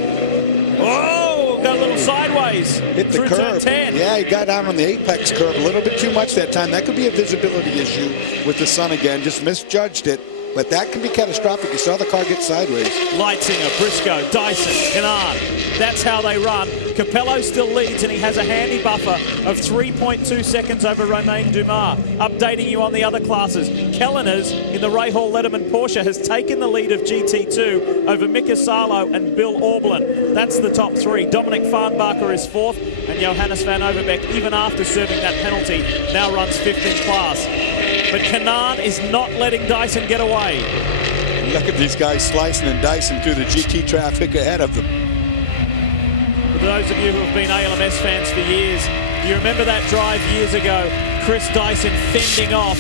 Oh! Got a little sideways. Hit the through curb. turn 10. Yeah, he got down on the apex curb a little bit too much that time. That could be a visibility issue with the sun again. Just misjudged it. But that can be catastrophic. You saw the car get sideways. Leitzinger, Briscoe, Dyson, Kanaan. That's how they run. Capello still leads, and he has a handy buffer of 3.2 seconds over Romain Dumas. Updating you on the other classes. Kellener's in the Ray Hall Letterman Porsche has taken the lead of GT2 over Mika Salo and Bill Aublin. That's the top 3. Dominic Farnbacher is 4th, and Johannes van Overbeek, even after serving that penalty, now runs 5th in class. But Kanaan is not letting Dyson get away. And look at these guys slicing and dicing through the GT traffic ahead of them. For those of you who have been ALMS fans for years, do you remember that drive years ago? Chris Dyson fending off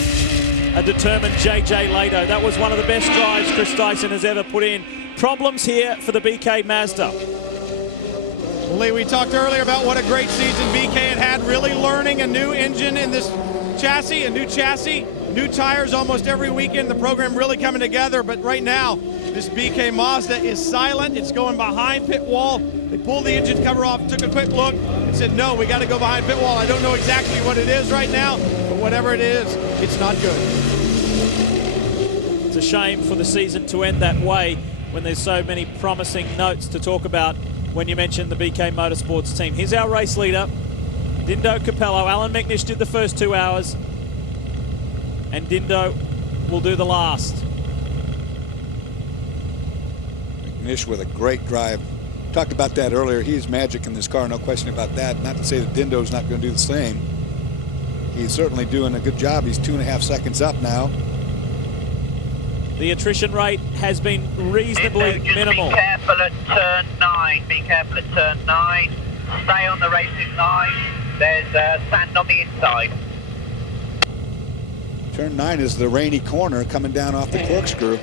a determined JJ Lato. That was one of the best drives Chris Dyson has ever put in. Problems here for the BK Mazda. Well, Lee, we talked earlier about what a great season BK had, really learning a new engine in this chassis, a new chassis, new tires almost every weekend. The program really coming together, but right now, this BK Mazda is silent. It's going behind pit wall. They pulled the engine cover off, took a quick look, and said, no, we got to go behind pit wall. I don't know exactly what it is right now, but whatever it is, it's not good. It's a shame for the season to end that way when there's so many promising notes to talk about when you mention the BK Motorsports team. Here's our race leader, Dindo Capello. Alan McNish did the first 2 hours, and Dindo will do the last. McNish with a great drive. Talked about that earlier. He's magic in this car, no question about that. Not to say that Dindo's not going to do the same. He's certainly doing a good job. He's 2.5 seconds up now. The attrition rate has been reasonably minimal. Be careful at turn 9. Be careful at turn 9. Stay on the racing line. There's sand on the inside. Turn 9 is the rainy corner coming down off the corkscrew.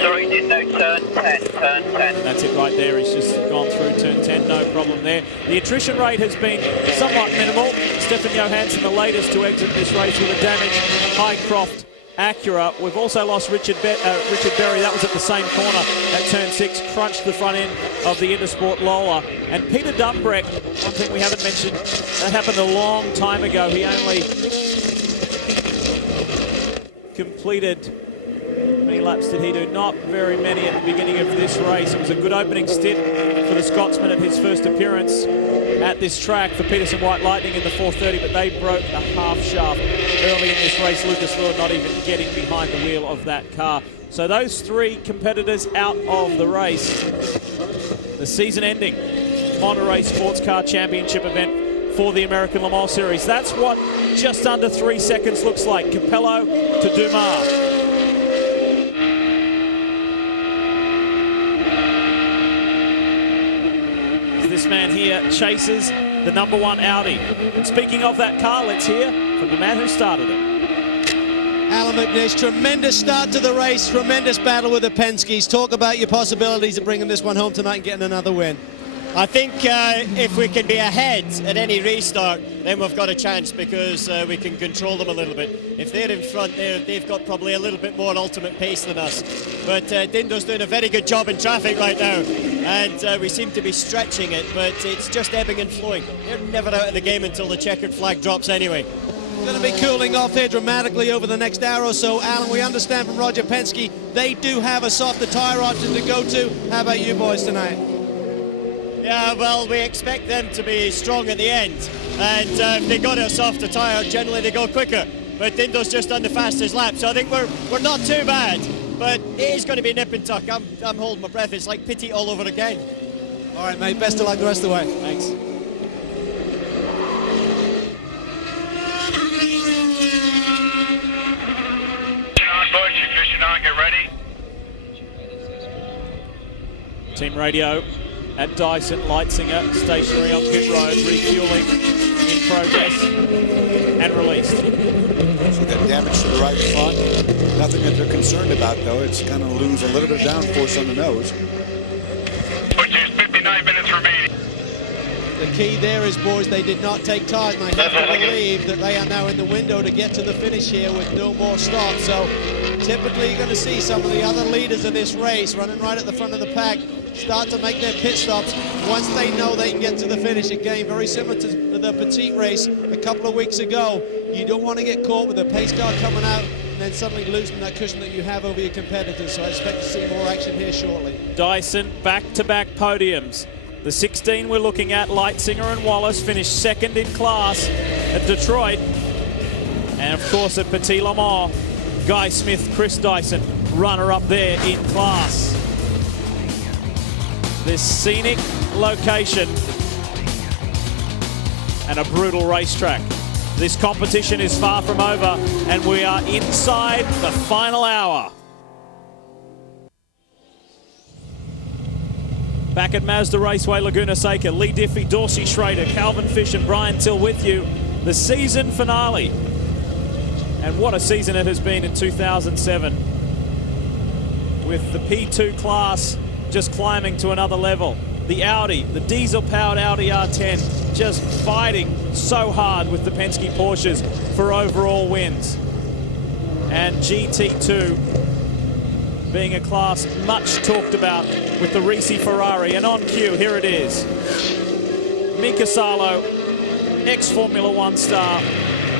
Sorry, Dindo, turn 10, turn 10. That's it right there. He's just gone through turn 10, no problem there. The attrition rate has been somewhat minimal. Stefan Johansson, the latest to exit this race with a damaged Highcroft Acura. We've also lost Richard Berry. That was at the same corner at turn 6, crunched the front end of the Intersport Lola. And Peter Dumbreck, one thing we haven't mentioned, that happened a long time ago. He only completed How many laps did he do? Not very many at the beginning of this race. It was a good opening stint for the Scotsman at his first appearance at this track for Peterson White Lightning in the 430, but they broke a half shaft early in this race. Lucas Lure not even getting behind the wheel of that car. So those three competitors out of the race. The season-ending Monterey Sports Car Championship event for the American Le Mans Series. That's what just under 3 seconds looks like. Capello to Dumas. This man here chases the #1 Audi. And speaking of that car, let's hear from the man who started it. Alan McNish, tremendous start to the race, tremendous battle with the Penske's. Talk about your possibilities of bringing this one home tonight and getting another win. I think if we can be ahead at any restart, then we've got a chance because we can control them a little bit. If they're in front, they've got probably a little bit more ultimate pace than us. But Dindo's doing a very good job in traffic right now, and we seem to be stretching it, but it's just ebbing and flowing. They're never out of the game until the checkered flag drops anyway. Going to be cooling off here dramatically over the next hour or so. Alan, we understand from Roger Penske they do have a softer tyre option to go to. How about you boys tonight? Yeah, well, we expect them to be strong at the end, and if they got a softer tyre, generally they go quicker. But Dindo's just done the fastest lap, so I think we're not too bad. But it is going to be nip and tuck. I'm holding my breath. It's like Petit all over again. All right, mate. Best of luck the rest of the way. Thanks. Get ready. Team radio at Dyson, Leitzinger stationary on pit road, refueling in progress and released. So got damage to the right front. Nothing that they're concerned about, though. It's going to lose a little bit of downforce on the nose. Which is 59 minutes remaining. The key there is, boys, they did not take time. I have to believe that they are now in the window to get to the finish here with no more stops. So typically you're going to see some of the other leaders of this race running right at the front of the pack start to make their pit stops once they know they can get to the finish. Again, very similar to the Petite race a couple of weeks ago. You don't want to get caught with a pace car coming out and then suddenly losing that cushion that you have over your competitors. So I expect to see more action here shortly. Dyson back-to-back podiums. The 16 we're looking at, Leitzinger and Wallace finished second in class at Detroit. And of course at Petit Le Mans, Guy Smith, Chris Dyson, runner up there in class. This scenic location and a brutal racetrack. This competition is far from over and we are inside the final hour. Back at Mazda Raceway, Laguna Seca, Lee Diffie, Dorsey Schrader, Calvin Fish and Brian Till with you. The season finale. And what a season it has been in 2007. With the P2 class just climbing to another level. The Audi, the diesel-powered Audi R10, just fighting so hard with the Penske Porsches for overall wins. And GT2 being a class much talked about with the Risi Ferrari. And on cue, here it is. Mika Salo, ex-Formula One star,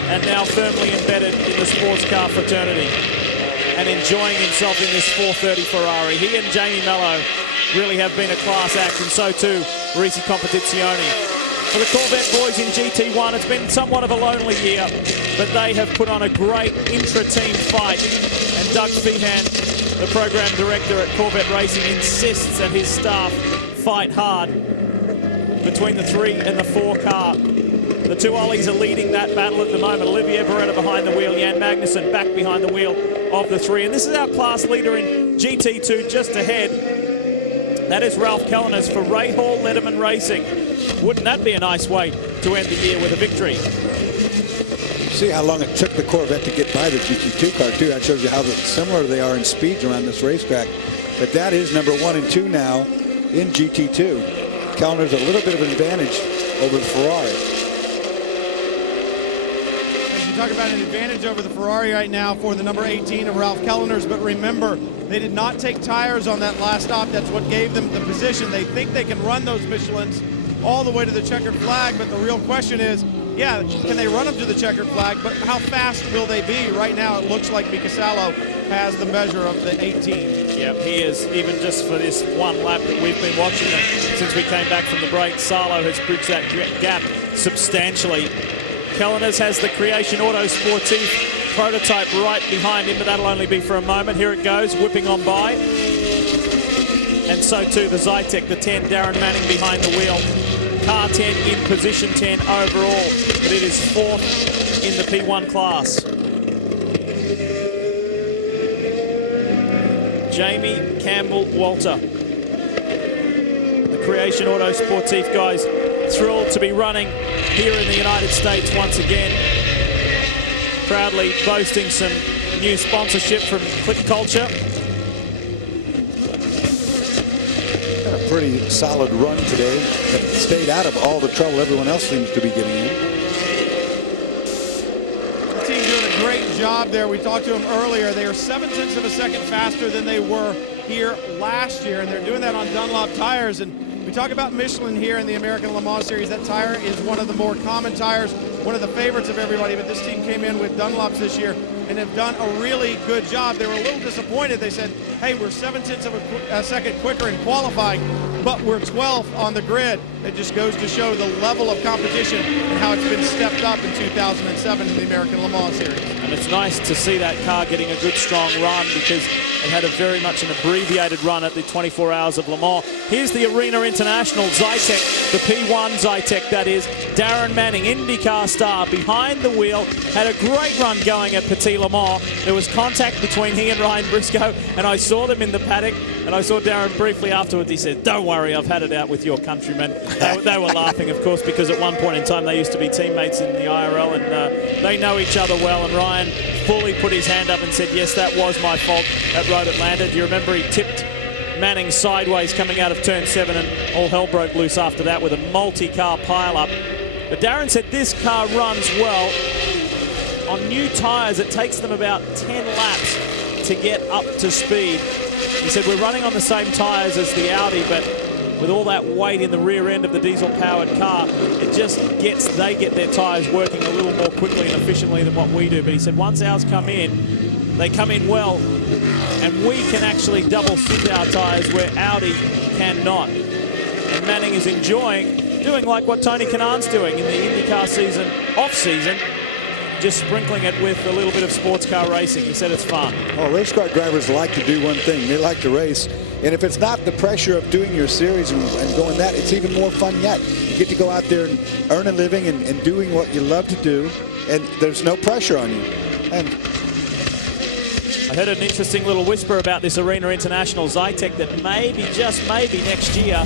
and now firmly embedded in the sports car fraternity and enjoying himself in this 430 Ferrari. He and Jamie Mello really have been a class act, and so too Risi Competizione. For the Corvette boys in GT1, it's been somewhat of a lonely year, but they have put on a great intra-team fight. And Doug Feehan, the program director at Corvette Racing, insists that his staff fight hard between the 3 and the 4 car. The two Ollies are leading that battle at the moment. Olivier Beretta behind the wheel, Jan Magnussen back behind the wheel of the 3. And this is our class leader in GT2 just ahead. That is Ralph Kellners for Ray Hall Letterman Racing. Wouldn't that be a nice way to end the year with a victory? See how long it took the Corvette to get by the GT2 car, too. That shows you how similar they are in speeds around this racetrack. But that is number 1 and 2 now in GT2. Kellner's a little bit of an advantage over the Ferrari. As you talk about an advantage over the Ferrari right now for the number 18 of Ralph Kellner's, but remember, they did not take tires on that last stop. That's what gave them the position. They think they can run those Michelins all the way to the checkered flag, but the real question is, yeah, can they run them to the checkered flag, but how fast will they be? Right now, it looks like Mika Salo has the measure of the 18. Yeah, he is, even just for this one lap that we've been watching them since we came back from the break. Salo has bridged that gap substantially. Kellner's has the Creation Auto Sportif prototype right behind him, but that'll only be for a moment. Here it goes, whipping on by. And so too the Zytek, the 10, Darren Manning behind the wheel. Car 10 in position 10 overall, but it is 4th in the P1 class. Jamie Campbell Walter. The Creation Auto Sportif guys thrilled to be running here in the United States once again. Proudly boasting some new sponsorship from Click Culture. Had a pretty solid run today. Stayed out of all the trouble everyone else seems to be getting in. The team doing a great job there. We talked to them earlier. They are 0.7 of a second faster than they were here last year, and they're doing that on Dunlop tires. And we talk about Michelin here in the American Le Mans Series. That tire is one of the more common tires, one of the favorites of everybody, but this team came in with Dunlops this year and have done a really good job. They were a little disappointed. They said, hey, we're 0.7 of a second quicker in qualifying, but we're 12th on the grid. It just goes to show the level of competition and how it's been stepped up in 2007 in the American Le Mans Series. And it's nice to see that car getting a good, strong run because it had a very much an abbreviated run at the 24 Hours of Le Mans. Here's the Arena International Zytek, the P1 Zytek, that is. Darren Manning, IndyCar star, behind the wheel, had a great run going at Petit Le Mans. There was contact between he and Ryan Briscoe, and I saw them in the paddock, and I saw Darren briefly afterwards. He said, don't worry, I've had it out with your countrymen. They were laughing, of course, because at one point in time they used to be teammates in the IRL, and they know each other well, and Ryan fully put his hand up and said, yes, that was my fault at Road Atlanta. Do you remember he tipped Manning sideways coming out of turn 7, and all hell broke loose after that with a multi-car pile-up. But Darren said this car runs well. On new tyres, it takes them about 10 laps to get up to speed. He said, we're running on the same tyres as the Audi, but with all that weight in the rear end of the diesel-powered car, it just they get their tyres working a little more quickly and efficiently than what we do. But he said once ours come in, they come in well, and we can actually double sit our tyres where Audi cannot. And Manning is enjoying doing like what Tony Kanan's doing in the IndyCar season, off-season, just sprinkling it with a little bit of sports car racing. He said it's fun. Well, race car drivers like to do one thing. They like to race. And if it's not the pressure of doing your series and going that, it's even more fun yet. You get to go out there and earn a living and doing what you love to do, and there's no pressure on you. And I heard an interesting little whisper about this Arena International Zytek that maybe, just maybe, next year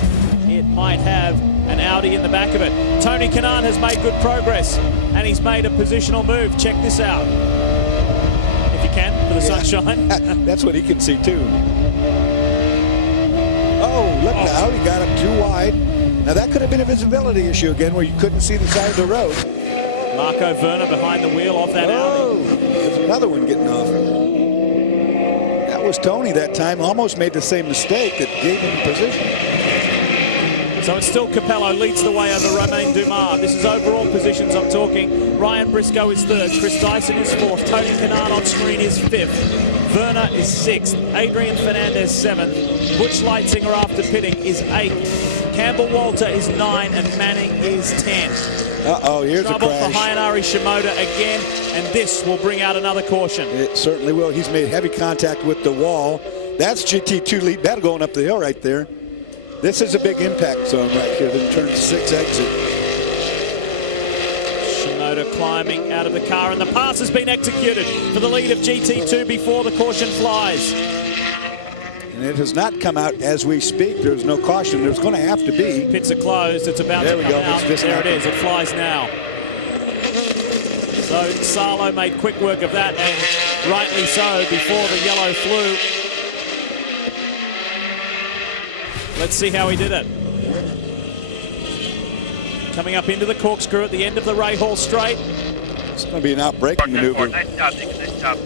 it might have an Audi in the back of it. Tony Kanaan has made good progress, and he's made a positional move. Check this out. If you can, for the sunshine. That's what he can see, too. Oh, look, the Audi got up too wide. Now, that could have been a visibility issue again, where you couldn't see the side of the road. Marco Werner behind the wheel of that Audi. There's another one getting off. That was Tony that time. Almost made the same mistake that gave him position. So it's still Capello leads the way over Romain Dumas. This is overall positions I'm talking. Ryan Briscoe is 3rd. Chris Dyson is 4th. Tony Kanaan on screen is 5th. Werner is 6th. Adrian Fernandez 7th. Butch Leitzinger after pitting is 8th. Campbell Walter is 9, and Manning is 10. Uh-oh, here's a crash. Trouble for Hayanari Shimoda again, and this will bring out another caution. It certainly will. He's made heavy contact with the wall. That's GT2 lead battle going up the hill right there. This is a big impact zone right here, then turn 6 exit. Shimoda climbing out of the car, and the pass has been executed for the lead of GT2 before the caution flies. And it has not come out as we speak. There's no caution. There's going to have to be. Pits are closed. It's about to come out. There it is. It flies now. So Salo made quick work of that, and rightly so, before the yellow flew. Let's see how he did it. Coming up into the corkscrew at the end of the Ray Hall straight. It's going to be an out-braking maneuver. Nice job, Nick. Nice job.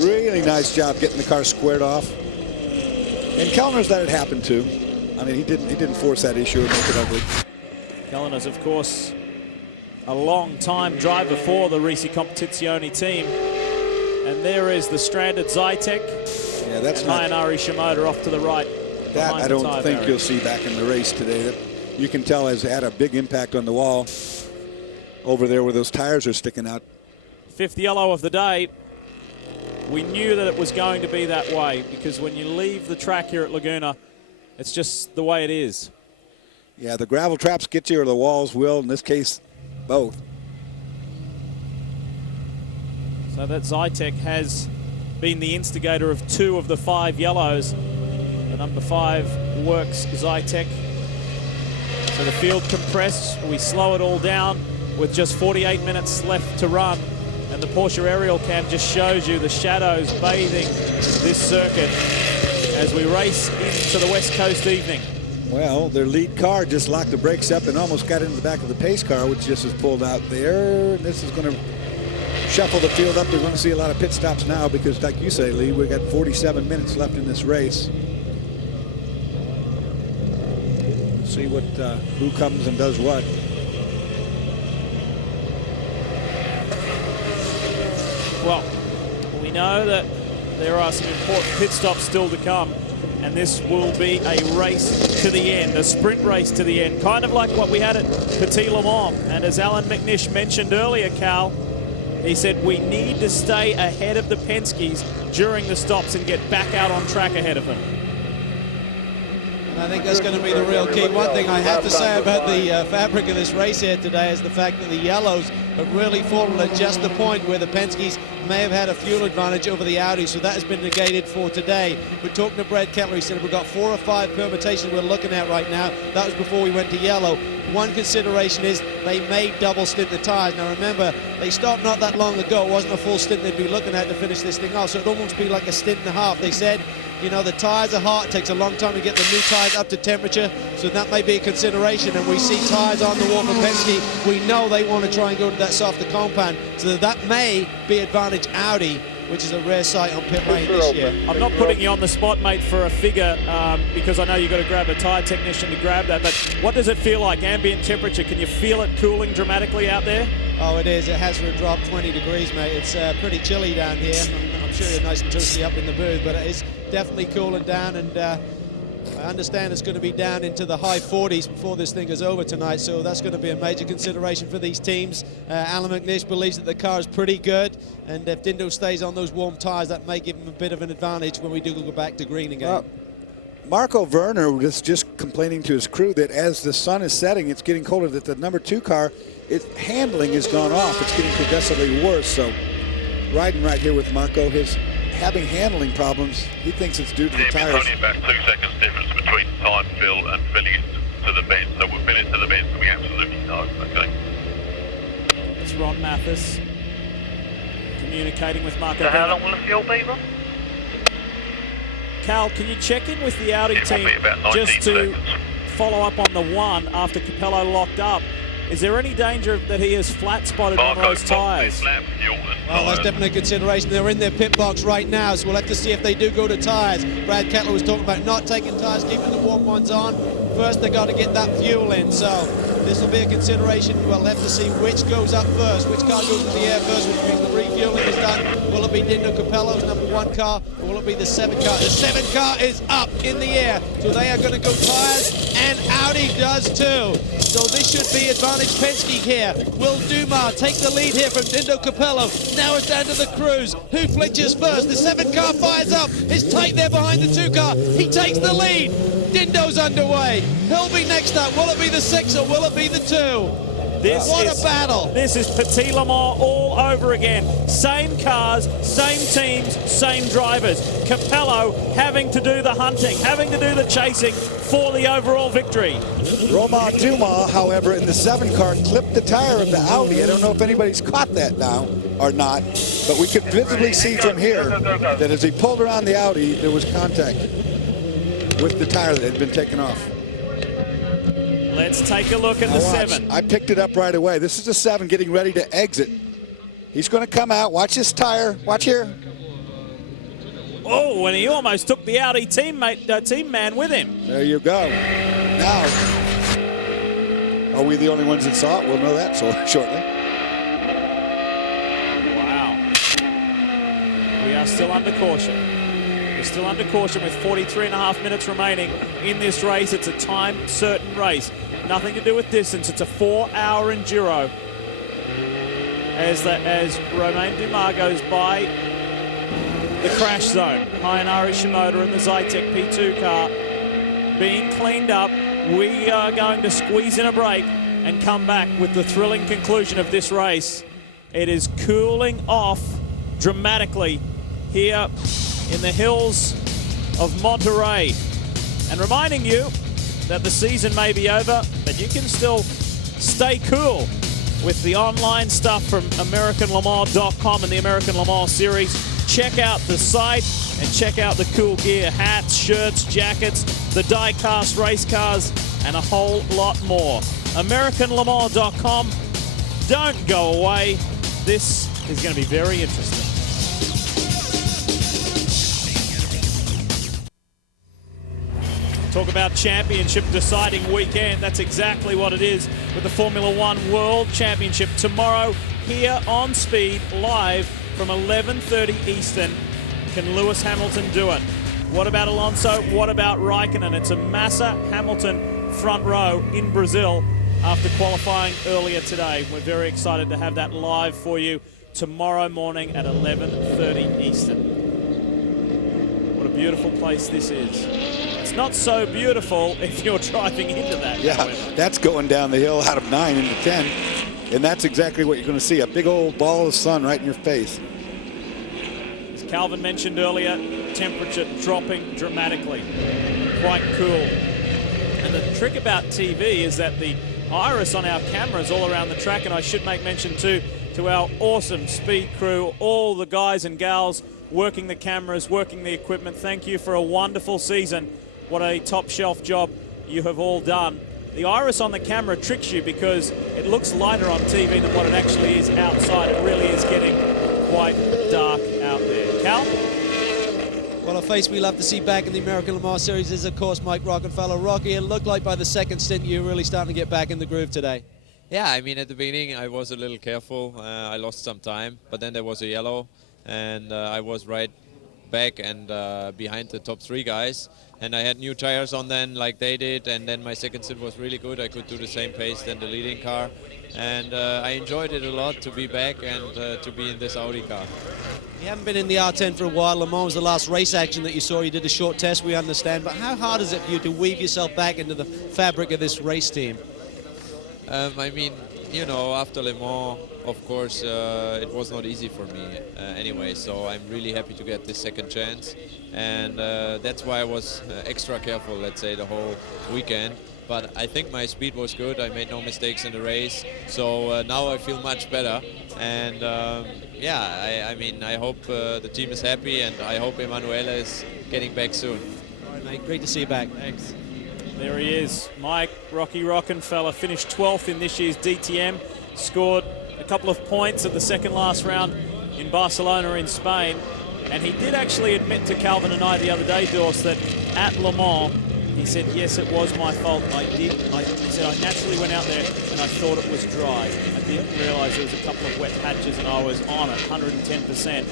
Really nice job getting the car squared off. And Kellner's let it happen too. I mean, he didn't force that issue or make it ugly. Kellner's, of course, a long-time driver for the Risi Competizione team. And there is the stranded Zytek. Yeah, that's and not... Mayanari Shimoda off to the right. That I don't think barrier. you'll see back in the race today. That you can tell has had a big impact on the wall over there where those tires are sticking out. Fifth yellow of the day. We knew that it was going to be that way because when you leave the track here at Laguna, it's just the way it is. Yeah, the gravel traps get you or the walls will. In this case, both. So that Zytek has been the instigator of 2 of the 5 yellows. The number 5 works Zytek. So the field compressed. We slow it all down with just 48 minutes left to run. And the Porsche aerial cam just shows you the shadows bathing this circuit as we race into the West Coast evening. Well, their lead car just locked the brakes up and almost got into the back of the pace car, which just was pulled out there. And this is going to shuffle the field up. They're going to see a lot of pit stops now because, like you say, Lee, we've got 47 minutes left in this race. See what who comes and does what. Well, we know that there are some important pit stops still to come, and this will be a race to the end, a sprint race to the end, kind of like what we had at Petit Le Mans. And as Alan McNish mentioned earlier, Cal, he said we need to stay ahead of the Penske's during the stops and get back out on track ahead of them. And I think that's going to be the real key. One thing I have to say about the fabric of this race here today is the fact that the yellows have really fallen at just the point where the Penske's may have had a fuel advantage over the Audis, so that has been negated for today. We're talking to Brad Kettler. He said we've got 4 or 5 permutations we're looking at right now. That was before we went to yellow. One consideration is they may double stint the tires. Now remember, they stopped not that long ago. It wasn't a full stint they'd be looking at to finish this thing off, so it'd almost be like a stint and a half. They said, you know, the tires are hot. It takes a long time to get the new tires up to temperature, so that may be a consideration. And we see tires on the wall for Penske. We know they want to try and go to that softer compound, so that may be advantage Audi, which is a rare sight on pit lane this year. I'm not putting you on the spot, mate, for a figure because I know you've got to grab a tyre technician to grab that, but what does it feel like, ambient temperature? Can you feel it cooling dramatically out there? Oh, it is. It has dropped 20 degrees, mate. It's pretty chilly down here. I'm sure you're nice and toasty up in the booth, but it is definitely cooling down, and I understand it's going to be down into the high 40s before this thing is over tonight, so that's going to be a major consideration for these teams. Alan McNish believes that the car is pretty good, and if Dindo stays on those warm tyres, that may give him a bit of an advantage when we do go back to green again. Marco Werner was just complaining to his crew that as the sun is setting, it's getting colder, that the number 2 car, its handling has gone off. It's getting progressively worse, so riding right here with Marco, his having handling problems, he thinks it's due to the tires. Only about 2 seconds difference between time fill and filling it to the bend. So we'll fill it to the bend, so we absolutely know. Okay. It's Ron Mathis communicating with Marco. So how long will the fuel be, Ron? Cal, can you check in with the Audi It will team be about 19 just to seconds. follow up on the one after Capello locked up? Is there any danger that he is flat spotted on those tyres? Well, that's definitely a consideration. They're in their pit box right now, so we'll have to see if they do go to tyres. Brad Kettler was talking about not taking tyres, keeping the warm ones on. First, they got to get that fuel in, so this will be a consideration. We'll have to see which goes up first, which car goes in the air first, which means the refueling is done. Will it be Dindo Capello's number 1 car, or will it be the 7 car? The 7 car is up in the air, so they are going to go tyres, and Audi does too. So this should be advantage Penske here. Will Dumas take the lead here from Dindo Capello? Now it's down to the crews. Who flinches first? The 7 car fires up. It's tight there behind the 2 car. He takes the lead. Dindo's underway. He'll be next up. Will it be the 6 or will it be the 2? What a battle. This is Petit Le Mans all over again. Same cars, same teams, same drivers. Capello having to do the hunting, having to do the chasing for the overall victory. Romain Dumas, however, in the 7 car clipped the tire of the Audi. I don't know if anybody's caught that now or not, but we could visibly see from here that as he pulled around the Audi, there was contact with the tire that had been taken off. Let's take a look at the 7. I picked it up right away. This is the 7 getting ready to exit. He's going to come out. Watch his tire. Watch here. Oh, and he almost took the Audi team man with him. There you go. Now, are we the only ones that saw it? We'll know that shortly. Wow. are still under caution. We're still under caution with 43.5 minutes remaining in this race. It's a time-certain race. Nothing to do with distance. It's a 4-hour enduro. As Romain Dumas goes by the crash zone. Hayanari Shimoda and the Zytek P2 car being cleaned up. We are going to squeeze in a break and come back with the thrilling conclusion of this race. It is cooling off dramatically here in the hills of Monterey. And reminding you that the season may be over, but you can still stay cool with the online stuff from AmericanLeMans.com and the American Le Mans Series. Check out the site and check out the cool gear, hats, shirts, jackets, the die-cast race cars, and a whole lot more. AmericanLeMans.com. Don't go away. This is going to be very interesting. Talk about championship deciding weekend. That's exactly what it is with the Formula One World Championship tomorrow here on Speed live from 11:30 Eastern. Can Lewis Hamilton do it? What about Alonso? What about Raikkonen? It's a Massa-Hamilton front row in Brazil after qualifying earlier today. We're very excited to have that live for you tomorrow morning at 11:30 Eastern. What a beautiful place this is. It's not so beautiful if you're driving into that. Yeah, however. That's going down the hill out of 9 into 10. And that's exactly what you're going to see, a big old ball of sun right in your face. As Calvin mentioned earlier, temperature dropping dramatically. Quite cool. And the trick about TV is that the iris on our cameras all around the track, and I should make mention too to our awesome speed crew, all the guys and gals working the cameras, working the equipment. Thank you for a wonderful season. What a top shelf job you have all done. The iris on the camera tricks you because it looks lighter on TV than what it actually is outside. It really is getting quite dark out there. Cal? Well, a face we love to see back in the American Le Mans Series is, of course, Mike Rockenfeller. Rocky, it looked like by the second stint you were really starting to get back in the groove today. Yeah, I mean, at the beginning I was a little careful. I lost some time, but then there was a yellow, and I was right back and behind the top 3 guys. And I had new tires on then like they did, and then my second stint was really good. I could do the same pace than the leading car, and I enjoyed it a lot to be back and to be in this Audi car. You haven't been in the R10 for a while. Le Mans was the last race action that you saw. You did a short test, we understand, but how hard is it for you to weave yourself back into the fabric of this race team? I mean, you know, after Le Mans, of course, it was not easy for me anyway, so I'm really happy to get this second chance, and that's why I was extra careful, let's say, the whole weekend. But I think my speed was good. I made no mistakes in the race, so now I feel much better. And yeah, I mean, I hope the team is happy, and I hope Emanuele is getting back soon. All right, mate, great to see you back. Thanks. There he is, Mike Rocky Rockenfeller, finished 12th in this year's DTM, scored a couple of points at the second last round in Barcelona in Spain, and he did actually admit to Calvin and I the other day, Dorse, that at Le Mans, he said, yes, it was my fault. He said, I naturally went out there and I thought it was dry. I didn't realise there was a couple of wet patches and I was on it, 110%.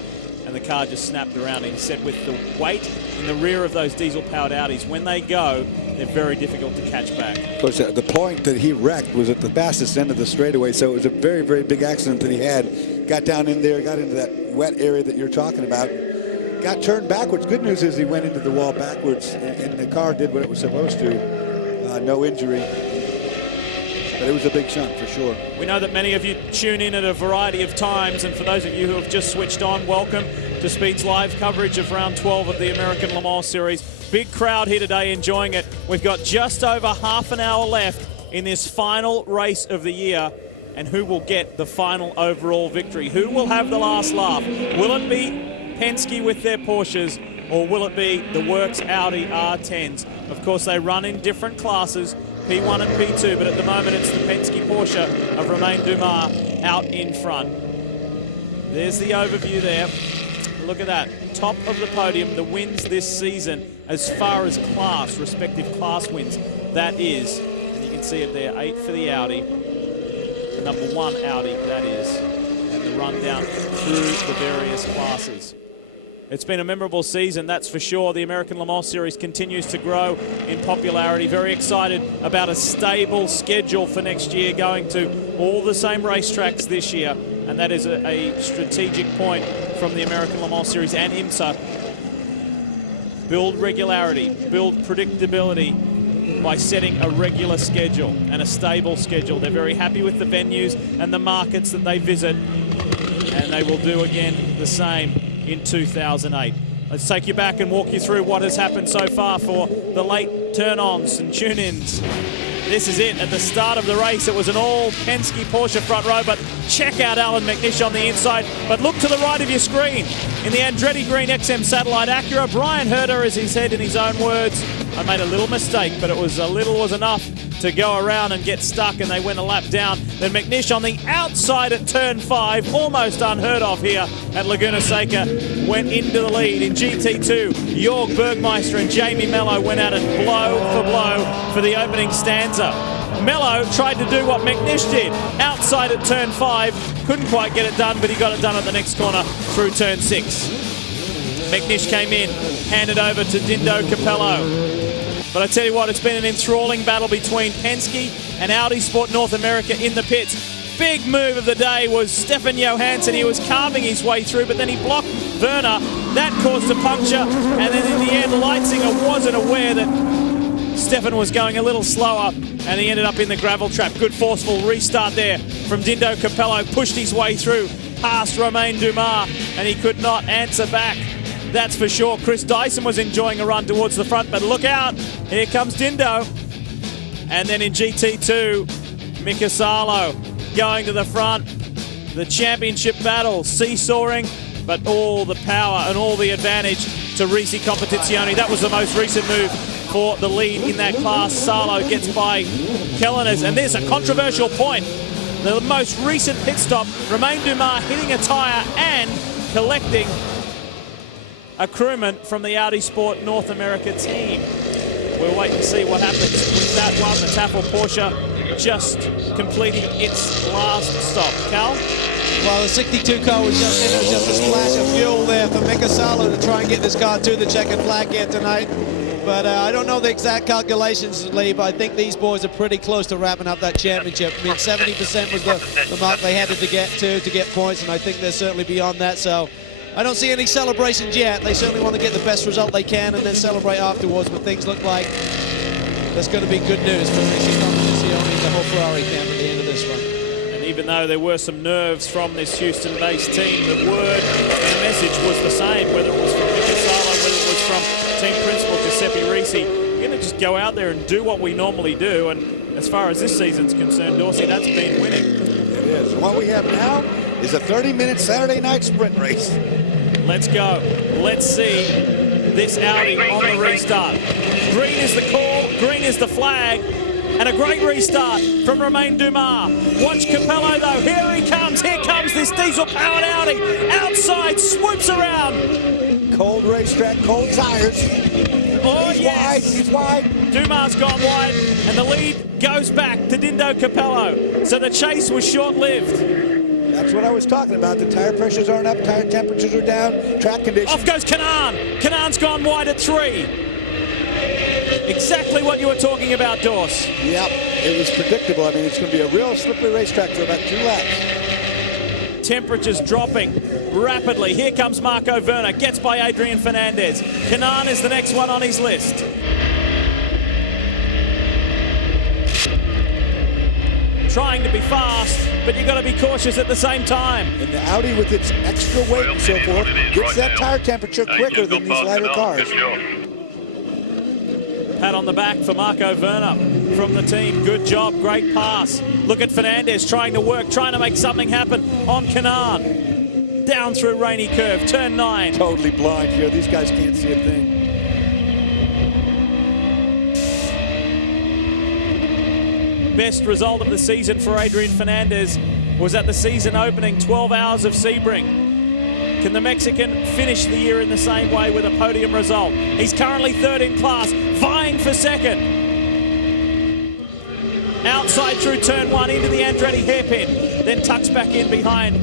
And the car just snapped around. And he said with the weight in the rear of those diesel-powered Audis, when they go, they're very difficult to catch back. Of course, the point that he wrecked was at the fastest end of the straightaway, so it was a very, very big accident that he had. Got down in there, got into that wet area that you're talking about, got turned backwards. Good news is he went into the wall backwards, and the car did what it was supposed to. No injury. But it was a big shunt for sure. We know that many of you tune in at a variety of times, and for those of you who have just switched on, welcome to Speed's live coverage of round 12 of the American Le Mans Series. Big crowd here today enjoying it. We've got just over half an hour left in this final race of the year, and who will get the final overall victory? Who will have the last laugh? Will it be Penske with their Porsches, or will it be the Works Audi R10s? Of course, they run in different classes, P1 and P2, but at the moment it's the Penske Porsche of Romain Dumas out in front. There's the overview there. Look at that. Top of the podium, the wins this season as far as class, respective class wins, that is. And you can see it there, 8 for the Audi. The number 1 Audi, that is. And the rundown through the various classes. It's been a memorable season, that's for sure. The American Le Mans Series continues to grow in popularity. Very excited about a stable schedule for next year, going to all the same racetracks this year. And that is a strategic point from the American Le Mans Series and IMSA. Build regularity, build predictability by setting a regular schedule and a stable schedule. They're very happy with the venues and the markets that they visit, and they will do again the same in 2008. Let's take you back and walk you through what has happened so far for the late turn-ons and tune-ins. This is it. At the start of the race, it was an all Penske Porsche front row, but check out Alan McNish on the inside. But look to the right of your screen. In the Andretti Green XM Satellite Acura, Brian Herter, as he said in his own words, I made a little mistake, but it was a little was enough to go around and get stuck, and they went a lap down. Then McNish on the outside at turn 5, almost unheard of here at Laguna Seca, went into the lead. In GT2, Jorg Bergmeister and Jamie Mello went at it blow for blow for the opening stanza. Mello tried to do what McNish did, outside at turn 5, couldn't quite get it done, but he got it done at the next corner through turn 6. McNish came in, handed over to Dindo Capello. But I tell you what, it's been an enthralling battle between Penske and Audi Sport North America in the pits. Big move of the day was Stefan Johansson. He was carving his way through, but then he blocked Werner. That caused a puncture, and then in the end, Leitzinger wasn't aware that Stefan was going a little slower, and he ended up in the gravel trap. Good forceful restart there from Dindo Capello. Pushed his way through past Romain Dumas, and he could not answer back. That's for sure. Chris Dyson was enjoying a run towards the front, but look out. Here comes Dindo. And then in GT2, Mika Salo going to the front. The championship battle, seesawing, but all the power and all the advantage to Risi Competizione. That was the most recent move for the lead in that class. Salo gets by Kelleners, and there's a controversial point. The most recent pit stop, Romain Dumas hitting a tyre and collecting a crewman from the Audi Sport North America team. We'll wait and see what happens with that one. The Tafel Porsche just completing its last stop. Cal? Well, the 62 car was just a splash of fuel there for Mika Salo to try and get this car to the checkered flag here tonight. But I don't know the exact calculations, Lee, but I think these boys are pretty close to wrapping up that championship. I mean, 70% was the mark they had to get points, and I think they're certainly beyond that. So I don't see any celebrations yet. They certainly want to get the best result they can and then celebrate afterwards, but things look like that's going to be good news for Risi Competizione and the whole Ferrari camp at the end of this run. And even though there were some nerves from this Houston-based team, the word and the message was the same, whether it was from Mika Salo, whether it was from team principal Giuseppe Risi. We're going to just go out there and do what we normally do, and as far as this season's concerned, Dorsey, that's been winning. It is. And what we have now is a 30-minute Saturday night sprint race. Let's go. Let's see this Audi on the restart. Green is the call, green is the flag, and a great restart from Romain Dumas. Watch Capello though, here he comes, here comes this diesel-powered Audi. Outside, swoops around. Cold racetrack, cold tires. Oh, he's yes. wide, he's wide. Dumas gone wide, and the lead goes back to Dindo Capello. So the chase was short-lived. That's what I was talking about. The tire pressures aren't up, tire temperatures are down, track conditions. Off goes Kanaan. Kanaan's gone wide at 3. Exactly what you were talking about, Dorse. Yep, it was predictable. I mean, it's going to be a real slippery racetrack for about 2 laps. Temperatures dropping rapidly. Here comes Marco Werner, gets by Adrian Fernandez. Kanaan is the next one on his list. Trying to be fast, but you've got to be cautious at the same time. And the Audi, with its extra weight and so forth, gets that tire temperature quicker than these lighter cars. Pat on the back for Marco Werner from the team. Good job, great pass. Look at Fernandez trying to work, trying to make something happen on Kanaan. Down through Rainy Curve, turn 9. Totally blind here. These guys can't see a thing. Best result of the season for Adrian Fernandez was at the season opening 12 Hours of Sebring. Can the Mexican finish the year in the same way with a podium result? He's currently third in class, vying for second. Outside through turn 1 into the Andretti hairpin, then tucks back in behind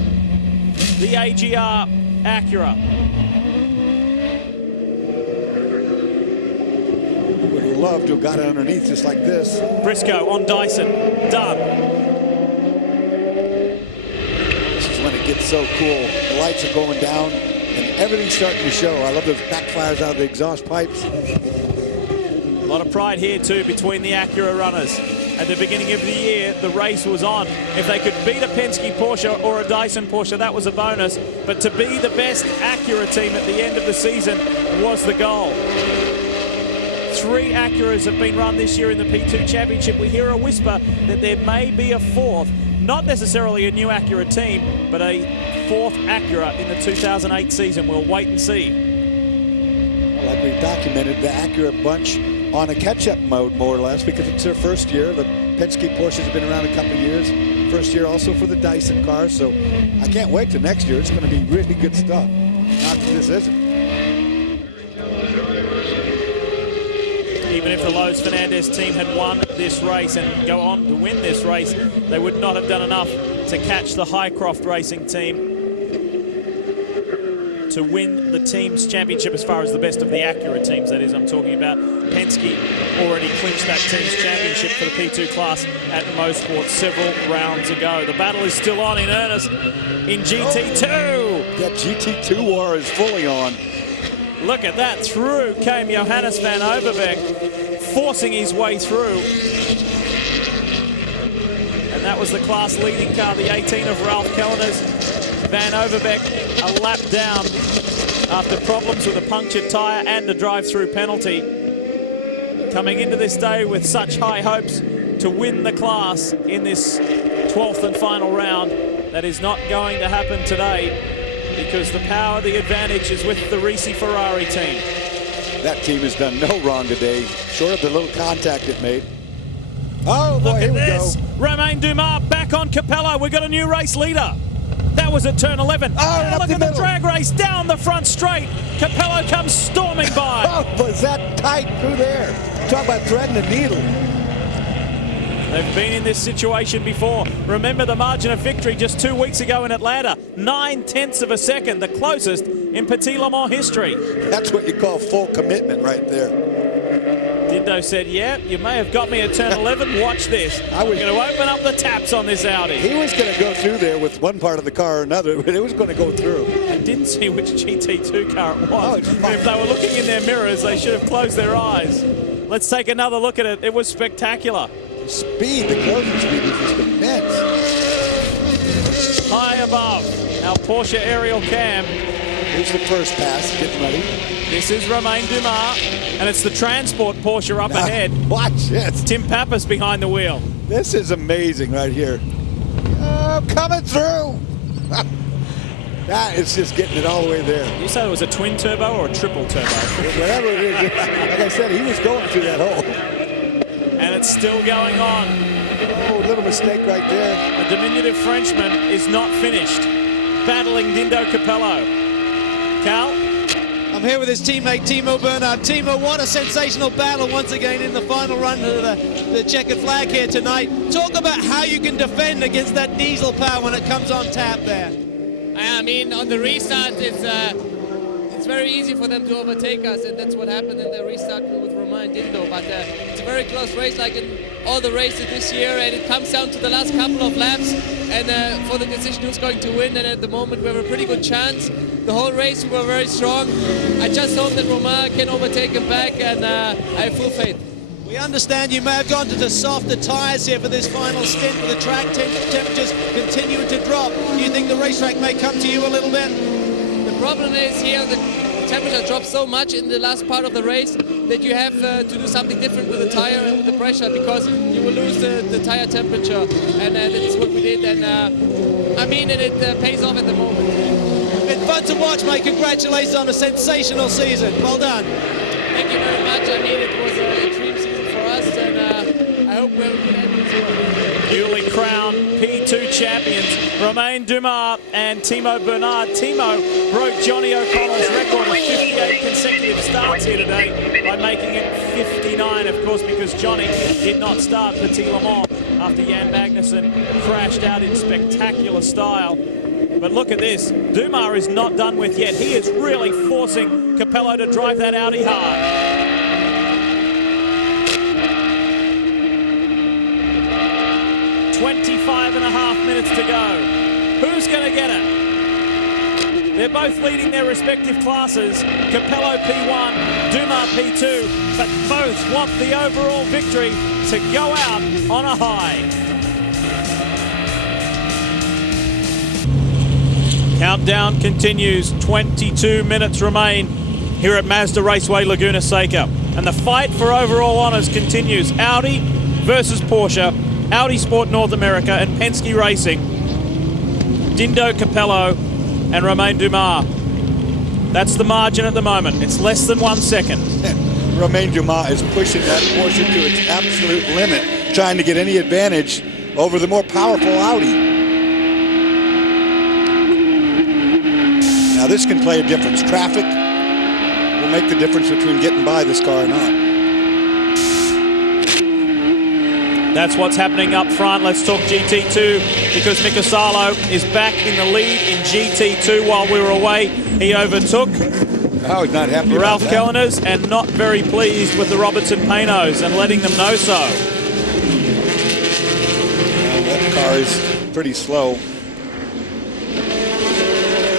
the AGR Acura. 30 love to have got it underneath just like this. Briscoe on Dyson. Done. This is when it gets so cool. The lights are going down and everything's starting to show. I love those backfires out of the exhaust pipes. A lot of pride here too between the Acura runners. At the beginning of the year, the race was on. If they could beat a Penske Porsche or a Dyson Porsche, that was a bonus. But to be the best Acura team at the end of the season was the goal. 3 Acuras have been run this year in the P2 Championship. We hear a whisper that there may be a 4th. Not necessarily a new Acura team, but a 4th Acura in the 2008 season. We'll wait and see. Like we documented, the Acura bunch on a catch-up mode, more or less, because it's their first year. The Penske Porsches have been around a couple of years. First year also for the Dyson cars, so I can't wait till next year. It's going to be really good stuff. Not that this isn't. Even if the Lowe's Fernandez team had won this race and go on to win this race, they would not have done enough to catch the Highcroft Racing team to win the team's championship as far as the best of the Acura teams, that is, I'm talking about. Penske already clinched that team's championship for the P2 class at Mosport several rounds ago. The battle is still on in earnest in GT2. That GT2 war is fully on. Look at that. Through came Johannes van Overbeek, forcing his way through. And that was the class leading car, the 18 of Ralph Kellner's. Van Overbeek a lap down after problems with a punctured tyre and a drive-through penalty. Coming into this day with such high hopes to win the class in this 12th and final round. That is not going to happen today because the power, the advantage is with the Risi Ferrari team. That team has done no wrong today, short of the little contact it made. Oh boy, Look here at we this. go. Romain Dumas back on Capello. We've got a new race leader. That was at turn 11. Oh, look at the drag race down the front straight. Capello comes storming by. Oh, was that tight through there? Talk about threading the needle. They've been in this situation before. Remember the margin of victory just 2 weeks ago in Atlanta. 9/10 of a second, the closest in Petit Le Mans history. That's what you call full commitment right there. Dindo said, yeah, you may have got me at turn 11. Watch this. I'm going to open up the taps on this Audi. He was going to go through there with one part of the car or another, but it was going to go through. I didn't see which GT2 car it was. If they were looking in their mirrors, they should have closed their eyes. Let's take another look at it. It was spectacular. The speed, the closing speed is just immense. High above, our Porsche aerial cam. Here's the first pass, getting ready. This is Romain Dumas, and it's the Transport Porsche up ahead. Watch this. Tim Pappas behind the wheel. This is amazing right here. Oh, coming through. That is just getting it all the way there. You said it was a twin turbo or a triple turbo? Whatever it is, like I said, he was going through that hole. And it's still going on. Oh, little mistake right there. The diminutive Frenchman is not finished. Battling Dindo Capello. Cal? I'm here with his teammate Timo Bernhard. Timo, what a sensational battle once again in the final run to the checkered flag here tonight. Talk about how you can defend against that diesel power when it comes on tap there. I mean, on the restart, it's very easy for them to overtake us, and that's what happened in the restart with Romain Dindo. But it's a very close race, like in all the races this year, and it comes down to the last couple of laps and for the decision who's going to win. And at the moment, we have a pretty good chance. The whole race, we were very strong. I just hope that Romain can overtake him back, and I have full faith. We understand you may have gone to the softer tyres here for this final stint with the track temperatures continuing to drop. Do you think the racetrack may come to you a little bit? The problem is here the temperature drops so much in the last part of the race that you have to do something different with the tire and with the pressure, because you will lose the tire temperature, and that's what we did. And I mean, and it pays off at the moment. It's fun to watch, mate. Congratulations on a sensational season. Well done. Thank you very much. I mean, it was a dream season for us, and I hope we have a good ending as well. Newly crowned P2 champions, Romain Dumas and Timo Bernhard. Timo broke Johnny O'Connell's record of 58 consecutive starts here today by making it 59, of course, because Johnny did not start Petit Le Mans after Jan Magnussen crashed out in spectacular style. But look at this. Dumas is not done with yet. He is really forcing Capello to drive that Audi hard. 25 and a half minutes to go. Who's going to get it? They're both leading their respective classes. Capello P1, Dumas P2, but both want the overall victory to go out on a high. Countdown continues. 22 minutes remain here at Mazda Raceway, Laguna Seca. And the fight for overall honours continues. Audi versus Porsche, Audi Sport North America and Penske Racing. Dindo Capello and Romain Dumas. That's the margin at the moment. It's less than 1 second. Romain Dumas is pushing that Porsche to its absolute limit, trying to get any advantage over the more powerful Audi. Now this can play a difference. Traffic will make the difference between getting by this car or not. That's what's happening up front. Let's talk GT2 because Mika Salo is back in the lead in GT2 while we were away. He overtook he's not happy Ralph about that. Kellners and not very pleased with the Robertson Panos and letting them know so. That car is pretty slow.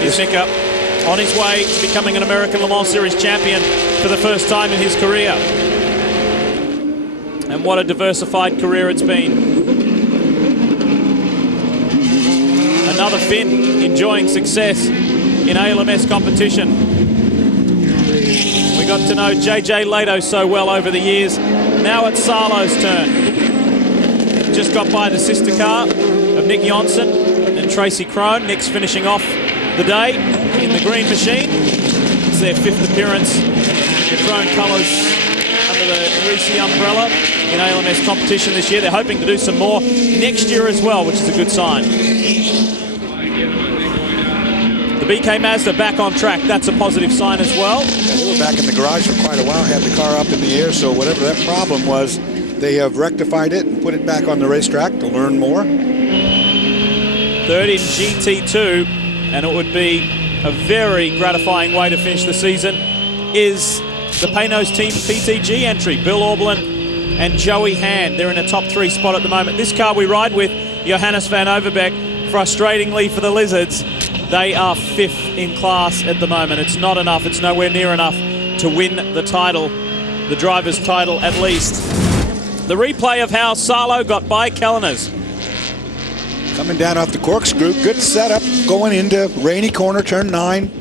Here's Mika on his way to becoming an American Le Mans Series champion for the first time in his career. And what a diversified career it's been. Another Finn enjoying success in ALMS competition. We got to know JJ Leto so well over the years. Now it's Salo's turn. Just got by the sister car of Nick Johnson and Tracy Crone. Nick's finishing off the day in the green machine. It's their 5th appearance. The Crone colours under the Risi umbrella in ALMS competition this year. They're hoping to do some more next year as well, which is a good sign. The BK Mazda back on track. That's a positive sign as well. Yeah, they were back in the garage for quite a while, had the car up in the air, so whatever that problem was, they have rectified it and put it back on the racetrack to learn more. 3rd in GT2, and it would be a very gratifying way to finish the season, is the Panos team PTG entry. Bill Auberlen and Joey Hand. They're in a top 3 spot at the moment. This car we ride with, Johannes van Overbeek, frustratingly for the Lizards, they are 5th in class at the moment. It's not enough. It's nowhere near enough to win the title, the driver's title at least. The replay of how Salo got by Kellners. Coming down off the corkscrew, good setup, going into rainy corner, turn 9.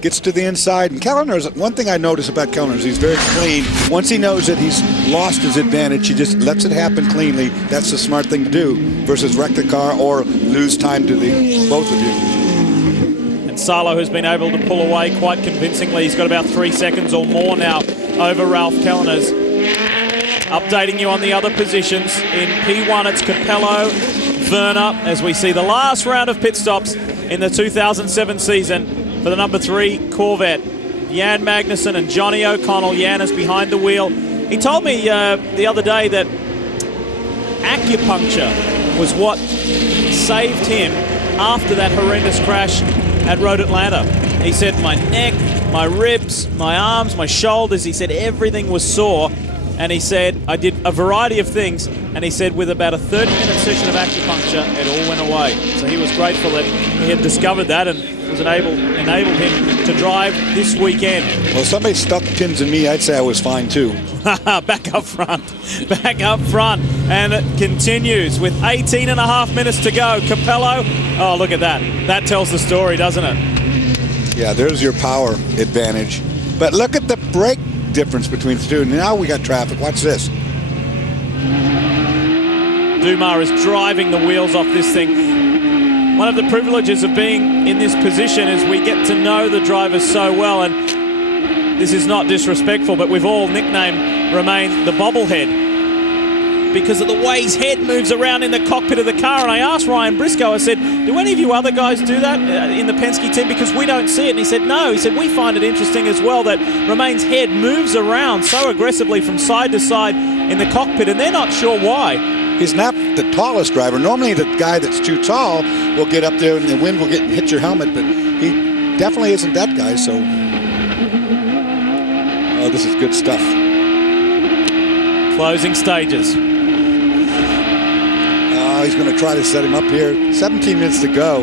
Gets to the inside, and Kellner's, one thing I notice about Kellner's, he's very clean. Once he knows that he's lost his advantage, he just lets it happen cleanly. That's the smart thing to do versus wreck the car or lose time to the both of you. And Salo has been able to pull away quite convincingly. He's got about 3 seconds or more now over Ralph Kellners. Updating you on the other positions. In P1, it's Capello, Verner, as we see the last round of pit stops in the 2007 season. For the number 3 Corvette, Jan Magnussen and Johnny O'Connell. Jan is behind the wheel. He told me the other day that acupuncture was what saved him after that horrendous crash at Road Atlanta. He said, my neck, my ribs, my arms, my shoulders, he said everything was sore. And he said, I did a variety of things. And he said, with about a 30-minute session of acupuncture, it all went away. So he was grateful that he had discovered that and was enabled him to drive this weekend. Well, if somebody stuck pins in me, I'd say I was fine too. Back up front. Back up front. And it continues with 18 and a half minutes to go. Capello, oh, look at that. That tells the story, doesn't it? Yeah, there's your power advantage. But look at the brake difference between the two. Now we got traffic. Watch this. Dumas is driving the wheels off this thing. One of the privileges of being in this position is we get to know the drivers so well, and this is not disrespectful, but we've all nicknamed Romain the bobblehead because of the way his head moves around in the cockpit of the car. And I asked Ryan Briscoe, I said, do any of you other guys do that in the Penske team? Because we don't see it. And he said, no. He said, we find it interesting as well that Romain's head moves around so aggressively from side to side in the cockpit, and they're not sure why. He's not the tallest driver. Normally the guy that's too tall will get up there and the wind will hit your helmet, but he definitely isn't that guy, so. Oh, this is good stuff. Now he's going to try to set him up here. 17 minutes to go.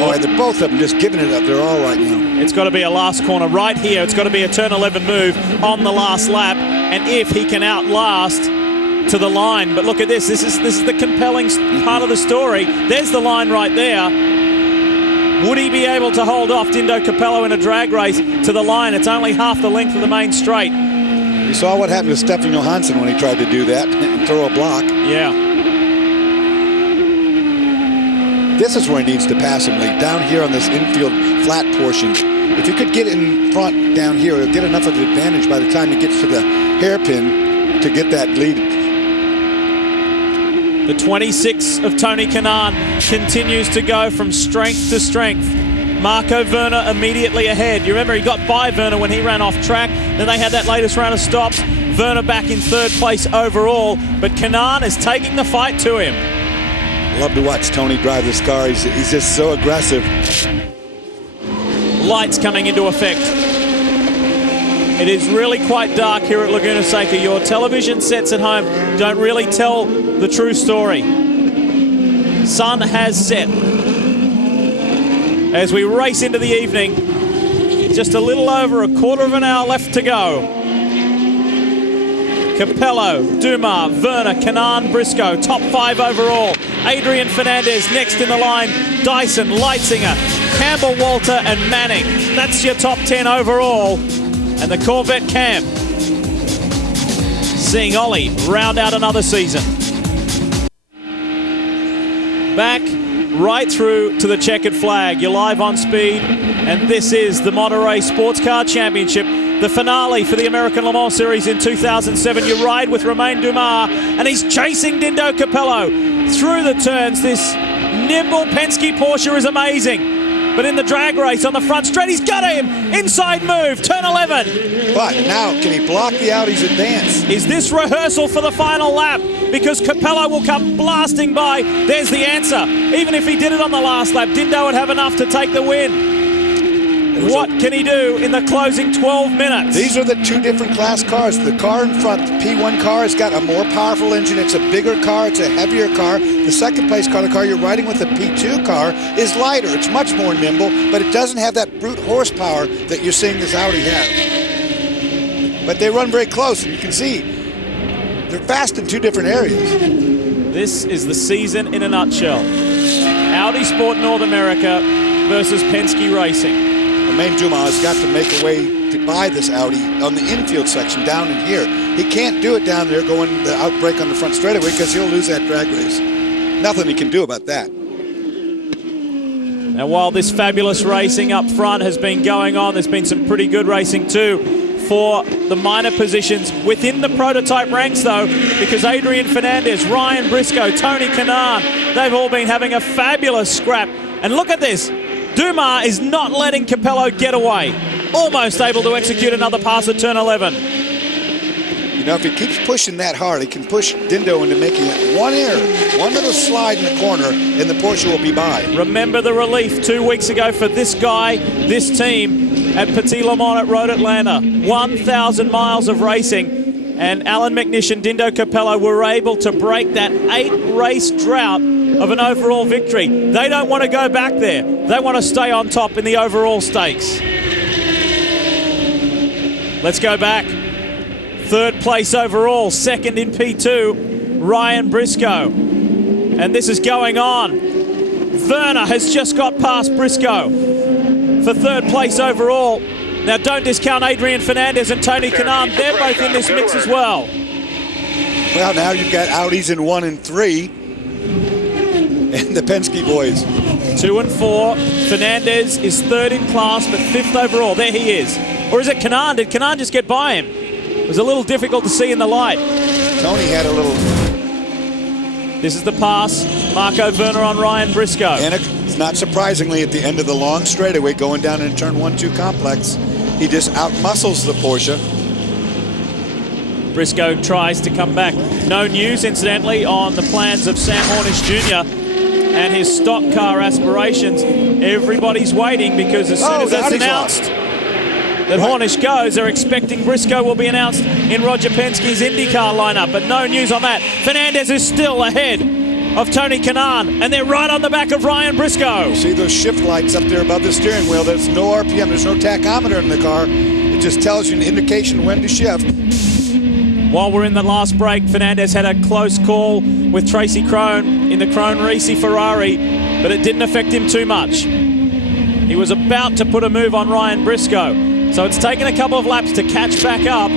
Oh, and they're both of them just giving it up. They're all right now. It's got to be a last corner right here. It's got to be a turn 11 move on the last lap. And if he can outlast to the line, but look at this. This is the compelling part of the story. There's the line right there. Would he be able to hold off Dindo Capello in a drag race to the line? It's only half the length of the main straight. You saw what happened to Stefan Johansson when he tried to do that and throw a block. Yeah. This is where he needs to pass him, Lee. Down here on this infield flat portion. If he could get in front down here, he'll get enough of an advantage by the time he gets to the hairpin to get that lead. The 26 of Tony Kanaan continues to go from strength to strength. Marco Werner immediately ahead. You remember he got by Werner when he ran off track. Then they had that latest round of stops. Werner back in third place overall. But Kanaan is taking the fight to him. Love to watch Tony drive this car. He's just so aggressive. Lights coming into effect. It is really quite dark here at Laguna Seca. Your television sets at home don't really tell the true story. Sun has set. As we race into the evening, just a little over a quarter of an hour left to go. Capello, Dumas, Werner, Kanaan, Briscoe, top 5 overall. Adrian Fernandez next in the line. Dyson, Leitzinger, Campbell, Walter, and Manning. That's your top 10 overall. And the Corvette camp seeing Ollie round out another season. Back right through to the checkered flag. You're live on Speed, and this is the Monterey Sports Car Championship, the finale for the American Le Mans Series in 2007. You ride with Romain Dumas, and he's chasing Dindo Capello through the turns. This nimble Penske Porsche is amazing. But in the drag race on the front straight, he's got him. Inside move, turn 11. But now, can he block the Audi's advance? Is this rehearsal for the final lap? Because Capello will come blasting by. There's the answer. Even if he did it on the last lap, Dindo would have enough to take the win. What can he do in the closing 12 minutes? These are the two different class cars. The car in front, the P1 car, has got a more powerful engine. It's a bigger car. It's a heavier car. The second place car, the car you're riding with, the P2 car, is lighter. It's much more nimble, but it doesn't have that brute horsepower that you're seeing this Audi have. But they run very close, and you can see they're fast in two different areas. This is the season in a nutshell. Audi Sport North America versus Penske Racing. Romain Dumas has got to make a way to buy this Audi on the infield section down in here. He can't do it down there going the outbreak on the front straightaway because he'll lose that drag race. Nothing he can do about that. Now, while this fabulous racing up front has been going on, there's been some pretty good racing too for the minor positions within the prototype ranks, though, because Adrian Fernandez, Ryan Briscoe, Tony Kanaan, they've all been having a fabulous scrap. And look at this. Dumas is not letting Capello get away. Almost able to execute another pass at turn 11. You know, if he keeps pushing that hard, he can push Dindo into making it one error, one little slide in the corner, and the Porsche will be by. Remember the relief 2 weeks ago for this guy, this team at Petit Le Mans at Road Atlanta. 1,000 miles of racing, and Alan McNish and Dindo Capello were able to break that 8-race drought of an overall victory. They don't want to go back there. They want to stay on top in the overall stakes. Let's go back. Third place overall, second in P2, Ryan Briscoe. And this is going on. Werner has just got past Briscoe for third place overall. Now don't discount Adrian Fernandez and Tony Kanaan. They're both in this mix as well. Well, now you've got Audis in 1 and 3. And the Penske boys. 2 and 4. Fernandez is third in class, but fifth overall. There he is. Or is it Kanaan? Did Kanaan just get by him? It was a little difficult to see in the light. Tony had a little... This is the pass. Marco Werner on Ryan Briscoe. And it's not surprisingly, at the end of the long straightaway, going down in turn 1-2 complex, he just outmuscles the Porsche. Briscoe tries to come back. No news, incidentally, on the plans of Sam Hornish Jr. and his stock car aspirations. Everybody's waiting because as soon as that's announced, that Hornish goes. They're expecting Briscoe will be announced in Roger Penske's IndyCar lineup, but no news on that. Fernandez is still ahead of Tony Kanaan, and they're right on the back of Ryan Briscoe. See those shift lights up there above the steering wheel? There's no RPM, there's no tachometer in the car. It just tells you an indication when to shift. While we're in the last break, Fernandez had a close call with Tracy Krohn in the Krohn-Risi Ferrari, but it didn't affect him too much. He was about to put a move on Ryan Briscoe, so it's taken a couple of laps to catch back up.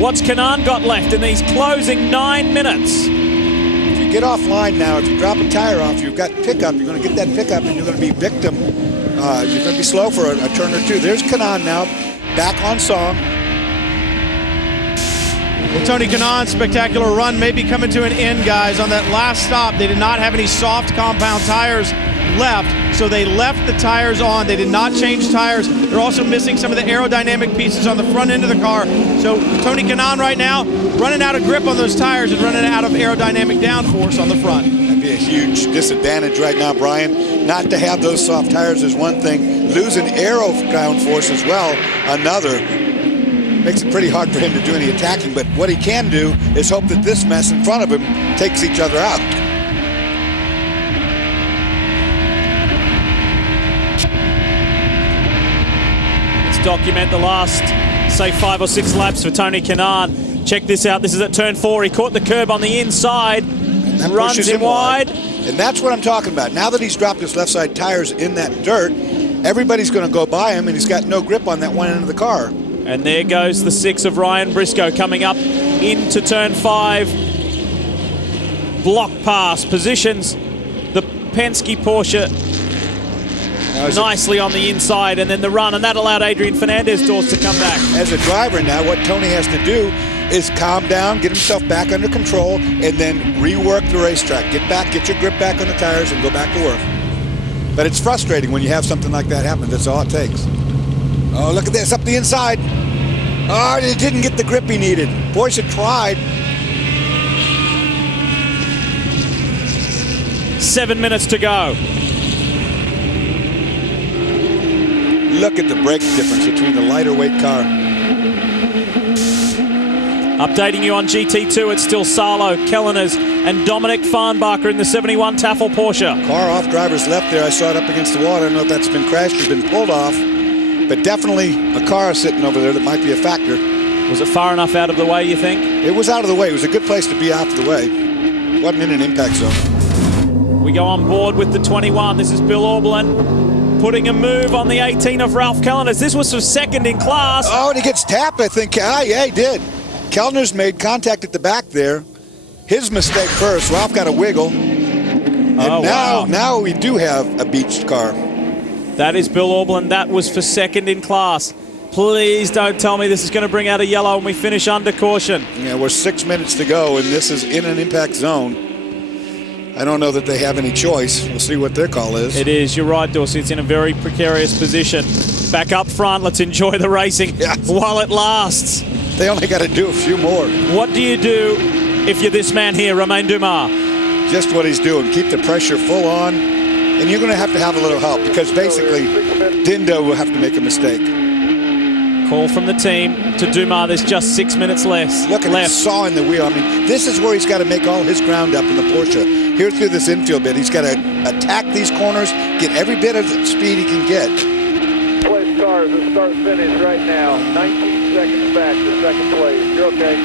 What's Kanaan got left in these closing 9 minutes? If you get offline now, if you drop a tire off, you've got pickup. You're going to get that pickup, and you're going to be victim. You're going to be slow for a turn or two. There's Kanaan now, back on song. Well, Tony Kanaan, spectacular run, maybe coming to an end, guys. On that last stop, they did not have any soft compound tires left, so they left the tires on. They did not change tires. They're also missing some of the aerodynamic pieces on the front end of the car. So Tony Kanaan right now running out of grip on those tires and running out of aerodynamic downforce on the front. That'd be a huge disadvantage right now, Brian. Not to have those soft tires is one thing. Losing aero downforce as well, another. Makes it pretty hard for him to do any attacking, but what he can do is hope that this mess in front of him takes each other out. Let's document the last, say, 5 or 6 laps for Tony Kanaan. Check this out. This is at turn 4. He caught the curb on the inside, runs him wide. And that's what I'm talking about. Now that he's dropped his left side tires in that dirt, everybody's going to go by him, and he's got no grip on that one end of the car. And there goes the 6 of Ryan Briscoe coming up into turn 5. Block pass positions the Penske Porsche nicely on the inside, and then the run, and that allowed Adrian Fernandez doors to come back. As a driver now, what Tony has to do is calm down, get himself back under control, and then rework the racetrack. Get back, get your grip back on the tires, and go back to work. But it's frustrating when you have something like that happen. That's all it takes. Oh, look at this, up the inside. Oh, it didn't get the grip he needed. Porsche tried. 7 minutes to go. Look at the brake difference between the lighter weight car. Updating you on GT2, it's still Salo, Kelleners, and Dominic Farnbacher in the 71 Tafel Porsche. Car off, driver's left there. I saw it up against the water. I don't know if that's been crashed or been pulled off. But definitely a car sitting over there that might be a factor. Was it far enough out of the way, you think? It was out of the way. It was a good place to be out of the way. Wasn't in an impact zone. We go on board with the 21. This is Bill Auberlen putting a move on the 18 of Ralph Kelleners. This was for second in class. Oh, and he gets tapped, I think. Ah, yeah, he did. Kellner's made contact at the back there. His mistake first. Ralph got a wiggle. And now we do have a beached car. That is Bill Auberlen. That was for second in class. Please don't tell me this is going to bring out a yellow and we finish under caution. Yeah, we're 6 minutes to go, and this is in an impact zone. I don't know that they have any choice. We'll see what their call is. It is. You're right, Dorsey. It's in a very precarious position. Back up front. Let's enjoy the racing while it lasts. They only got to do a few more. What do you do if you're this man here, Romain Dumas? Just what he's doing. Keep the pressure full on. And you're going to have a little help because basically Dindo will have to make a mistake. Call from the team to Dumas. There's just 6 minutes left. Look at him sawing the wheel. I mean, this is where he's got to make all his ground up in the Porsche. Here through this infield bit, he's got to attack these corners, get every bit of speed he can get. Place cars, the start finish right now. 19 seconds back to second place. You're okay.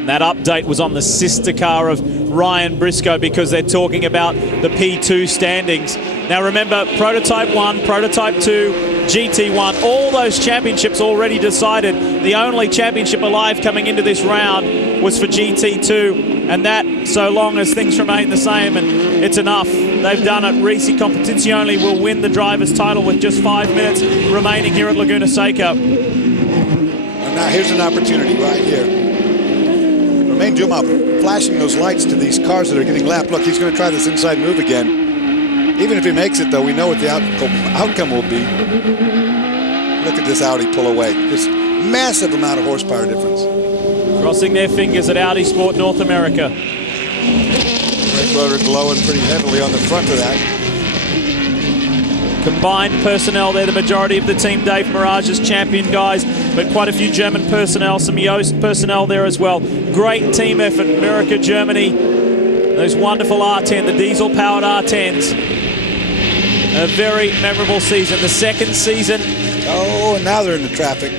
And that update was on the sister car of Ryan Briscoe because they're talking about the P2 standings. Now remember, Prototype 1, Prototype 2, GT1, all those championships already decided. The only championship alive coming into this round was for GT2, and that, so long as things remain the same, and it's enough. They've done it. Risi Competizione will win the driver's title with just 5 minutes remaining here at Laguna Seca. And now here's an opportunity right here. Romain Dumas flashing those lights to these cars that are getting lapped. Look, he's going to try this inside move again. Even if he makes it, though, we know what the outcome will be. Look at this Audi pull away. This massive amount of horsepower difference. Crossing their fingers at Audi Sport North America. Red rotor glowing pretty heavily on the front of that. Combined personnel there, the majority of the team. Dave Mirage's champion guys, but quite a few German personnel, some Yost personnel there as well. Great team effort, America, Germany. Those wonderful R10, the diesel-powered R10s. A very memorable season. The second season. Oh, and now they're in the traffic.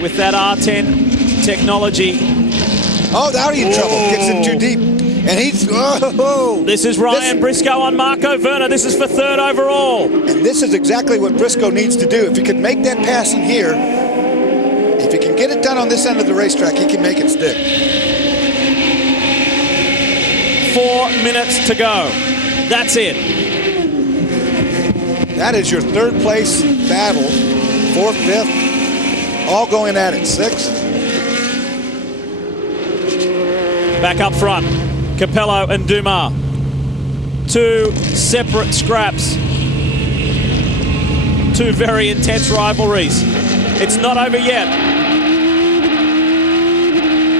With that R10 technology. Oh, the Audi in trouble. Gets in too deep. And he's, oh. This is Ryan Briscoe on Marco Werner. This is for third overall. And this is exactly what Briscoe needs to do. If he can make that pass in here, if he can get it done on this end of the racetrack, he can make it stick. 4 minutes to go. That's it. That is your third place battle. Fourth, fifth, all going at it. Sixth. Back up front, Capello and Dumas. Two separate scraps. Two very intense rivalries. It's not over yet.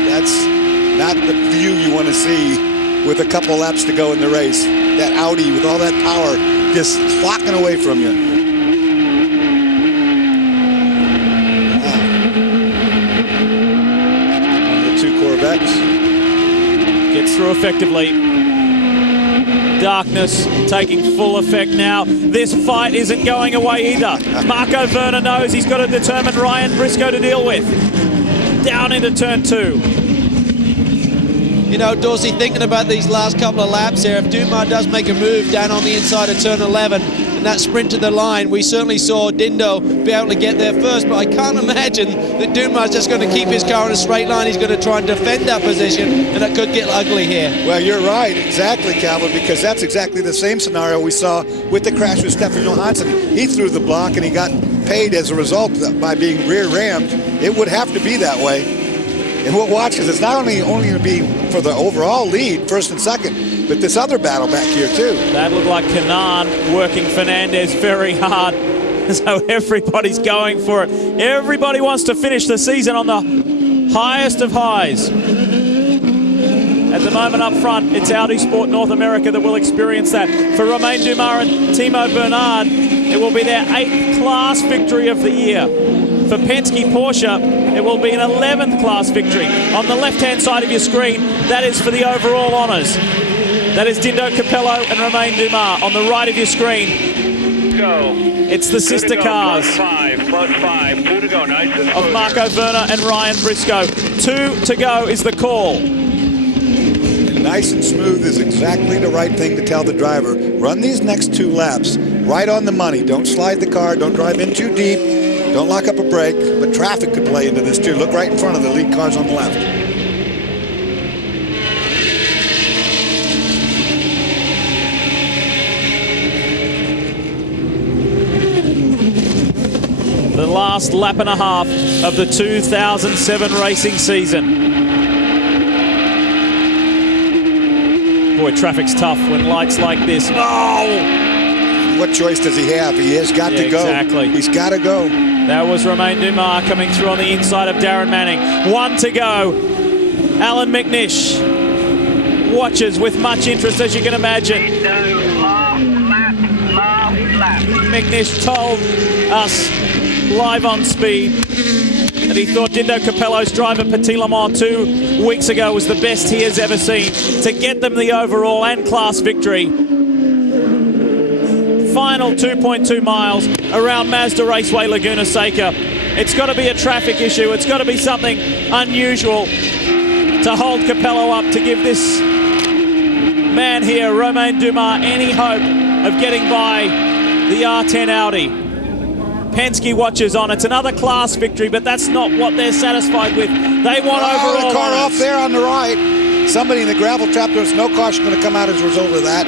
That's not the view you want to see with a couple laps to go in the race. That Audi with all that power just clocking away from you. One of the two Corvettes. Gets through effectively. Darkness taking full effect now. This fight isn't going away either. Marco Werner knows he's got a determined Ryan Briscoe to deal with. Down into turn 2. You know, Dorsey, thinking about these last couple of laps here, if Dumas does make a move down on the inside of turn 11 and that sprint to the line, we certainly saw Dindo be able to get there first, but I can't imagine that Dumas is just going to keep his car in a straight line. He's going to try and defend that position, and it could get ugly here. Well, you're right, exactly, Calvin, because that's exactly the same scenario we saw with the crash with Stefan Johansson. He threw the block, and he got paid as a result by being rear-rammed. It would have to be that way. And we'll watch, because it's not only going to be for the overall lead, first and second, but this other battle back here, too. That looked like Kanan working Fernandez very hard. So everybody's going for it. Everybody wants to finish the season on the highest of highs. At the moment up front, it's Audi Sport North America that will experience that. For Romain Dumas and Timo Bernard, it will be their 8th class victory of the year. For Penske Porsche, it will be an 11th class victory. On the left-hand side of your screen, that is for the overall honours. That is Dindo Capello and Romain Dumas. On the right of your screen, Go. It's the sister cars. +5, 2 to go. Nice and of Marco Werner and Ryan Briscoe. 2 to go is the call. And nice and smooth is exactly the right thing to tell the driver. Run these next 2 laps right on the money. Don't slide the car. Don't drive in too deep. Don't lock up a brake. But traffic could play into this too. Look right in front of the lead cars on the left. The last lap and a half of the 2007 racing season. Boy, traffic's tough when lights like this. Oh! What choice does he have? He has got to go. Exactly. He's got to go. That was Romain Dumas coming through on the inside of Darren Manning. 1 to go. Alan McNish watches with much interest, as you can imagine. McNish told us live on speed that he thought Dindo Capello's drive at Petit Le Mans 2 weeks ago was the best he has ever seen to get them the overall and class victory. Final 2.2 miles around Mazda Raceway, Laguna Seca. It's got to be a traffic issue. It's got to be something unusual to hold Capello up, to give this man here, Romain Dumas, any hope of getting by the R10 Audi. Penske watches on. It's another class victory, but that's not what they're satisfied with. They want overall. The car off there on the right. Somebody in the gravel trap. There's no caution going to come out as a result of that.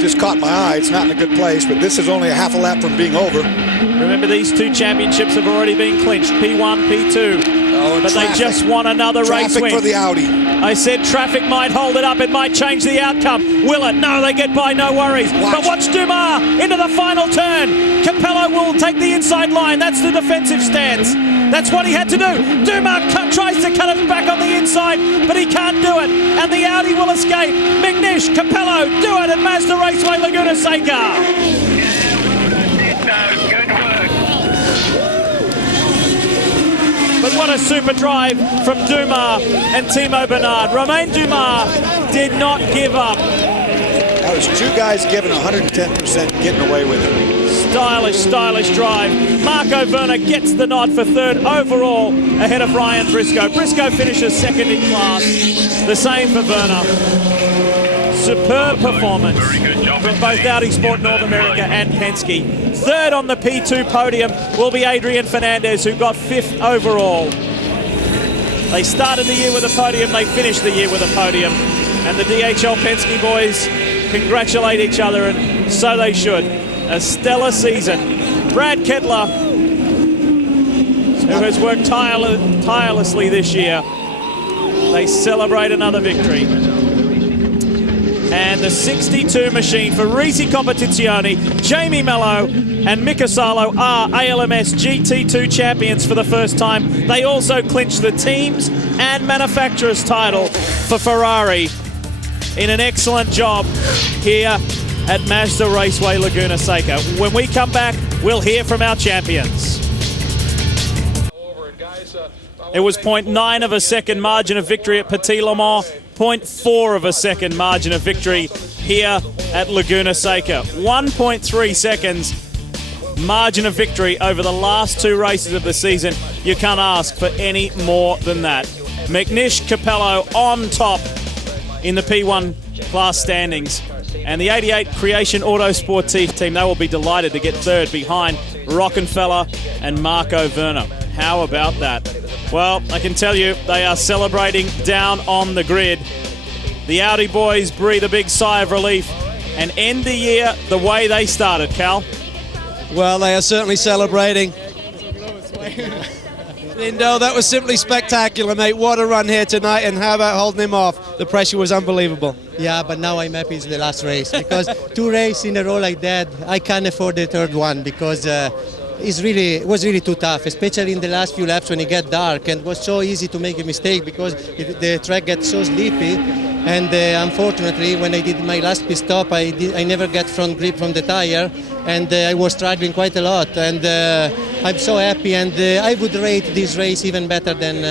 Just caught my eye. It's not in a good place, but this is only a half a lap from being over. Remember, these 2 championships have already been clinched, P1, P2. But traffic. They just won another race win. Traffic for the Audi. I said traffic might hold it up. It might change the outcome. Will it? No, they get by, no worries. But watch Dumas into the final turn. Capello will take the inside line. That's the defensive stance. That's what he had to do. Dumas tries to cut it back on the inside, but he can't do it. And the Audi will escape. McNish, Capello, do it at Mazda Raceway, Laguna Seca. But what a super drive from Dumas and Timo Bernard. Romain Dumas did not give up. That was two guys giving 110%, getting away with it. Stylish, stylish drive. Marco Werner gets the nod for third overall ahead of Ryan Briscoe. Briscoe finishes second in class. The same for Werner. Superb performance from both Audi Sport North America and Penske. Third on the P2 podium will be Adrian Fernandez, who got 5th overall. They started the year with a podium, they finished the year with a podium. And the DHL Penske boys congratulate each other, and so they should. A stellar season. Brad Kettler, who has worked tirelessly this year, they celebrate another victory. And the 62 machine for Risi Competizione, Jamie Mello and Mika Salo are ALMS GT2 champions for the first time. They also clinched the teams and manufacturers title for Ferrari in an excellent job here at Mazda Raceway Laguna Seca. When we come back, we'll hear from our champions. It was 0.9 of a second margin of victory at Petit Le Mans, 0.4 of a second margin of victory here at Laguna Seca. 1.3 seconds margin of victory over the last 2 races of the season. You can't ask for any more than that. McNish Capello on top in the P1 class standings. And the 88 Creation Autosportif team, they will be delighted to get third behind Rockenfeller and Marco Werner. How about that? Well, I can tell you they are celebrating down on the grid. The Audi boys breathe a big sigh of relief and end the year the way they started, Cal. Well, they are certainly celebrating. Lindo, that was simply spectacular, mate. What a run here tonight, and how about holding him off? The pressure was unbelievable. Yeah, but now I'm happy it's the last race, because 2 races in a row like that, I can't afford the third one, because it was really too tough, especially in the last few laps when it got dark, and it was so easy to make a mistake because the track gets so sleepy. And unfortunately, when I did my last pit stop, I never got front grip from the tire, and I was struggling quite a lot. And I'm so happy, and I would rate this race even better than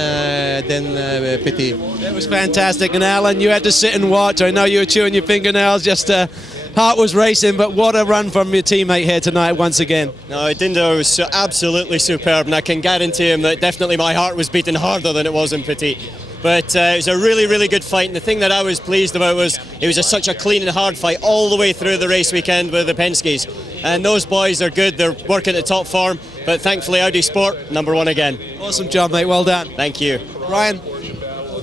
Petit. That was fantastic. And Alan, you had to sit and watch. I know you were chewing your fingernails. Just heart was racing, but what a run from your teammate here tonight once again. No, Dindo was absolutely superb, and I can guarantee him that definitely my heart was beating harder than it was in Petit. But it was a really, really good fight, and the thing that I was pleased about was it was such a clean and hard fight all the way through the race weekend with the Penskes. And those boys are good, they're working at top form, but thankfully Audi Sport, #1 again. Awesome job, mate, well done. Thank you. Ryan?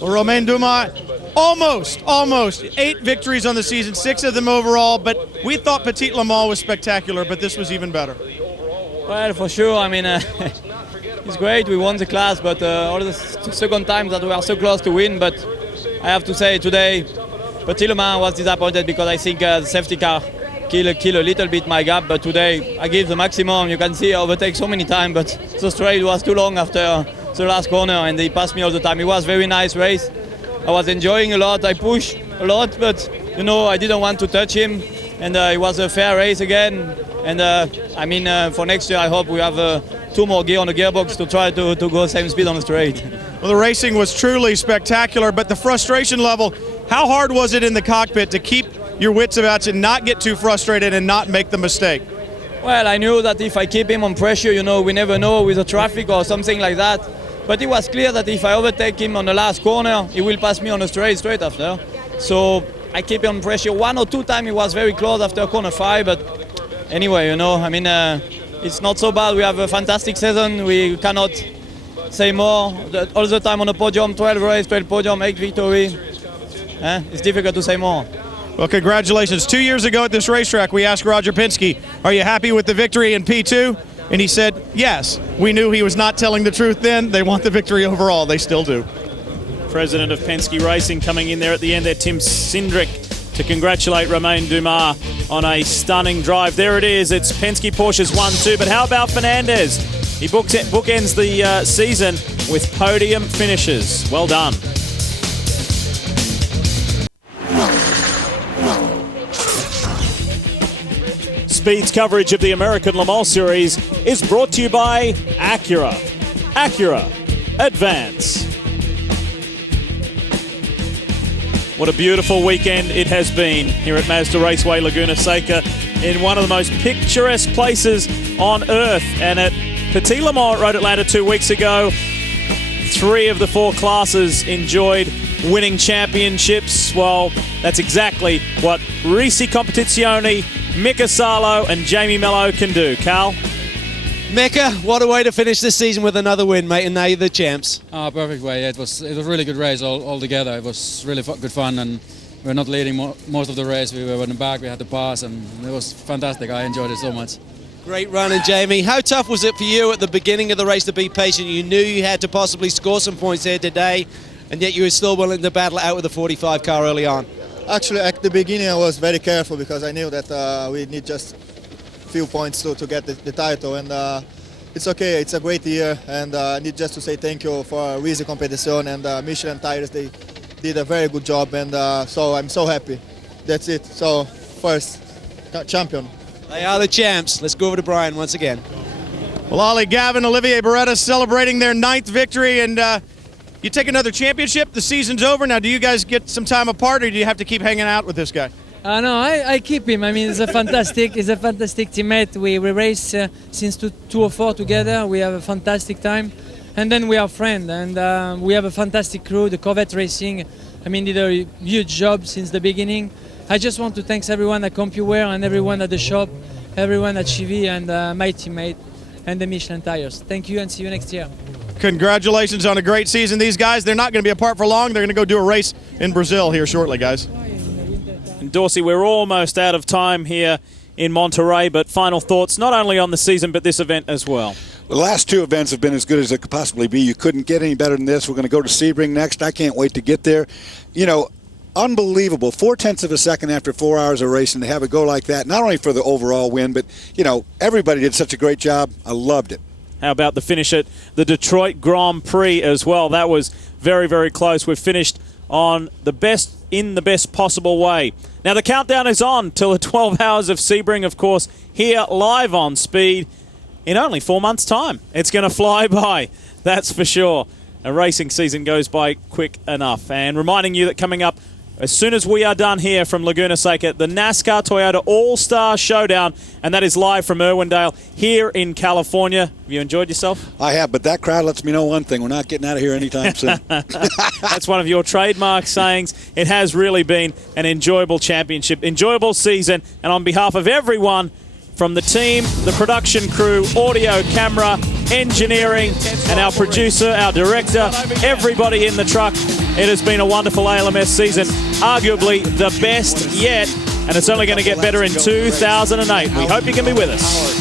Well, Romain Dumas, almost 8 victories on the season, 6 of them overall, but we thought Petit Le Mans was spectacular, but this was even better. Well, for sure, I mean, it's great, we won the class, but all the second time that we are so close to win, but I have to say today, Petit Le Mans was disappointed because I think the safety car kill a little bit my gap, but today I give the maximum. You can see I overtake so many times, but the straight was too long after the last corner, and they passed me all the time. It was a very nice race. I was enjoying a lot, I pushed a lot, but you know, I didn't want to touch him, and it was a fair race again. And I mean, for next year, I hope we have 2 more gear on the gearbox to try to go same speed on the straight. Well, the racing was truly spectacular, but the frustration level, how hard was it in the cockpit to keep your wits about you, not get too frustrated and not make the mistake? Well, I knew that if I keep him on pressure, you know, we never know with the traffic or something like that. But it was clear that if I overtake him on the last corner, he will pass me on the straight after. So I keep him on pressure. 1 or 2 times it was very close after corner 5, but anyway, you know, I mean, it's not so bad. We have a fantastic season. We cannot say more. All the time on the podium, 12 race, 12 podium, 8 victory. It's difficult to say more. Well, congratulations. 2 years ago at this racetrack, we asked Roger Penske, are you happy with the victory in P2? And he said, yes. We knew he was not telling the truth then. They want the victory overall. They still do. President of Penske Racing coming in there at the end there, Tim Cindric, to congratulate Romain Dumas on a stunning drive. There it is. It's Penske Porsches 1-2. But how about Fernandez? He bookends the season with podium finishes. Well done. Speed's coverage of the American Le Mans Series is brought to you by Acura. Acura, advance. What a beautiful weekend it has been here at Mazda Raceway Laguna Seca, in one of the most picturesque places on earth. And at Petit Le Mans at Road Atlanta 2 weeks ago, 3 of the 4 classes enjoyed winning championships. Well, that's exactly what Risi Competizione, Mika Salo and Jamie Mello can do. Carl? Mika, what a way to finish this season with another win, mate, and now you're the champs. Perfect way. Yeah, it was a really good race all together. It was really good fun, and we were not leading most of the race. We were in the back, we had to pass, and it was fantastic. I enjoyed it so much. Great running, Jamie. How tough was it for you at the beginning of the race to be patient? You knew you had to possibly score some points here today, and yet you were still willing to battle it out with the 45 car early on. Actually, at the beginning I was very careful because I knew that we need just few points to get the title, and it's okay. It's a great year, and I need just to say thank you for Risi Competizione and Michelin Tires. They did a very good job, and so I'm so happy. That's it. So first champion. They are the champs. Let's go over to Brian once again. Well, Ollie Gavin, Olivier Beretta celebrating their 9th victory, and you take another championship. The season's over now. Do you guys get some time apart, or do you have to keep hanging out with this guy? No, I keep him. I mean, he's a fantastic teammate. We race since 2004 together. We have a fantastic time, and then we are friends. And we have a fantastic crew. The Corvette Racing, I mean, did a huge job since the beginning. I just want to thank everyone at CompuWare and everyone at the shop, everyone at Chevy, and my teammate and the Michelin Tires. Thank you, and see you next year. Congratulations on a great season. These guys, they're not going to be apart for long. They're going to go do a race in Brazil here shortly, guys. And Dorsey, we're almost out of time here in Monterey, but final thoughts not only on the season but this event as well. The last 2 events have been as good as it could possibly be. You couldn't get any better than this. We're going to go to Sebring next. I can't wait to get there. You know, unbelievable. 0.4 of a second after 4 hours of racing to have it go like that, not only for the overall win, but, you know, everybody did such a great job. I loved it. How about the finish at the Detroit Grand Prix as well? That was very, very close. We've finished on the best, in the best possible way. Now the countdown is on till the 12 hours of Sebring, of course, here live on Speed in only 4 months' time. It's going to fly by, that's for sure. A racing season goes by quick enough. And reminding you that coming up, as soon as we are done here from Laguna Seca, the NASCAR Toyota All-Star Showdown, and that is live from Irwindale here in California. Have you enjoyed yourself? I have, but that crowd lets me know one thing. We're not getting out of here anytime soon. That's one of your trademark sayings. It has really been an enjoyable championship, enjoyable season, and on behalf of everyone from the team, the production crew, audio, camera, engineering, and our producer, our director, everybody in the truck, it has been a wonderful ALMS season, arguably the best yet, and it's only going to get better in 2008. We hope you can be with us.